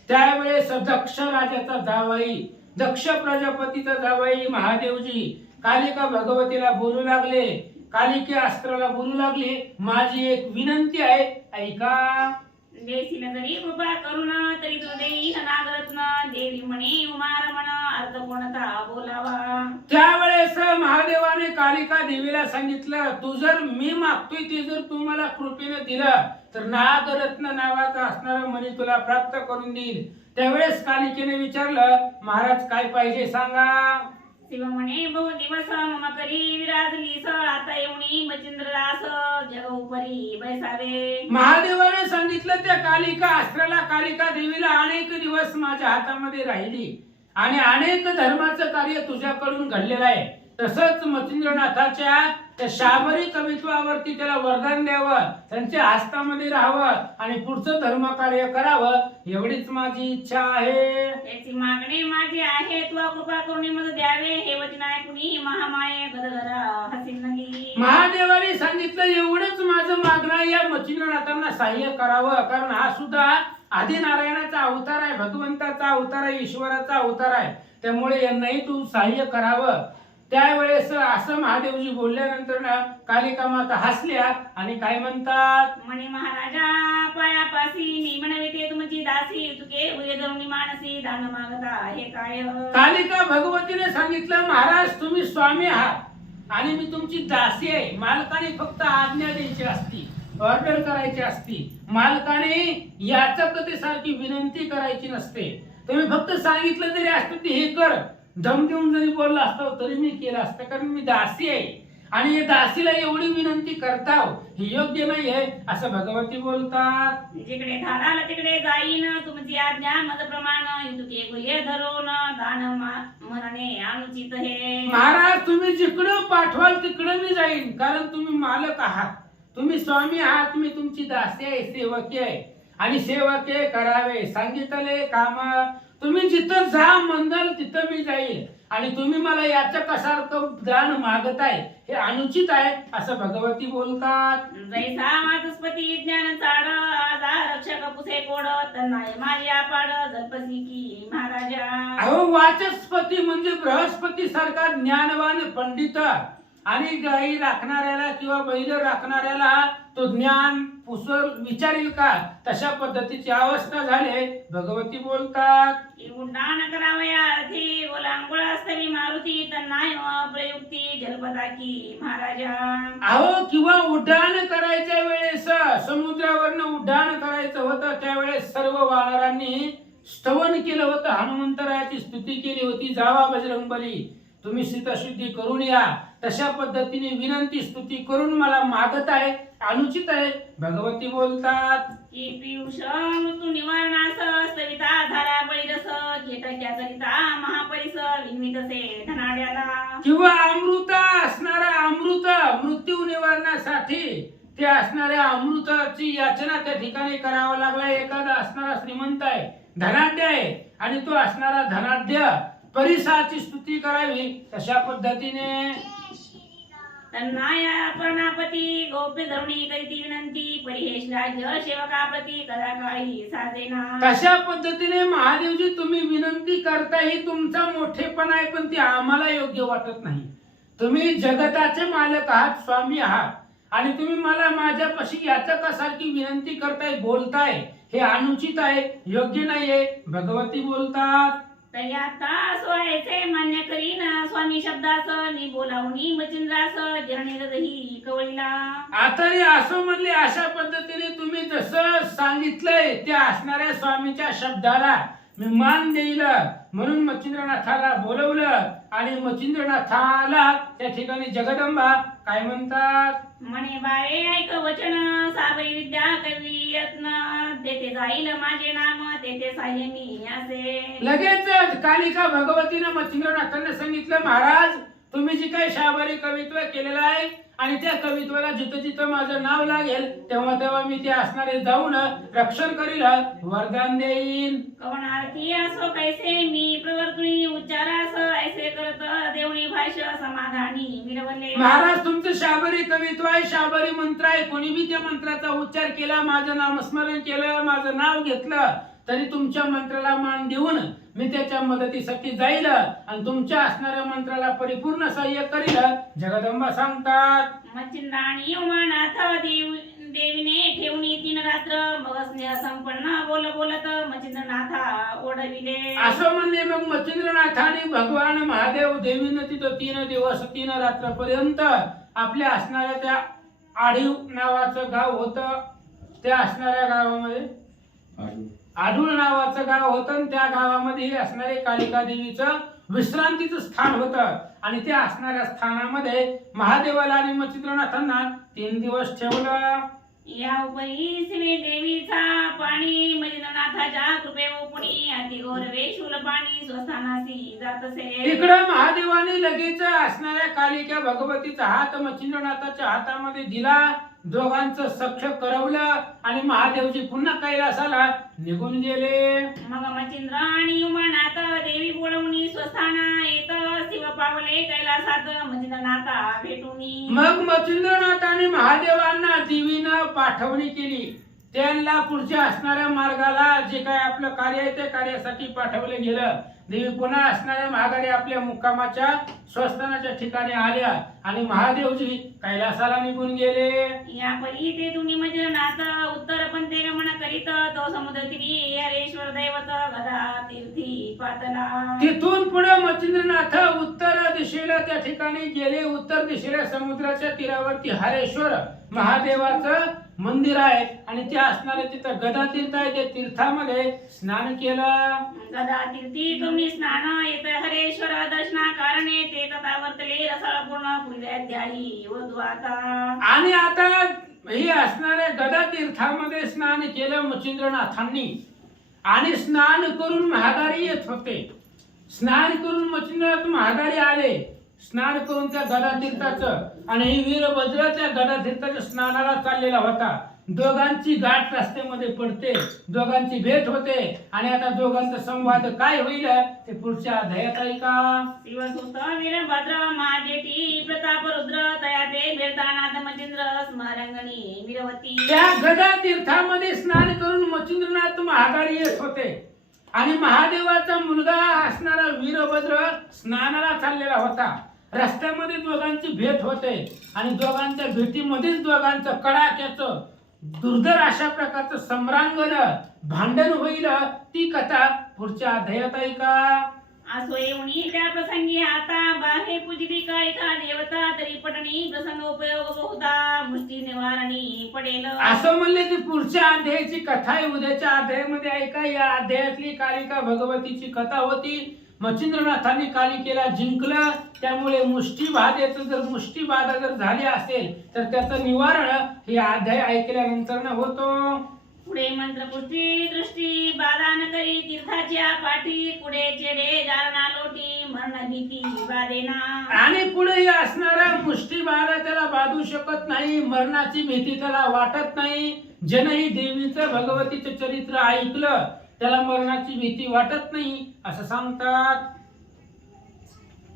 त्यावेळेस दक्ष राजाचा जावाई, दक्ष प्रजापतीचा जावाई महादेवजी कालिका भगवतीला बोलू लागले, कालिके अस्त्राला बोलू लागले, माझी एक विनंती आहे, ऐका. देशील जरी कृपा करून तरी तू देई नागरत्न, देवी म्हणे उमारमण, अर्थ कोणता बोलावा. त्यावेळेस महादेवाने कालिका देवीला सांगितलं, तू जर मी मागतोय ते जर तू मला कृपेने दिलं तर नागरत्न नावाचा असणारा मणी तुला प्राप्त करून देईल. त्यावेळेस कालिकेने विचारलं, महाराज काय पाहिजे सांगा. शिव म्हणे बहु दिवस मम करी विराजलीस, आता येऊनी मचिंद्रदास जग उपरी बैसावे. महादेवाने सांगितलं त्या कालिका अस्त्राला, कालिका देवीला, अनेक दिवस माझ्या हातामध्ये राहिली आणि अनेक धर्माचं कार्य तुझ्याकडून घडलेलं आहे. तसंच मचिंद्रनाथाच्या त्या शाबरी कवित्वावरती त्याला वरदान द्यावं, त्यांच्या हस्तामध्ये राहावं आणि पुढचं धर्म कार्य करावं, एवढीच माझी इच्छा आहे. याची मागणी माझी आहे, तू कृपा करून मद द्यावे, हे वचन ऐकुनी महामाये गदगदा हसीन नदी. महादेवाने सांगितलं, एवढंच माझं मागणं आहे, या मचिंद्रनाथांना सहाय्य करावं, कारण हा सुद्धा आदिनारायणाचा अवतार आहे, भगवंताचा अवतार आहे, ईश्वराचा अवतार आहे, त्यामुळे यांनाही तू सहाय्य करावं. त्यावेळेस असं महादेवजी बोलल्यानंतर ना कालिका माता हसल्या आणि काय म्हणतात. म्हणे महाराजा पायापासी मी म्हणविते तुमची दासी, तुके उये धरुणी मानसी दान मागता हे काय. कालिका भगवतीने सांगितलं, महाराज तुम्ही स्वामी आहात आणि मी तुमची दासी आहे. मालकाने फक्त आज्ञा द्यायची असती, ऑर्डर करायची असती, मालकाने याचकतेसारखी विनंती करायची नसते. तुम्ही फक्त सांगितलं तरी असतं ते हे कर, दम देऊन जरी बोलला असतो तरी मी केलं असतं, कारण मी दासी आहे आणि या दासीला एवढी विनंती करताव हे योग्य नाही आहे, असं भगवती बोलतात. जिकडे धाडाल तिकडे जाईन, तुमची आज्ञा मद प्रमाण, तुके गुह्य धरून दान म्हणणे अनुचित हे. महाराज तुम्ही जिकडं पाठवाल तिकडं मी जाईन, कारण तुम्ही मालक आहात, तुम्ही स्वामी आहात, मी तुमची दासी आहे, सेवकी आहे आणि सेवके करावे सांगितले काम. तुम्ही जिथं जा म्हणल तिथं मी जाईल आणि तुम्ही मला याच्या कसारखं दान मागताय हे अनुचित आहे, असं भगवती बोलतात. जैसा वाचस्पती ज्ञान चाड, आजा रक्षक पुसे कोड, तन्नाय माझी आपाड जपसी की महाराजा. अहो वाचस्पती म्हणजे बृहस्पती सारखा ज्ञानवान पंडित आणि गाई राखणाऱ्याला किंवा बैल राखणाऱ्याला तो ज्ञान पुसर विचारेल का, तशा पद्धतीची अवस्था झाली, भगवती बोलतात. उड्डाण करावयार्थी ओलांगुळ असतवी मारुती, तन्नाय प्रयुक्ती जलपदा की महाराजा. अहो किंवा उड्डाण करायच्या वेळेस समुद्रावरनं उड्डाण करायचं होतं, त्यावेळेस सर्व वानरांनी स्तवन केलं होतं, हनुमंतरायाची स्तुती केली होती, जावा बजरंगबली तुम्ही सीताशुद्धी करून या, तशा पद्धतीने विनंती स्तुती करून मला मागत आहे, अनुचित आहे, भगवती बोलतात. की पियुष मृत्यू निवारणास सविता झाला बळीरस, केटक्या करिता महापरिस विन्वितसे धनाड्याला. किंवा अमृत असणारा अमृत मृत्यू निवारणासाठी ते असणाऱ्या अमृताची याचना त्या ठिकाणी करावं लागला. एखादा असणारा श्रीमंत आहे, धनाढ्य आहे आणि तो असणारा धनाढ्य परिसाची स्तुती करावी, तशा पद्धतीने तन्नाया प्रणापती गोप्य धरुणी करीती विनंती परिहेश राज्य सेवकाप्रती कदा काळी साजेना. तशा पद्धतीने महादेवजी तुम्ही विनंती करता ही तुमचा मोठेपणा आहे, पण ती आम्हाला योग्य वाटत नाही. तुम्ही जगताचे मालक आहात, स्वामी आहात, आणि तुम्ही मला माझ्यापाशी याचकासारखी विनंती करताय, बोलताय, हे अनुचित आहे, योग्य नाहीये. भगवती बोलतात, तरी आता सोयचे मान्य करीन स्वामी शब्दास नि बोलावणी मचिंद्रास जरणेही कवळीला. आता हे असं म्हणले, अशा पद्धतीने तुम्ही जसं सांगितलंय त्या असणाऱ्या स्वामीच्या शब्दाला मी मान देईल म्हणून मच्छिंद्रनाथाला बोलवलं. आणि मच्छिंद्रनाथाला त्या ठिकाणी जगदंबा काय म्हणतात, म्हणे बाळे ऐक वचन साबरी विद्या करी यत्न तेथे जाईल माझे नाम तेथे साह्य मी असे. लगेच कालिका भगवतीनं मच्छिंद्रनाथांना सांगितलं, महाराज तुम्ही जी काही शाबरी कवित्व केलेलं आहे आणि त्या कवित्वाला जिथं जिथं माझं नाव लागेल तेव्हा तेव्हा मी ते असणारे जाऊन रक्षण करील, वरदान देईन. कवण आरती असो कैसे मी प्रवर्तुनी उच्चारास ऐसे करत देवणी भाष्य समाधानी मिरवले. महाराज तुमचं शाबरी कवित्व आहे, शाबरी मंत्र आहे, कोणी बी त्या मंत्राचा उच्चार केला, माझं नामस्मरण केलं, माझं नाव घेतलं, तरी तुमच्या मंत्राला मान देऊन मी त्याच्या मदतीसाठी जाईल आणि तुमच्या असणाऱ्या मंत्राला परिपूर्ण सहाय्य करील. जगदंबा सांगतात, मच्छिंद्राणी उमानाथ देवीने ठेवणी 3 रात्र मग स्नेह संपन्न बोलत मच्छिंद्रनाथा ओढविले. असं म्हणले. मग मच्छिंद्रनाथाने भगवान महादेव देवीनं तिथं 3 दिवस 3 रात्रपर्यंत आपल्या असणाऱ्या त्या आढीव नावाचं गाव होतं, त्या असणाऱ्या गावामध्ये आढूळ नावाचं गाव होतं आणि त्या गावामध्ये असणारे कालिका देवीचं विश्रांतीचं स्थान होतं. आणि त्या असणाऱ्या स्थानामध्ये महादेवाला आणि मच्छिंद्रनाथांना 3 दिवस ठेवलं. या उपरी श्री देवीचा पाणी मच्छिंद्रनाथाच्या कृपे उपणी अति गौरवे शूल पाणी स्वस्थानासी जातसे. इकडं महादेवाने लगेच असणाऱ्या कालिका भगवतीचा हात मच्छिंद्रनाथाच्या हातामध्ये दिला, दोघांचं सख्य करवलं आणि महादेवजी पुन्हा कैलासाला निघून गेले. मग मच्छिंद्र आणि उमानाथ देवी बोलवणी स्वस्थाना येत शिव पावले कैलासात मच्छिंद्रनाथा भेटुनी. मग मच्छिंद्रनाथाने महादेवांना देवीनं पाठवणी केली, त्यांना पुढच्या असणाऱ्या मार्गाला जे काय आपलं कार्य आहे त्या कार्यासाठी पाठवले गेलं. देवी पुन्हा असणाऱ्या माघारी आपल्या मुक्कामाच्या स्वस्थानाच्या ठिकाणी आल्या आणि महादेवजी कैलासाला निघून गेले. या परी ते तुम्ही मच्छिंद्रनाथ उत्तर पंथे गमन करीत तो समुद्र तीरी हरेश्वर दैवत गदा तीर्थी पातला. तिथून पुढे मच्छिंद्रनाथ उत्तर दिशेला त्या ठिकाणी गेले. उत्तर दिशेला समुद्राच्या तीरावरती हरेश्वर महादेवाचं मंदिर आहे आणि ते असणारे तिथं गदा तीर्थ आहे. त्या तीर्थामध्ये स्नान केलं. गदा तीर्थी तुम्ही स्नान येत हरेश्वर दर्शना कारणे ते कथा वर्तले रसाळ पूर्ण पुढे अध्यायी वधू आता. आणि आता हे असणाऱ्या गदा तीर्थामध्ये स्नान केलं मच्छिंद्रनाथांनी आणि स्नान करून महागारी येत होते. स्नान करून मच्छिंद्रनाथ महागारी आले, स्नान करून त्या गदा तीर्थाचं, आणि वीरभद्र त्या गदा तीर्थाच्या स्नानाला चाललेला होता. दोघांची गाठ रस्त्यामध्ये पडते, दोघांची भेट होते आणि आता दोघांचा संवाद काय होईल ते पुढच्या अध्यायात ऐका. शिवसुत वीरभद्र माझेटी प्रताप रुद्र तया ते भेटतानाथ मच्छिंद्र स्मरंगणी वीरवती. त्या गदा तीर्थामध्ये स्नान करून मच्छिंद्रनाथ महागारी येत होते आणि महादेवाचा मुलगा असणारा वीरभद्र स्नानाला चाललेला होता. रस्त्यामध्ये दोघांची भेट होते आणि दोघांच्या भेटीमध्येच दोघांचं कडाक्याचं दुर्धर अशा प्रकारचं सम्रांगण भांडण होईल. ती कथा पुढच्या अध्यायात ऐका. असो येऊनी त्या प्रसंगी आता बाहे पूजिती काय का देवता तरी पटणी प्रसंग उपयोग बहुधा मुष्टी निवारणी पडेल. असं म्हणले की पुढच्या अध्यायाची कथा आहे, उद्याच्या अध्यायामध्ये ऐका. या अध्यायातली कालिका भगवतीची कथा होती. मच्छिंद्रनाथांनी कालिकेला जिंकलं, त्यामुळे मुष्टीबाधेचं जर मुष्टीबाधा जर झाली असेल तर त्याचं निवारण हे अध्याय ऐकल्यानंतर होतो. पुढे मंत्रपुष्टी दृष्टी बाधान करी तीर्थाच्या पाठी पुढे चेडे जालना लोटी मरण भीती बाधेना. आणि पुढे असणारा मुष्टीबाधा त्याला बाधू शकत नाही, मरणाची भीती त्याला वाटत नाही. ज्यानेही देवीचं भगवतीचं चरित्र ऐकलं त्याला मरणाची भीती वाटत नाही असं सांगतात.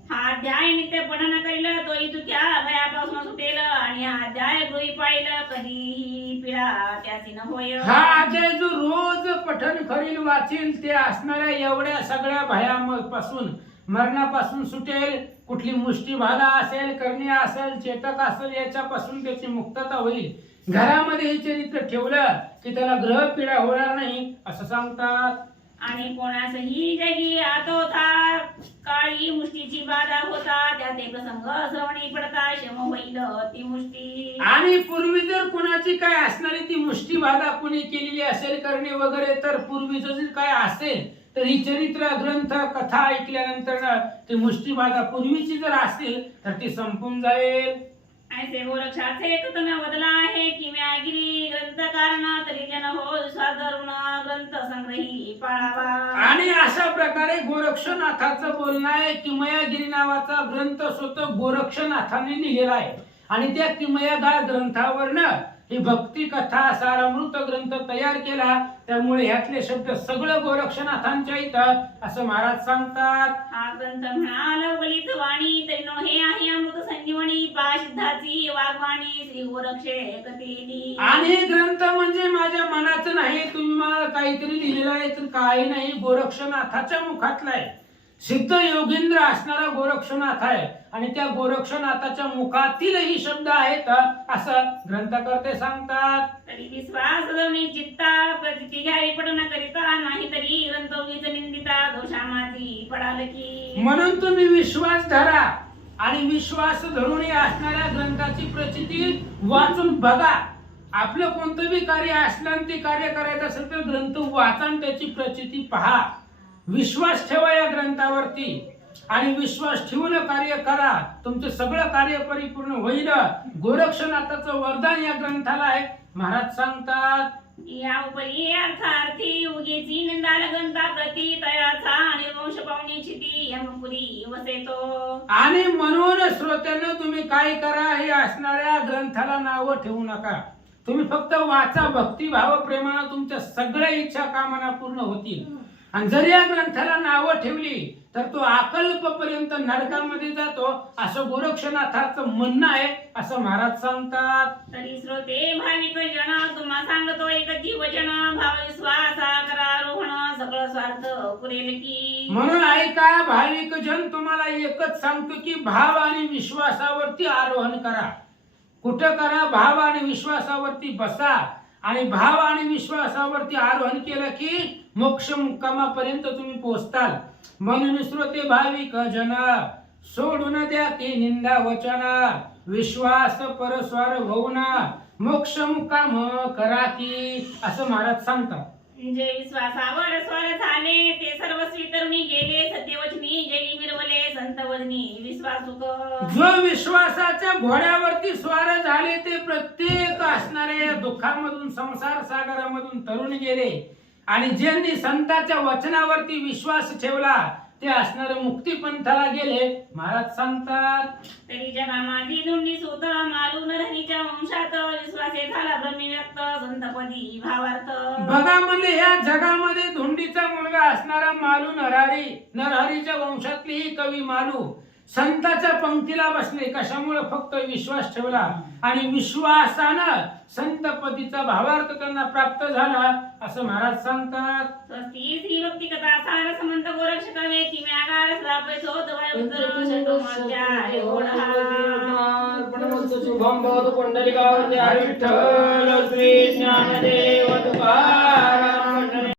हा अध्याय नित्य पठन करील तोही तुझ्या भयापासून होई पाहिलं कधीही पिढा त्याची न होय हा अध्याय जो रोज पठण करील वाचेल ते असणाऱ्या एवढ्या सगळ्या भयापासून मरणापासून सुटेल. कुठली मुष्टीबाधा असेल, करणी असेल, चेतक असेल याच्यापासून त्याची मुक्तता होईल. घरामध्ये हे चरित्र ठेवलं की त्याला ग्रह पीडा होणार नाही असं सांगतात. आणि कोणासही जगी आतोथा काळी मुष्टीची बाधा होता त्या ते प्रसंग श्रवणी पडता क्षम होईल ती मुष्टी. आणि पूर्वी जर कुणाची काय असणारी ती मुष्टी बाधा कुणी केलेली असेल करणे वगैरे तर पूर्वीचं जर काय असेल तर ही चरित्र ग्रंथ कथा ऐकल्यानंतर ती मुष्टी बाधा पूर्वीची जर असेल तर ती संपून जाईल. ऐसे गोरक्षाचे कथन बदला आहे की म्यागिरी ग्रंथ कारण तरी जन हो साधरुण ग्रंथ संग्रही पाळावा. आणि अशा प्रकारे गोरक्षनाथाचं बोलणं आहे. किमयागिरी नावाचा ग्रंथ स्वतः गोरक्षनाथाने लिहिलेला आहे आणि त्या किमयागार ग्रंथावरनं ही भक्ती कथा सारामृत ग्रंथ तयार केला. त्यामुळे ह्यातले शब्द सगळं गोरक्षनाथांच्या इथं असं महाराज सांगतात. हा ग्रंथ म्हणाल वलित वाणी तैनो हे आहे अमृत संजीवनी पासिद्धाची वाघवाणी श्री गोरक्षे कथेली. आणि हे ग्रंथ म्हणजे माझ्या मनाचं नाही, तुम्ही मला काहीतरी लिहिलेलं आहे तर काही नाही, गोरक्षनाथाच्या मुखातला आहे. सिद्ध योगेंद्र असणारा गोरक्षनाथ आहे आणि त्या गोरक्षनाथाच्या मुखातीलही शब्द आहेत असं ग्रंथकर्ते सांगतात. तरी विश्वास धरणे चित्ता प्रचिती घ्यावी पठन करिता नाही तरी ग्रंथ उगीच निंदिता दोषामाची पडाल की. म्हणून तुम्ही विश्वास धरा आणि विश्वास धरून असणाऱ्या ग्रंथाची प्रचिती वाचून बघा. आपलं कोणतं बी कार्य असलं आणि ते कार्य करायचं असेल तर ग्रंथ वाचा आणि त्याची प्रचिती पहा. विश्वास ठेवा या ग्रंथावरती आणि विश्वास ठेवून कार्य करा. तुमचं सगळं कार्य परिपूर्ण होईल. गोरक्षनाथाचं वरदान या ग्रंथाला आहे महाराज सांगतात. या उपरी अर्थार्थी उगीची निंदा ग्रंथा प्रती तयाचा आणि वंश पावनी क्षिती यमपुरी वसेतो. आणि म्हणून श्रोत्यांना तुम्ही काय करा, हे असणाऱ्या ग्रंथाला नाव ठेवू नका. तुम्ही फक्त वाचा. भक्तिभाव प्रेमानं तुमच्या सगळ्या इच्छा कामना पूर्ण होतील. आणि जर या ग्रंथाला नावं ठेवली तर तो अकल्पपर्यंत नरकामध्ये जातो असं गोरक्षनाथाचं म्हणणं आहे असं महाराज सांगतात. तरी श्रोते भाविक जन तुम्हा सांगतो एक जीवजन भाव विश्वासा करारोहण सगळं स्वार्थ पुरेल की. म्हणून ऐका भाविक जन, तुम्हाला एकच सांगतो की भाव आणि विश्वासावरती आरोहण करा. कुठं करा? भाव आणि विश्वासावरती बसा आणि भाव आणि विश्वासावरती आरोहण केलं की मोक्ष मुक्कामापर्यंत तुम्ही पोहोचताल. म्हणून श्रोते भाविक जन, सोडून द्या की निंदा वचन, विश्वास परस्वार होऊन मोक्ष मुक्काम करा की असं महाराज सांगतात. जे विश्वासावर स्वर झाले ते सर्व स्वीकारुनी गेले सत्यवचनी जगी मिरवले संतवदनी विश्वासुक. जो विश्वासाच्या घोड्यावरती स्वार झाले ते प्रत्येक असणाऱ्या दुःखामधून संसार सागरामधून तरुण गेले आणि ज्यांनी संतांच्या वचनावरती विश्वास ठेवला ते असणारे मुक्तीपंथाला गेले महाराज सांगतात. तरी जगामाधी धुंडी सुत मालून धनीच्या वंशात विश्वासे झाला ब्रह्मव्यक्त संतपदी भावार्थ. बघा म्हणजे या जगामध्ये धुंडीचा मुलगा असणारा मालू नरहरीच्या वंशातली ही कवी मालू संताच्या पंक्तीला बसले. कशामुळे? फक्त विश्वास ठेवला आणि विश्वासानं संतपदीचा भावार्थ त्यांना प्राप्त झाला असं महाराज सांगतात. स्वस्ती श्री भक्ती कथा सार समंत गोरक्ष कवे किम्यागार श्रापे शोध वायुतर षटो मध्याय ओढा. शुभम भवतु पुंडलिकावरती हरी विठ्ठल श्री ज्ञानदेव तुकाराम.